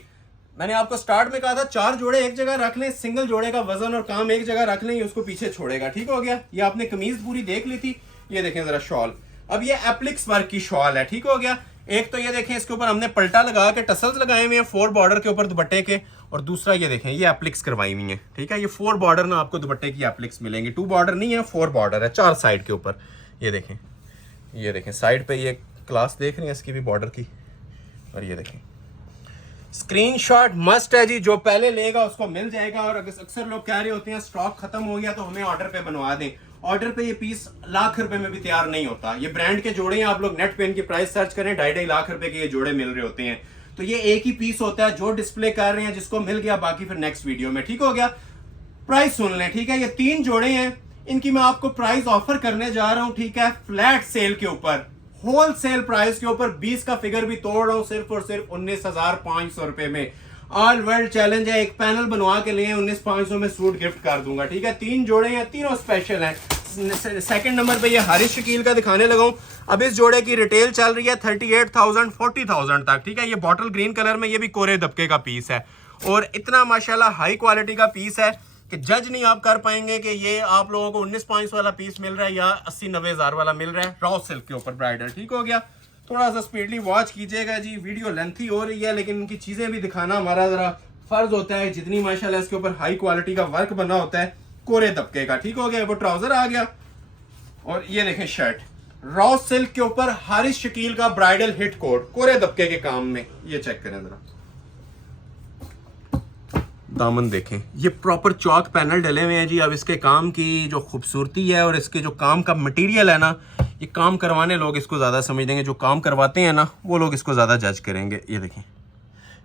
मैंने आपको स्टार्ट में कहा था 4 जोड़े एक जगह रख लें, सिंगल जोड़े का वजन और काम एक जगह रख लें, ये उसको पीछे छोड़ेगा। ठीक हो गया, ये आपने कमीज पूरी देख ली थी। ये देखें जरा शॉल, अब ये एप्लिक्स वर्क की शॉल है। ठीक हो गया, एक तो ये देखें इसके ऊपर हमने पलटा लगा के टसल्स लगाए हुए हैं 4 बॉर्डर के ऊपर दुपट्टे के, और दूसरा ये देखें ये एप्लिक्स करवाई हुई है। ठीक है, ये 4 बॉर्डर ना आपको दुपट्टे की एप्लिक्स मिलेंगी। 2 बॉर्डर नहीं है, 4 बॉर्डर है 4 साइड के ऊपर। ये देखें, ये देखें साइड पे ये क्लास देख रहे हैं इसकी भी बॉर्डर की। और ये देखें, स्क्रीनशॉट मस्ट है जी, जो पहले लेगा उसको मिल जाएगा। और अक्सर लोग कह रहे होते हैं स्टॉक खत्म हो गया तो हमें ऑर्डर पे बनवा दें। ऑर्डर पे ये पीस लाख रुपए में भी तैयार नहीं होता। ये ब्रांड के जोड़े हैं, आप लोग नेट पे इनकी प्राइस सर्च करें, 2.5 लाख रुपए के ये जोड़े मिल रहे होते हैं। तो ये एक ही पीस होता है जो डिस्प्ले कर रहे हैं, जिसको मिल गया बाकी फिर नेक्स्ट वीडियो में। ठीक हो गया, प्राइस सुन लें। ठीक है, ये 3 जोड़े हैं, इनकी मैं आपको प्राइस ऑफर करने जा रहा हूं। ठीक है, फ्लैट सेल के ऊपर, होलसेल प्राइस के ऊपर 20 का फिगर भी तोड़ रहा हूं, सिर्फ और सिर्फ 19,500 रुपए में। ऑल वर्ल्ड चैलेंज है, एक पैनल बनवा के लिए 19,500 में सूट गिफ्ट कर दूंगा। ठीक है, 3 जोड़े हैं, तीनों स्पेशल हैं। सेकंड नंबर पे ये हारिस शकील का दिखाने लगा हूं। अब इस जोड़े की रिटेल चल रही है 38,000 40,000 तक। ठीक है, ये बॉटल ग्रीन कलर में, ये भी कोरे दबके का पीस है, और इतना माशाल्लाह हाई क्वालिटी का पीस है कि जज नहीं आप कर पाएंगे कि ये आप लोगों को 19,500 वाला पीस मिल रहा है या 80-90 हज़ार वाला मिल रहा है रॉ सिल्क के ऊपर ब्राइडल। ठीक हो गया, थोड़ा सा स्पीडली वॉच कीजिएगा जी, वीडियो लेंथी हो रही है लेकिन इनकी चीजें भी दिखाना हमारा जरा फर्ज होता है। जितनी माशाल्लाह इसके ऊपर हाई क्वालिटी का वर्क बना होता है कोरे दबके का। ठीक हो गया, वो ट्राउजर आ गया, और ये देखें शर्ट रॉ सिल्क के ऊपर हारिस शकील का ब्राइडल हिट कोट कोरे दबके के काम में। ये चेक करें जरा, दामन देखें, ये प्रॉपर चौक पैनल डले हुए हैं जी। अब इसके काम की जो खूबसूरती है और इसके जो काम का मटेरियल है ना, ये काम करवाने लोग इसको ज़्यादा समझ देंगे, जो काम करवाते हैं ना वो लोग इसको ज़्यादा जज करेंगे। ये देखें,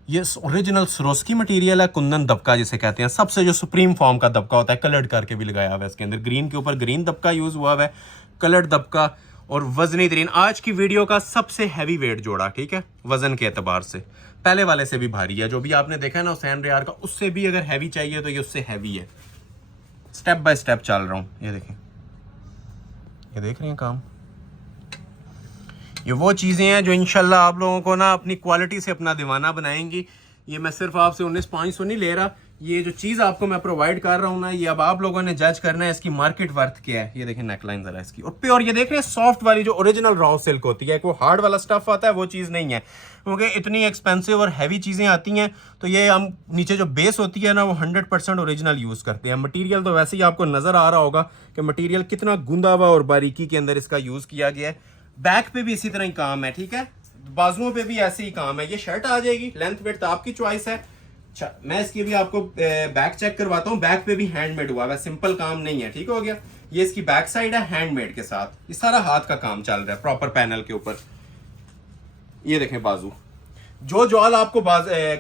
ये ओरिजिनल स्वरोस्की मटेरियल है, कुंदन दबका जिसे कहते हैं, सबसे जो सुप्रीम फॉर्म का दबका होता है, कलर्ड करके भी लगाया हुआ है इसके अंदर, ग्रीन के ऊपर ग्रीन दबका यूज हुआ हुआ है, कलर्ड दबका और वजनी तरीन। आज की वीडियो का सबसे हैवी वेट जोड़ा, ठीक है, वजन के एतबार से पहले वाले से भी भारी है। जो भी आपने देखा है ना हुसैन रियार का, उससे भी अगर हैवी चाहिए तो ये उससे हैवी है। स्टेप बाय स्टेप चल रहा हूँ, ये देखें, ये देख रहे हैं काम। ये वो चीज़ें हैं जो इंशाल्लाह आप लोगों को ना अपनी क्वालिटी से अपना दीवाना बनाएंगी। ये मैं सिर्फ आपसे 19,500 नहीं ले रहा, ये जो चीज़ आपको मैं प्रोवाइड कर रहा हूँ ना, ये अब आप लोगों ने जज करना है इसकी मार्केट वर्थ क्या है। ये देखें नेकलाइन जरा इसकी, और प्योर ये देख रहे हैं सॉफ्ट वाली जो ओरिजिनल रॉ सिल्क होती है, वो हार्ड वाला स्टफ आता है वो चीज़ नहीं है, क्योंकि इतनी एक्सपेंसिव और हैवी चीज़ें आती हैं तो ये हम नीचे जो बेस होती है ना वो 100% ओरिजिनल यूज़ करते हैं। मटीरियल तो वैसे ही आपको नज़र आ रहा होगा कि मटीरियल कितना गुंदा हुआ और बारीकी के अंदर इसका यूज़ किया गया है। बैक पे भी इसी तरह ही काम है, ठीक है, बाजुओं पे भी ऐसे ही काम है। ये शर्ट आ जाएगी, लेंथ वेट आपकी चॉइस है। अच्छा, मैं इसकी भी आपको बैक चेक करवाता हूँ। बैक पे भी हैंडमेड हुआ है, सिंपल काम नहीं है, ठीक हो गया। ये इसकी बैक साइड है हैंडमेड के साथ, ये सारा हाथ का काम चल रहा है प्रॉपर पैनल के ऊपर। ये देखें बाजू, जो जॉल आपको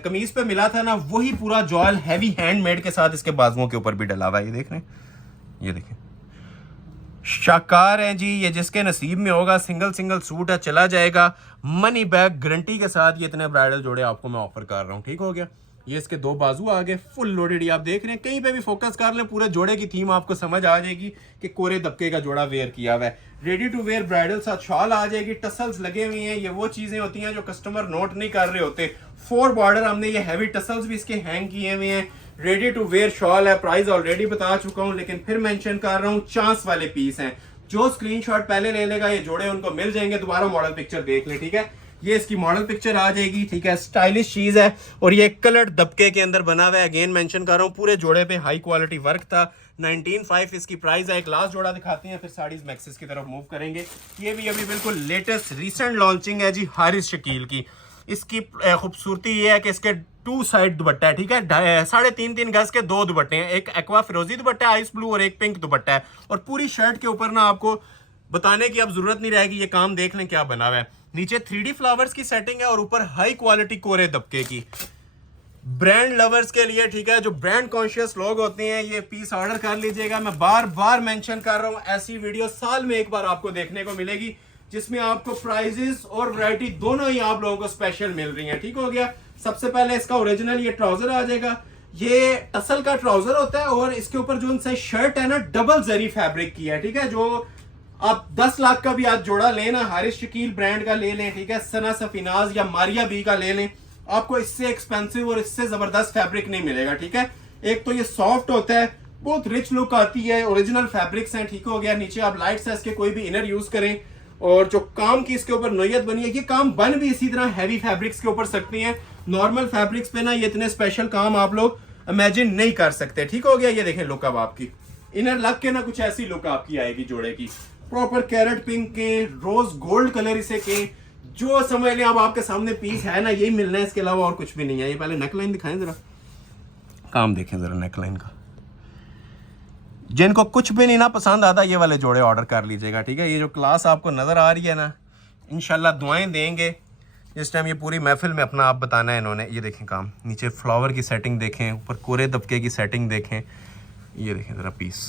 कमीज पे मिला था ना, वही पूरा जॉल हैवी हैंडमेड के साथ इसके बाजुओं के ऊपर भी डला हुआ है। ये देख रहे हैं, ये देखें, शाकार है जी, ये जिसके नसीब में होगा। सिंगल सिंगल सूट है, चला जाएगा, मनी बैक गारंटी के साथ। ये इतने ब्राइडल जोड़े आपको मैं ऑफर कर रहा हूँ, ठीक हो गया। ये इसके दो बाजू आ गए, फुल लोडेड। आप देख रहे हैं, कहीं पे भी फोकस कर लें, पूरे जोड़े की थीम आपको समझ आ जाएगी कि कोरे दबके का जोड़ा वेयर किया हुआ है। रेडी टू वेयर ब्राइडल साथ शॉल आ जाएगी, टसल्स लगे हुए हैं। ये वो चीजें होती हैं जो कस्टमर नोट नहीं कर रहे होते। 4 बॉर्डर हमने ये हैवी टसल्स भी इसके हैंग किए हुए हैं। रेडी टू वेयर शॉल है, प्राइस ऑलरेडी बता चुका हूँ, लेकिन फिर मेंशन कर रहा हूँ, चांस वाले पीस हैं। जो स्क्रीनशॉट पहले ले लेगा ये जोड़े उनको मिल जाएंगे। दोबारा मॉडल पिक्चर देख ले, ठीक है, ये इसकी मॉडल पिक्चर आ जाएगी, ठीक है। स्टाइलिश चीज है और ये कलर्ड दबके के अंदर बना हुआ है। अगेन मेंशन कर रहा हूँ, पूरे जोड़े पे हाई क्वालिटी वर्क था। 19,500 इसकी प्राइस है। एक लास्ट जोड़ा दिखाते हैं, फिर साड़ीज मैक्सिस की तरफ मूव करेंगे। ये भी अभी बिल्कुल लेटेस्ट रिसेंट लॉन्चिंग है जी, हारिस शकील की। इसकी खूबसूरती ये है कि इसके 2 साइड दुपट्टा है, ठीक है, 3.5 गज के 2 दुपट्टे हैं। एक एक्वा फिरोजी दुपट्टा है आइस ब्लू और एक पिंक दुपट्टा है। और पूरी शर्ट के ऊपर ना आपको बताने की अब जरूरत नहीं रहेगी, ये काम देख लें क्या बना हुआ है। नीचे 3D फ्लावर्स की सेटिंग है और ऊपर हाई क्वालिटी कोरे दबके की। ब्रांड लवर्स के लिए, ठीक है, जो ब्रांड कॉन्शियस लोग होते हैं, ये पीस ऑर्डर कर लीजिएगा। मैं बार बार मेंशन कर रहा हूँ, ऐसी वीडियो साल में एक बार आपको देखने को मिलेगी जिसमें आपको प्राइजेस और वैरायटी दोनों ही आप लोगों को स्पेशल मिल रही है, ठीक हो गया। सबसे पहले इसका ओरिजिनल ये ट्राउजर आ जाएगा। ये टसल का ट्राउजर होता है और इसके ऊपर जो उनसे शर्ट है ना, डबल जरी फैब्रिक की है, ठीक है। जो आप 10 लाख का भी आज जोड़ा लेना, हारिस शकील ब्रांड का ले लें, ठीक है, सना सफीनाज या मारिया बी का ले लें, आपको इससे एक्सपेंसिव और इससे जबरदस्त फैब्रिक नहीं मिलेगा, ठीक है। एक तो ये सॉफ्ट होता है, बहुत रिच लुक आती है, ओरिजिनल फैब्रिक्स हैं, ठीक हो गया। नीचे आप लाइट से इसके कोई भी इनर यूज करें और जो काम की इसके ऊपर नोयत बनी है, ये काम बन भी इसी तरह हैवी फैब्रिक्स के ऊपर सकती हैं। नॉर्मल फैब्रिक्स पे ना ये इतने स्पेशल काम आप लोग इमेजिन नहीं कर सकते, ठीक हो गया। ये देखें लुक अब आपकी इनर लग के ना कुछ ऐसी लुक आपकी आएगी जोड़े की। प्रॉपर कैरेट पिंक के, रोज गोल्ड कलर इसे के, जो समझ लें अब आपके सामने पीस है ना, यही मिलना है, इसके अलावा और कुछ भी नहीं है। ये पहले नेकलाइन दिखाएं जरा, काम देखें जरा नेकलाइन का। जिनको कुछ भी नहीं ना पसंद आता, ये वाले जोड़े ऑर्डर कर लीजिएगा, ठीक है। ये जो क्लास आपको नजर आ रही है ना, इंशाल्लाह दुआएं देंगे इस टाइम। ये पूरी महफिल में अपना आप बताना है इन्होंने। ये देखें काम, नीचे फ्लावर की सेटिंग देखें, ऊपर कोरे दबके की सेटिंग देखें। ये देखें जरा पीस,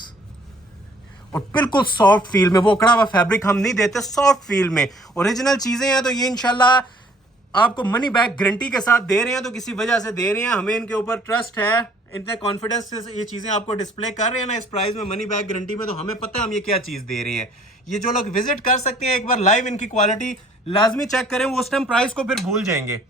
और बिल्कुल सॉफ्ट फील में, वो कड़ा हुआ फैब्रिक हम नहीं देते, सॉफ्ट फील में ओरिजिनल चीजें हैं। तो ये इंशाल्लाह आपको मनी बैक गारंटी के साथ दे रहे हैं, तो किसी वजह से दे रहे हैं, हमें इनके ऊपर ट्रस्ट है, इतने कॉन्फिडेंस से ये चीजें आपको डिस्प्ले कर रहे हैं ना इस प्राइस में, मनी बैक गारंटी में, तो हमें पता है हम ये क्या चीज दे रहे हैं। ये जो लोग विजिट कर सकते हैं, एक बार लाइव इनकी क्वालिटी लाजमी चेक करें, वो उस टाइम प्राइस को फिर भूल जाएंगे।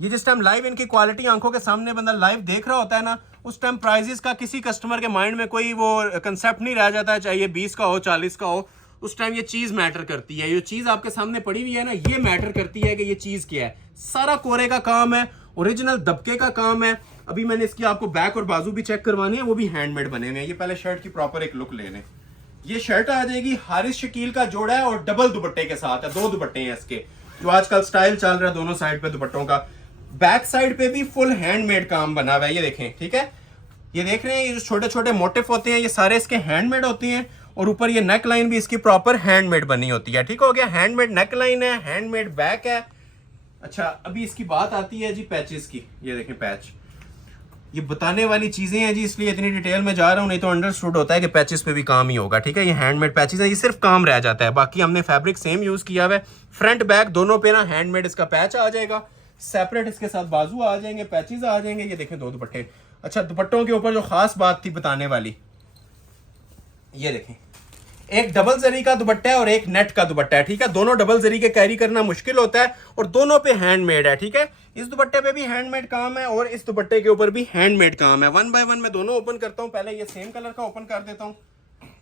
ये जिस टाइम लाइव इनकी क्वालिटी आंखों के सामने बंदा लाइव देख रहा होता है ना, उस टाइम प्राइजेस का किसी कस्टमर के माइंड में कोई वो कंसेप्ट नहीं रह जाता है, चाहे ये 20 का हो 40 का हो। उस टाइम ये चीज मैटर करती है। ये चीज आपके सामने पड़ी हुई है ना, ये मैटर करती है कि ये चीज क्या है। सारा कोरे का काम है, ओरिजिनल दबके का काम है। अभी मैंने इसकी आपको बैक और बाजू भी चेक करवानी है, वो भी हैंडमेड बने हुए हैं। ये पहले शर्ट की प्रॉपर एक लुक ले लें। ये शर्ट आ जाएगी, हारिस शकील का जोड़ा है और डबल दुपट्टे के साथ है, 2 दुपट्टे हैं इसके, जो आजकल स्टाइल चल रहा है दोनों साइड पे दुपट्टों का। बैक साइड पे भी फुल हैंडमेड काम बना हुआ है, ये देखें, ठीक है। ये देख रहे हैं, ये जो छोटे छोटे मोटिफ होते हैं, ये सारे इसके हैंडमेड होते हैं। और ऊपर ये नेक लाइन भी इसकी प्रॉपर हैंडमेड बनी होती है, ठीक हो गया। हैंडमेड नेक लाइन है, हैंडमेड बैक है। अच्छा अभी इसकी बात आती है जी पैचेस की। ये देखें पैच, ये बताने वाली चीजें हैं जी, इसलिए इतनी डिटेल में जा रहा हूँ, नहीं तो अंडरस्टूड होता है कि पैचेस पे भी काम ही होगा। ठीक है, ये हैंडमेड पैचेस है, ये सिर्फ काम रह जाता है, बाकी हमने फैब्रिक सेम यूज किया हुआ है। फ्रंट बैक दोनों पे ना हैंडमेड इसका पैच आ जाएगा, सेपरेट इसके साथ बाजू आ जाएंगे, पैचेस आ जाएंगे। ये देखें दो दुपट्टे। अच्छा दुपट्टों के ऊपर जो खास बात थी बताने वाली, ये देखें एक डबल जरी का दुपट्टा है और एक नेट का दुपट्टा है। ठीक है, दोनों डबल जरी के कैरी करना मुश्किल होता है और दोनों पे हैंडमेड है। ठीक है, इस दुपट्टे पे भी हैंडमेड काम है और इस दुपट्टे के ऊपर भी हैंडमेड काम है। 1 बाय 1 मैं दोनों ओपन करता हूं। पहले ये सेम कलर का ओपन कर देता हूं।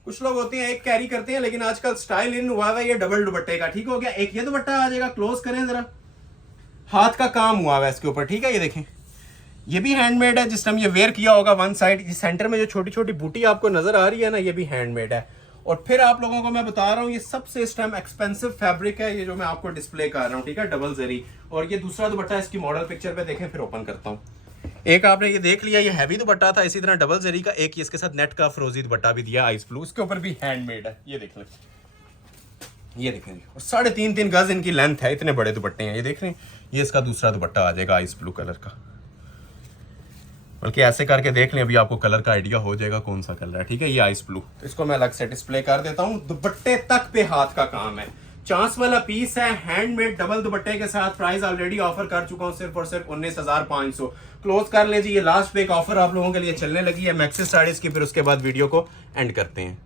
कुछ लोग होते हैं एक कैरी करते हैं, लेकिन आजकल स्टाइल इन हुआ है ये डबल दुपट्टे का। ठीक हो गया, एक ये दुपट्टा आ जाएगा, क्लोज करें जरा, हाथ का काम हुआ है इसके ऊपर। ठीक है, ये देखें ये भी हैंडमेड है, जिस टाइम ये वेयर किया होगा वन साइड, सेंटर में जो छोटी छोटी बूटी आपको नजर आ रही है ना, ये भी हैंडमेड है। और फिर आप लोगों को मैं बता रहा हूँ, ये सबसे इस टाइम एक्सपेंसिव फैब्रिक है, ये जो मैं आपको डिस्प्ले कर रहा हूँ। ठीक है, डबल जरी। और ये दूसरा दुपट्टा इसकी मॉडल पिक्चर पे देखें, फिर ओपन करता हूँ। एक आपने ये देख लिया, ये हैवी दुपट्टा था, इसी तरह डबल जरी का एक इसके साथ नेट का फ्रोजी दुपट्टा भी दिया आइस ब्लू, इसके ऊपर भी हैंडमेड है। ये देख लें, ये देखें, और 3.5 गज इनकी लेंथ है, इतने बड़े दुपट्टे हैं। ये देख रहे हैं, ये इसका दूसरा दुपट्टा आ जाएगा आइस ब्लू कलर का। बल्कि ऐसे करके देख लें, अभी आपको कलर का आइडिया हो जाएगा कौन सा कलर है। ठीक है, ये आइस ब्लू, तो इसको मैं अलग से डिस्प्ले कर देता हूँ। दुपट्टे तक पे हाथ का काम है, चांस वाला पीस है, हैंडमेड डबल दुपट्टे के साथ। प्राइस ऑलरेडी ऑफर कर चुका हूँ, सिर्फ और सिर्फ 19,500। क्लोज कर ले जी, ये लास्ट पे एक ऑफर आप लोगों के लिए चलने लगी है मैक्सिस साड़ीज की, फिर उसके बाद वीडियो को एंड करते हैं।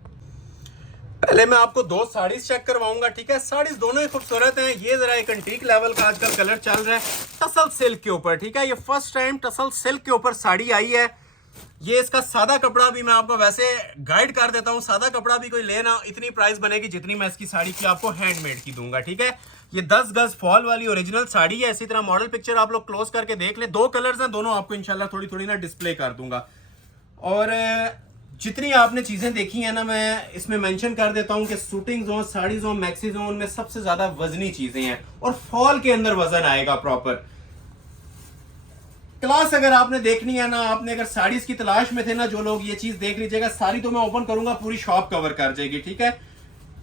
पहले मैं आपको 2 साड़ीज चेक करवाऊंगा। ठीक है, साड़ीज दोनों ही खूबसूरत हैं। ये जरा एक एंटीक लेवल का आजकल कलर चल रहा है टसल सिल्क के ऊपर। ठीक है, ये फर्स्ट टाइम टसल सिल्क के ऊपर साड़ी आई है। ये इसका सादा कपड़ा भी मैं आपको वैसे गाइड कर देता हूँ, सादा कपड़ा भी कोई लेना, इतनी प्राइस बनेगी जितनी मैं इसकी साड़ी की आपको हैंडमेड की दूंगा। ठीक है, ये 10 गज फॉल वाली ओरिजिनल साड़ी है। इसी तरह मॉडल पिक्चर आप लोग क्लोज करके देख ले, 2 कलर्स हैं, दोनों आपको इंशाल्लाह थोड़ी थोड़ी ना डिस्प्ले कर दूंगा। और जितनी आपने चीजें देखी है ना, मैं इसमें मेंशन कर देता हूं कि shooting zone, sari zone, maxi zone में सबसे ज्यादा वजनी चीजें हैं और फॉल के अंदर वजन आएगा प्रॉपर। क्लास अगर आपने देखनी है ना, आपने अगर साड़ीज की तलाश में थे ना जो लोग, ये चीज देख लीजिएगा। सारी तो मैं ओपन करूंगा, पूरी शॉप कवर कर जाएगी। ठीक है,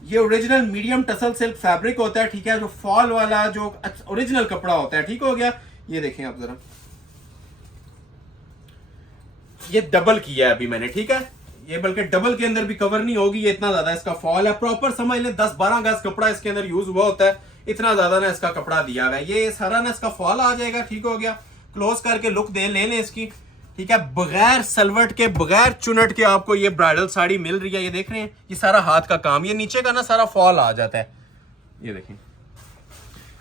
ये original medium tussle silk fabric होता है। ठीक है, जो फॉल वाला जो ओरिजिनल कपड़ा होता है। ठीक हो गया, ये देखें आप जरा, ये डबल किया है अभी मैंने। ठीक है, ये बल्कि डबल के अंदर भी कवर नहीं होगी, ये इतना ज्यादा इसका फॉल है। प्रॉपर समझ लें 10-12 गज कपड़ा इसके अंदर यूज हुआ होता है, इतना ज्यादा ना इसका कपड़ा दिया हुआ है। ये सारा ना इसका फॉल आ जाएगा। ठीक हो गया, क्लोज करके लुक दे ले लें इसकी। ठीक है, बगैर सलवट के, बगैर चुनट के आपको ये ब्राइडल साड़ी मिल रही है। ये देख रहे हैं, ये सारा हाथ का काम, ये नीचे का ना सारा फॉल आ जाता है। ये देखें,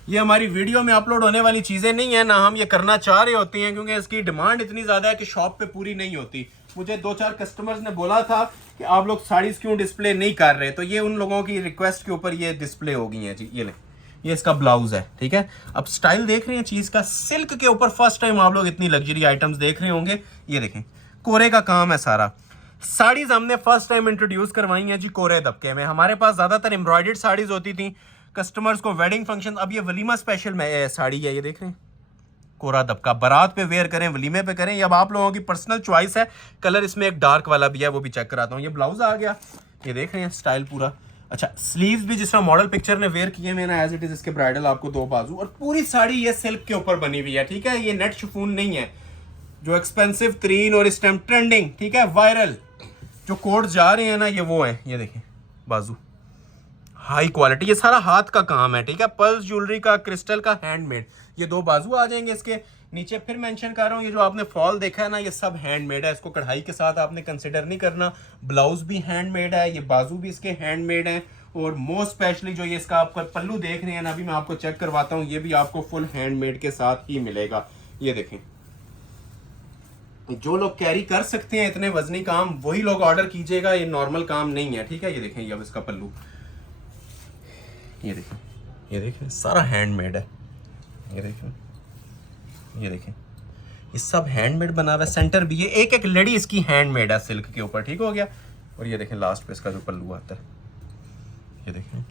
ये हमारी वीडियो में अपलोड होने वाली चीजें नहीं है ना, हम ये करना चाह रहे होते हैं, क्योंकि इसकी डिमांड इतनी ज्यादा है कि शॉप पे पूरी नहीं होती। मुझे 2-4 कस्टमर्स ने बोला था कि आप लोग साड़ीज क्यों डिस्प्ले नहीं कर रहे, तो ये उन लोगों की रिक्वेस्ट के ऊपर ये डिस्प्ले हो गई है जी। ये ले, ये इसका ब्लाउज है। ठीक है, अब स्टाइल देख रहे हैं चीज का, सिल्क के ऊपर फर्स्ट टाइम आप लोग इतनी लग्जरी आइटम्स देख रहे होंगे। ये देखें, कोरे का काम है सारा। साड़ीज हमने फर्स्ट टाइम इंट्रोड्यूस करवाई है जी कोरे दबके में। हमारे पास ज्यादातर एम्ब्रॉयडर्ड साड़ीज होती थी कस्टमर्स को वेडिंग फंक्शन। अब ये वलीमा स्पेशल में साड़ी है, ये देख रहे हैं, कोरा दबका, बारात पे वेयर करें, वलीमे पे करें, अब आप लोगों की पर्सनल चॉइस है। कलर इसमें एक डार्क वाला भी है, वो भी चेक कराता हूँ। ये ब्लाउज आ गया, ये देख रहे हैं स्टाइल पूरा। अच्छा, स्लीव्स भी जिस तरह मॉडल पिक्चर ने वेयर किए मैंने एज इट इज, इसके ब्राइडल आपको 2 बाजू, और पूरी साड़ी ये सिल्क के ऊपर बनी हुई है। ठीक है, ये नेट शिफॉन नहीं है, जो एक्सपेंसिव तरीन और इस टाइम ट्रेंडिंग, ठीक है, वायरल जो कोड जा रहे हैं ना, ये वो है। ये देखें बाजू, हाई क्वालिटी, ये सारा हाथ का काम है। ठीक है, पल्स ज्वेलरी का, क्रिस्टल का, हैंडमेड। ये 2 बाजू आ जाएंगे इसके नीचे। फिर मेंशन कर रहा हूँ, ये जो आपने फॉल देखा है ना, ये सब हैंडमेड है, इसको कढ़ाई के साथ आपने कंसिडर नहीं करना। ब्लाउज भी हैंडमेड है, ये बाजू भी इसके हैंडमेड है, और मोस्ट स्पेशली जो ये इसका आपका पल्लू देख रहे हैं ना, अभी मैं आपको चेक करवाता हूँ, ये भी आपको फुल हैंडमेड के साथ ही मिलेगा। ये देखें, जो लोग कैरी कर सकते हैं इतने वजनी काम, वही लोग ऑर्डर कीजिएगा, ये नॉर्मल काम नहीं है। ठीक है, ये देखें, ये अब इसका पल्लू, ये देखें, ये देखें, सारा हैंडमेड है। ये देखें, ये देखें, ये सब हैंडमेड बना हुआ है। सेंटर भी ये एक एक लड़ी इसकी हैंडमेड है सिल्क के ऊपर। ठीक हो गया, और ये देखें लास्ट पे इसका जो पल्लू आता है, ये देखें,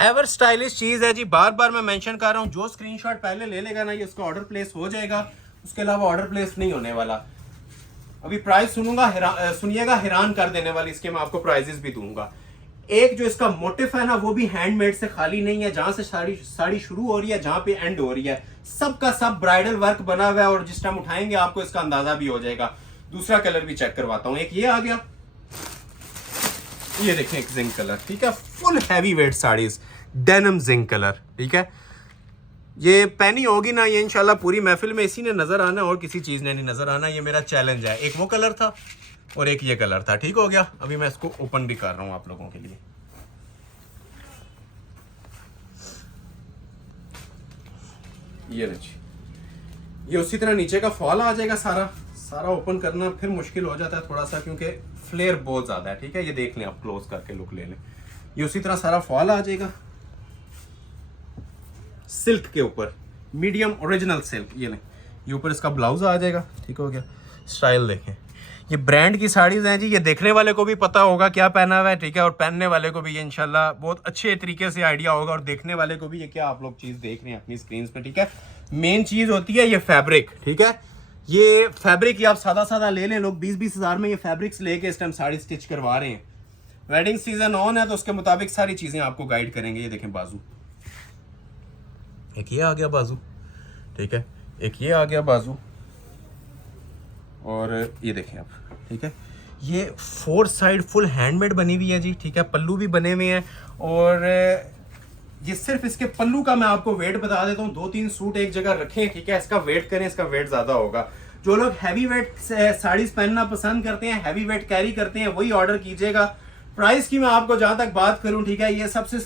एवर स्टाइलिश चीज है जी। बार बार मैं मेंशन कर रहा हूँ, जो स्क्रीनशॉट पहले ले लेगा ना, ये उसका ऑर्डर प्लेस हो जाएगा, उसके अलावा ऑर्डर प्लेस नहीं होने वाला। अभी प्राइस सुनिएगा हैरान कर देने वाली, इसके मैं आपको प्राइजेस भी दूंगा। एक जो इसका मोटिफ है ना वो भी हैंडमेड से खाली नहीं है, जहां से साड़ी शुरू हो रही है जहां पे एंड हो रही है सबका सब ब्राइडल वर्क बना हुआ है, और जिस टाइम उठाएंगे आपको इसका अंदाजा भी हो जाएगा। दूसरा कलर भी चेक करवाता हूं, एक ये आ गया, ये देखें एक जिंक कलर, ठीक है, full heavy weight saris, denim zinc colour, ठीक है। ये पहनी होगी ना, ये इंशाल्लाह पूरी महफिल में इसी ने नजर आना और किसी चीज ने नहीं नजर आना, ये मेरा चैलेंज है। एक वो कलर था और एक ये कलर था, ठीक हो गया। अभी मैं इसको ओपन भी कर रहा हूं आप लोगों के लिए। ये देखिए, ये उसी तरह नीचे का फॉल आ जाएगा, सारा ओपन करना फिर मुश्किल हो जाता है थोड़ा सा, क्योंकि फ्लेयर बहुत ज्यादा है, ठीक है। ये देख लें आप, क्लोज करके लुक ले लें, ये उसी तरह सारा फॉल आ जाएगा सिल्क के ऊपर, मीडियम ओरिजिनल सिल्क। ये लें, ये ऊपर इसका ब्लाउज आ जाएगा, ठीक हो गया। स्टाइल देखें, ये ब्रांड की साड़ीज हैं जी, ये देखने वाले को भी पता होगा क्या पहना हुआ है, ठीक है, और पहनने वाले को भी ये इंशाल्लाह बहुत अच्छे तरीके से आइडिया होगा, और देखने वाले को भी ये क्या आप लोग चीज देख रहे हैं अपनी स्क्रीन पे, ठीक है। मेन चीज होती है ये फैब्रिक, ठीक है। ये फैब्रिक ही आप सादा ले लें, लोग 20-20 हज़ार में ये फैब्रिक्स लेके इस टाइम साड़ी स्टिच करवा रहे हैं। वेडिंग सीजन ऑन है तो उसके मुताबिक सारी चीजें आपको गाइड करेंगे। ये देखें बाजू, एक ये आ गया बाजू, ठीक है, एक ये आ गया बाजू, और ये देखें आप, ठीक है। ये 4 साइड फुल हैंडमेड बनी हुई है जी, ठीक है। पल्लू भी बने हुए हैं, और ये सिर्फ इसके पल्लू का मैं आपको वेट बता देता हूँ। 2-3 सूट एक जगह रखें, ठीक है, इसका वेट करें, इसका वेट ज्यादा होगा। जो लोग हैवी वेट साड़ीज पहनना पसंद करते हैं, हैवी वेट कैरी करते हैं, वही ऑर्डर कीजिएगा। प्राइस की मैं आपको जहां तक बात करूं, ठीक है, ये सबसे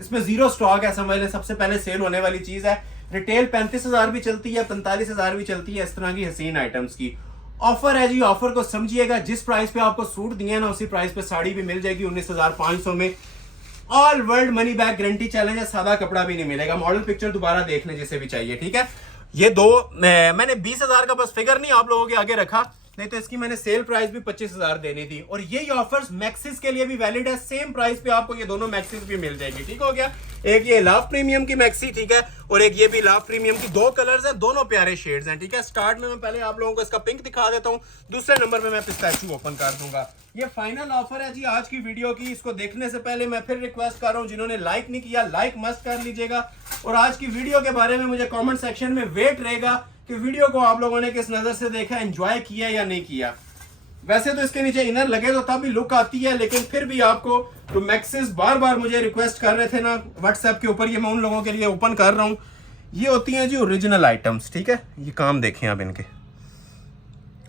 इसमें जीरो स्टॉक है, समझ लें, सबसे पहले सेल होने वाली चीज है। रिटेल 35,000 भी चलती है, 45,000 भी चलती है, इस तरह की हसीन आइटम्स की ऑफर है जी। ऑफर को समझिएगा, जिस प्राइस पे आपको सूट दिए ना उसी प्राइस पे साड़ी भी मिल जाएगी 19,500 में। All world money back guarantee challenge है, सादा कपड़ा भी नहीं मिलेगा। मॉडल पिक्चर दोबारा देख लें जिसे भी चाहिए, ठीक है। ये दो मैंने 20,000 का बस फिगर नहीं आप लोगों के आगे रखा, नहीं तो इसकी मैंने सेल प्राइस भी 25,000 देनी थी। और यही ऑफर्स मैक्सिस के लिए भी वैलिड है, सेम प्राइस पे आपको ये दोनों मैक्सिस भी मिल जाएगी, ठीक हो गया। एक ये लाभ प्रीमियम की मैक्सी, ठीक है, और एक ये भी लाभ प्रीमियम की। 2 कलर्स हैं, दोनों प्यारे शेड्स हैं, ठीक है। स्टार्ट में मैं पहले आप लोगों को इसका पिंक दिखा देता हूँ, दूसरे नंबर पे मैं पिस्ताचियो ओपन कर दूंगा। ये फाइनल ऑफर है जी आज की वीडियो की। इसको देखने से पहले मैं फिर रिक्वेस्ट कर रहा हूँ, जिन्होंने लाइक नहीं किया लाइक मस्ट कर लीजिएगा, और आज की वीडियो के बारे में मुझे कॉमेंट सेक्शन में वेट रहेगा कि वीडियो को आप लोगों ने किस नजर से देखा, एंजॉय किया या नहीं किया। वैसे तो इसके नीचे इनर लगे तो तब भी लुक आती है, लेकिन फिर भी आपको तो मैक्सिस बार बार मुझे रिक्वेस्ट कर रहे थे ना व्हाट्सएप के ऊपर, ये मैं उन लोगों के लिए ओपन कर रहा हूँ। ये होती हैं जी ओरिजिनल आइटम्स, ठीक है। ये काम देखें आप इनके,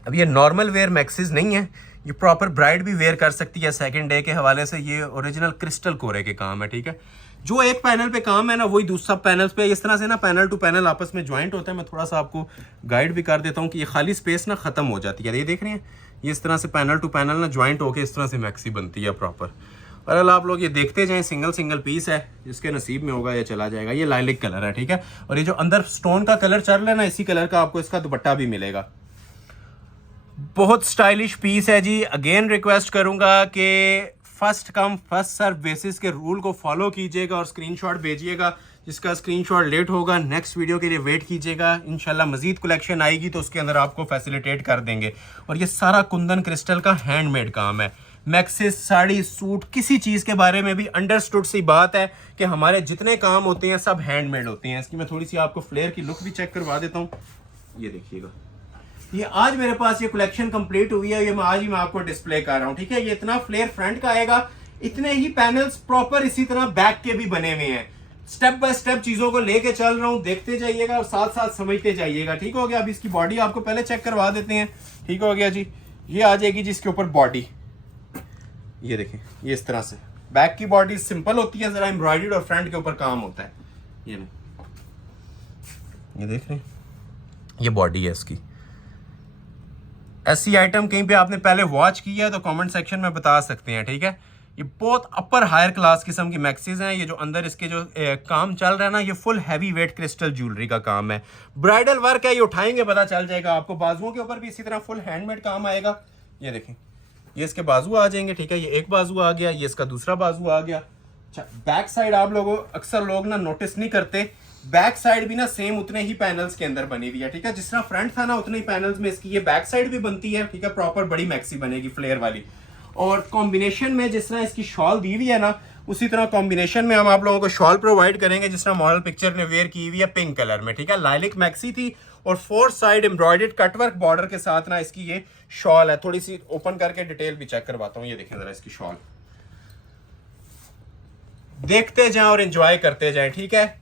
अब ये नॉर्मल वेयर मैक्सिस नहीं है, ये प्रॉपर ब्राइड भी वेयर कर सकती है सेकंड डे के हवाले से। ये ओरिजिनल क्रिस्टल कोरे के काम है, ठीक है। जो एक पैनल पे काम है ना वही दूसरा पैनल पे इस तरह से ना पैनल टू पैनल आपस में ज्वाइंट होता है। मैं थोड़ा सा आपको गाइड भी कर देता हूँ कि ये खाली स्पेस ना खत्म हो जाती है। ये देख रहे हैं, ये इस तरह से पैनल टू पैनल ना ज्वाइंट होकर इस तरह से मैक्सी बनती है प्रॉपर। और आप लोग ये देखते जाएं, सिंगल सिंगल पीस है, जिसके नसीब में होगा ये चला जाएगा। ये लाइलिक कलर है, ठीक है, और ये जो अंदर स्टोन का कलर चल रहा है ना, इसी कलर का आपको इसका दुपट्टा भी मिलेगा। बहुत स्टाइलिश पीस है जी। अगेन रिक्वेस्ट करूंगा कि first come first serve basis के रूल को फॉलो कीजिएगा और स्क्रीनशॉट भेजिएगा। जिसका स्क्रीनशॉट लेट होगा नेक्स्ट वीडियो के लिए वेट कीजिएगा। इंशाल्लाह मजीद कलेक्शन आएगी तो उसके अंदर आपको फैसिलिटेट कर देंगे। और ये सारा कुंदन क्रिस्टल का हैंडमेड काम है। मैक्सिस, साड़ी, सूट, किसी चीज़ के बारे में भी अंडरस्टूड सी बात है कि हमारे जितने काम होते हैं सब हैंडमेड होते हैं। इसकी मैं थोड़ी सी आपको फ्लेयर की लुक भी चेक करवा देता हूँ। ये देखिएगा, ये आज मेरे पास ये कलेक्शन कंप्लीट हुई है, ये मैं आज ही मैं आपको डिस्प्ले कर रहा हूँ, ठीक है। ये इतना फ्लेयर फ्रंट का आएगा, इतने ही पैनल्स प्रॉपर इसी तरह बैक के भी बने हुए हैं। स्टेप बाय स्टेप चीजों को लेके चल रहा हूँ, देखते जाइएगा और साथ साथ समझते जाइएगा, ठीक हो गया। अब इसकी बॉडी आपको पहले चेक करवा देते हैं, ठीक हो गया जी। ये आ जाएगी जिसके ऊपर बॉडी, ये देखें, ये इस तरह से बैक की बॉडी सिंपल होती है, जरा एम्ब्रॉयडर्ड, और फ्रंट के ऊपर काम होता है। ये देख रहे हैं, ये बॉडी है इसकी। ऐसी आइटम कहीं पे आपने पहले वॉच किया है तो कमेंट सेक्शन में बता सकते हैं, ठीक है। ये बहुत अपर हायर क्लास किस्म की मैक्सीज हैं। ये जो अंदर इसके जो काम चल रहा है ना, ये full heavy weight crystal jewellery का काम है। ब्राइडल वर्क है, ये उठाएंगे पता चल जाएगा आपको। बाजुओं के ऊपर भी इसी तरह फुल हैंडमेड काम आएगा। ये देखें, ये इसके बाजू आ जाएंगे, ठीक है। ये एक बाजू आ गया, ये इसका दूसरा बाजू आ गया। अच्छा, बैक साइड आप लोगों अक्सर लोग ना नोटिस नहीं करते, बैक साइड भी ना सेम उतने ही पैनल्स के अंदर बनी हुई है, ठीक है। जिस तरह फ्रंट था ना उतने ही पैनल्स में इसकी ये बैक साइड भी बनती है, ठीक है। प्रॉपर बड़ी मैक्सी बनेगी फ्लेयर वाली। और कॉम्बिनेशन में जिस तरह इसकी शॉल दी हुई है ना, उसी तरह कॉम्बिनेशन में हम आप लोगों को शॉल प्रोवाइड करेंगे जिस तरह मॉडल पिक्चर ने वेयर की हुई है पिंक कलर में, ठीक है। लाइलिक मैक्सी थी और 4 साइड एम्ब्रॉयडर्ड कटवर्क बॉर्डर के साथ ना इसकी ये शॉल है। थोड़ी सी ओपन करके डिटेल भी चेक करवाता हूँ। ये देखें जरा इसकी शॉल, देखते जाएं और एंजॉय करते जाएं, ठीक है।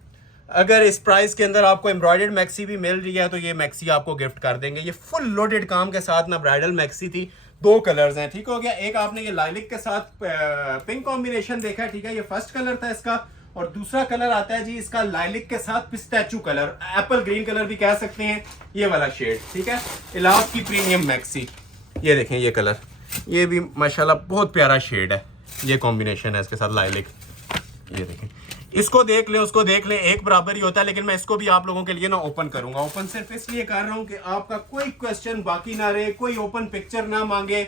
अगर इस प्राइस के अंदर आपको एम्ब्रॉयडर्ड मैक्सी भी मिल रही है तो ये मैक्सी आपको गिफ्ट कर देंगे। ये फुल लोडेड काम के साथ ना ब्राइडल मैक्सी थी। 2 कलर्स हैं, ठीक हो गया। एक आपने ये लाइलिक के साथ पिंक कॉम्बिनेशन देखा है, ठीक है, ये फर्स्ट कलर था इसका। और दूसरा कलर आता है जी इसका लाइलिक के साथ पिस्ताचू कलर, एप्पल ग्रीन कलर भी कह सकते हैं, ये वाला शेड, ठीक है। इलाफ की प्रीमियम मैक्सी, ये देखें ये कलर, ये भी माशाल्लाह बहुत प्यारा शेड है। ये कॉम्बिनेशन है इसके साथ लाइलिक, ये देखें। इसको देख ले उसको देख ले, एक बराबर ही होता है, लेकिन मैं इसको भी आप लोगों के लिए ना ओपन करूंगा। ओपन सिर्फ इसलिए कर रहा हूं कि आपका कोई क्वेश्चन बाकी ना रहे, कोई ओपन पिक्चर ना मांगे।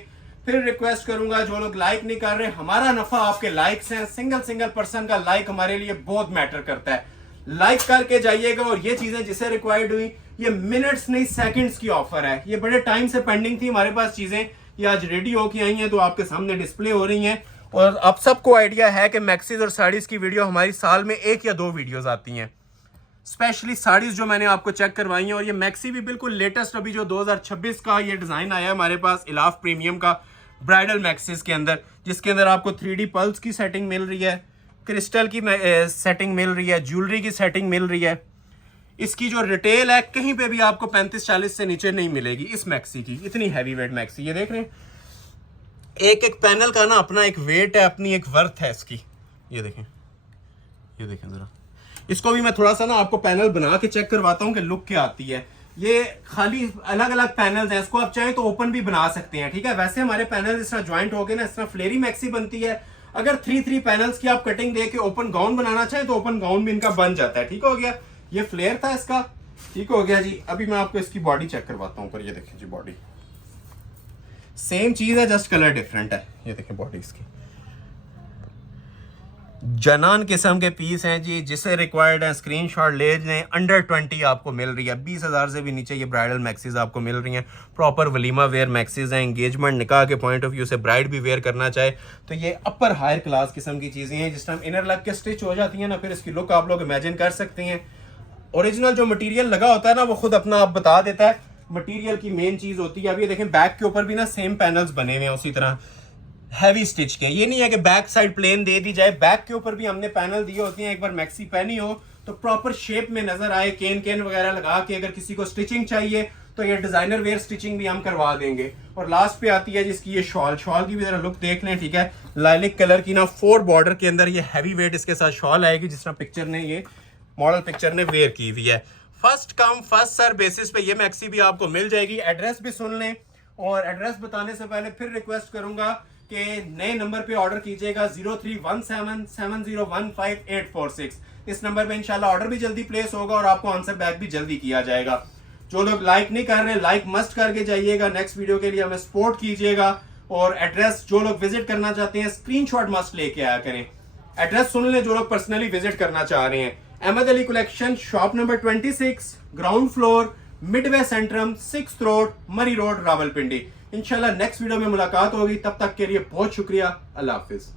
फिर रिक्वेस्ट करूंगा जो लोग लाइक नहीं कर रहे, हमारा नफा आपके लाइक्स हैं। सिंगल पर्सन का लाइक हमारे लिए बहुत मैटर करता है। लाइक करके जाइएगा। और ये चीजें जिसे रिक्वायर्ड हुई, ये मिनट्स नहीं सेकंड्स की ऑफर है। ये बड़े टाइम से पेंडिंग थी हमारे पास चीजें, ये आज रेडी होके आई हैं तो आपके सामने डिस्प्ले हो रही हैं। और आप सबको आइडिया है कि मैक्सीज और साड़ीज की वीडियो हमारी साल में 1 या 2 वीडियोस आती हैं। स्पेशली साड़ीज जो मैंने आपको चेक करवाई हैं। और ये मैक्सी भी बिल्कुल लेटेस्ट अभी जो 2026 का ये डिजाइन आया है हमारे पास इलाफ प्रीमियम का ब्राइडल मैक्सीज के अंदर, जिसके अंदर आपको 3D पल्स की सेटिंग मिल रही है, क्रिस्टल की सेटिंग मिल रही है, ज्वेलरी की सेटिंग मिल रही है। इसकी जो रिटेल है कहीं पे भी आपको 35-40 से नीचे नहीं मिलेगी इस मैक्सी की। इतनी हैवी वेट मैक्सी, ये देख रहे हैं, एक एक पैनल का ना अपना एक वेट है, अपनी एक वर्थ है इसकी। ये देखें, ये देखें जरा, इसको भी मैं थोड़ा सा ना आपको पैनल बना के चेक करवाता हूँ कि लुक क्या आती है। ये खाली अलग अलग पैनल्स हैं, इसको आप चाहें तो ओपन भी बना सकते हैं, ठीक है। वैसे हमारे पैनल इस तरह ज्वाइंट हो गए ना, इस तरह फ्लेरी मैक्सी बनती है। अगर 3 पैनल्स की आप कटिंग दे के ओपन गाउन बनाना चाहें तो ओपन गाउन भी इनका बन जाता है, ठीक हो गया। ये फ्लेयर था इसका, ठीक हो गया जी। अभी मैं आपको इसकी बॉडी चेक करवाता हूँ। पर ये देखें जी, बॉडी सेम चीज है, जस्ट कलर डिफरेंट है। ये देखें बॉडी इसकी, जनान किस्म के पीस हैं जी। जिसे रिक्वायर्ड है स्क्रीनशॉट ले लें। अंडर 20 आपको मिल रही है, 20,000 से भी नीचे ये ब्राइडल मैक्सीज आपको मिल रही हैं। प्रॉपर वलीमा वेयर मैक्सीज हैं। एंगेजमेंट निकाह के पॉइंट ऑफ व्यू से ब्राइड भी वेयर करना चाहे तो ये अपर हायर क्लास किस्म की चीज़ें हैं। जिस टाइम इनर लग के स्टिच हो जाती है ना, फिर इसकी लुक आप लोग इमेजिन कर सकते हैं। ओरिजिनल जो मटीरियल लगा होता है ना, वो खुद अपना आप बता देता है। मटीरियल की मेन चीज़ होती है। अब ये देखें बैक के ऊपर भी ना सेम पैनल्स बने हुए हैं उसी तरह हैवी स्टिच के। ये नहीं है कि बैक साइड प्लेन दे दी जाए, बैक के ऊपर भी हमने पैनल दिए होती हैं। एक बार मैक्सी पहनी हो तो प्रॉपर शेप में नजर आए, केन वगैरह लगा के। अगर किसी को स्टिचिंग चाहिए तो ये डिजाइनर वेयर स्टिचिंग भी हम करवा देंगे। और लास्ट पे आती है जिसकी ये शॉल की भी जरा लुक देख लें, ठीक है। लाइलिक कलर की ना 4 बॉर्डर के अंदर ये हैवी वेट इसके साथ शॉल आएगी, जिस तरह पिक्चर ने ये मॉडल पिक्चर ने वेयर की हुई है। First come first serve basis पे ये मैक्सी भी आपको मिल जाएगी। एड्रेस भी सुन लें। और एड्रेस बताने से पहले फिर रिक्वेस्ट करूंगा कि नए नंबर पे ऑर्डर कीजिएगा 03177015 इस नंबर पे इंशाल्लाह ऑर्डर भी जल्दी प्लेस होगा और आपको आंसर बैक भी जल्दी किया जाएगा। जो लोग लाइक नहीं कर रहे, लाइक मस्ट करके जाइएगा। नेक्स्ट वीडियो के लिए हमें सपोर्ट कीजिएगा। और एड्रेस जो लोग विजिट करना चाहते हैं स्क्रीनशॉट मस्ट लेके आया करें। एड्रेस सुन लें जो लोग पर्सनली विजिट करना चाह रहे हैं। Ahmad Ali collection, shop number 26, ground floor, Midway Centrum, 6th road, Murree road, Rawalpindi. इंशाल्लाह नेक्स्ट वीडियो में मुलाकात होगी। तब तक के लिए बहुत शुक्रिया। अल्लाह हाफिज।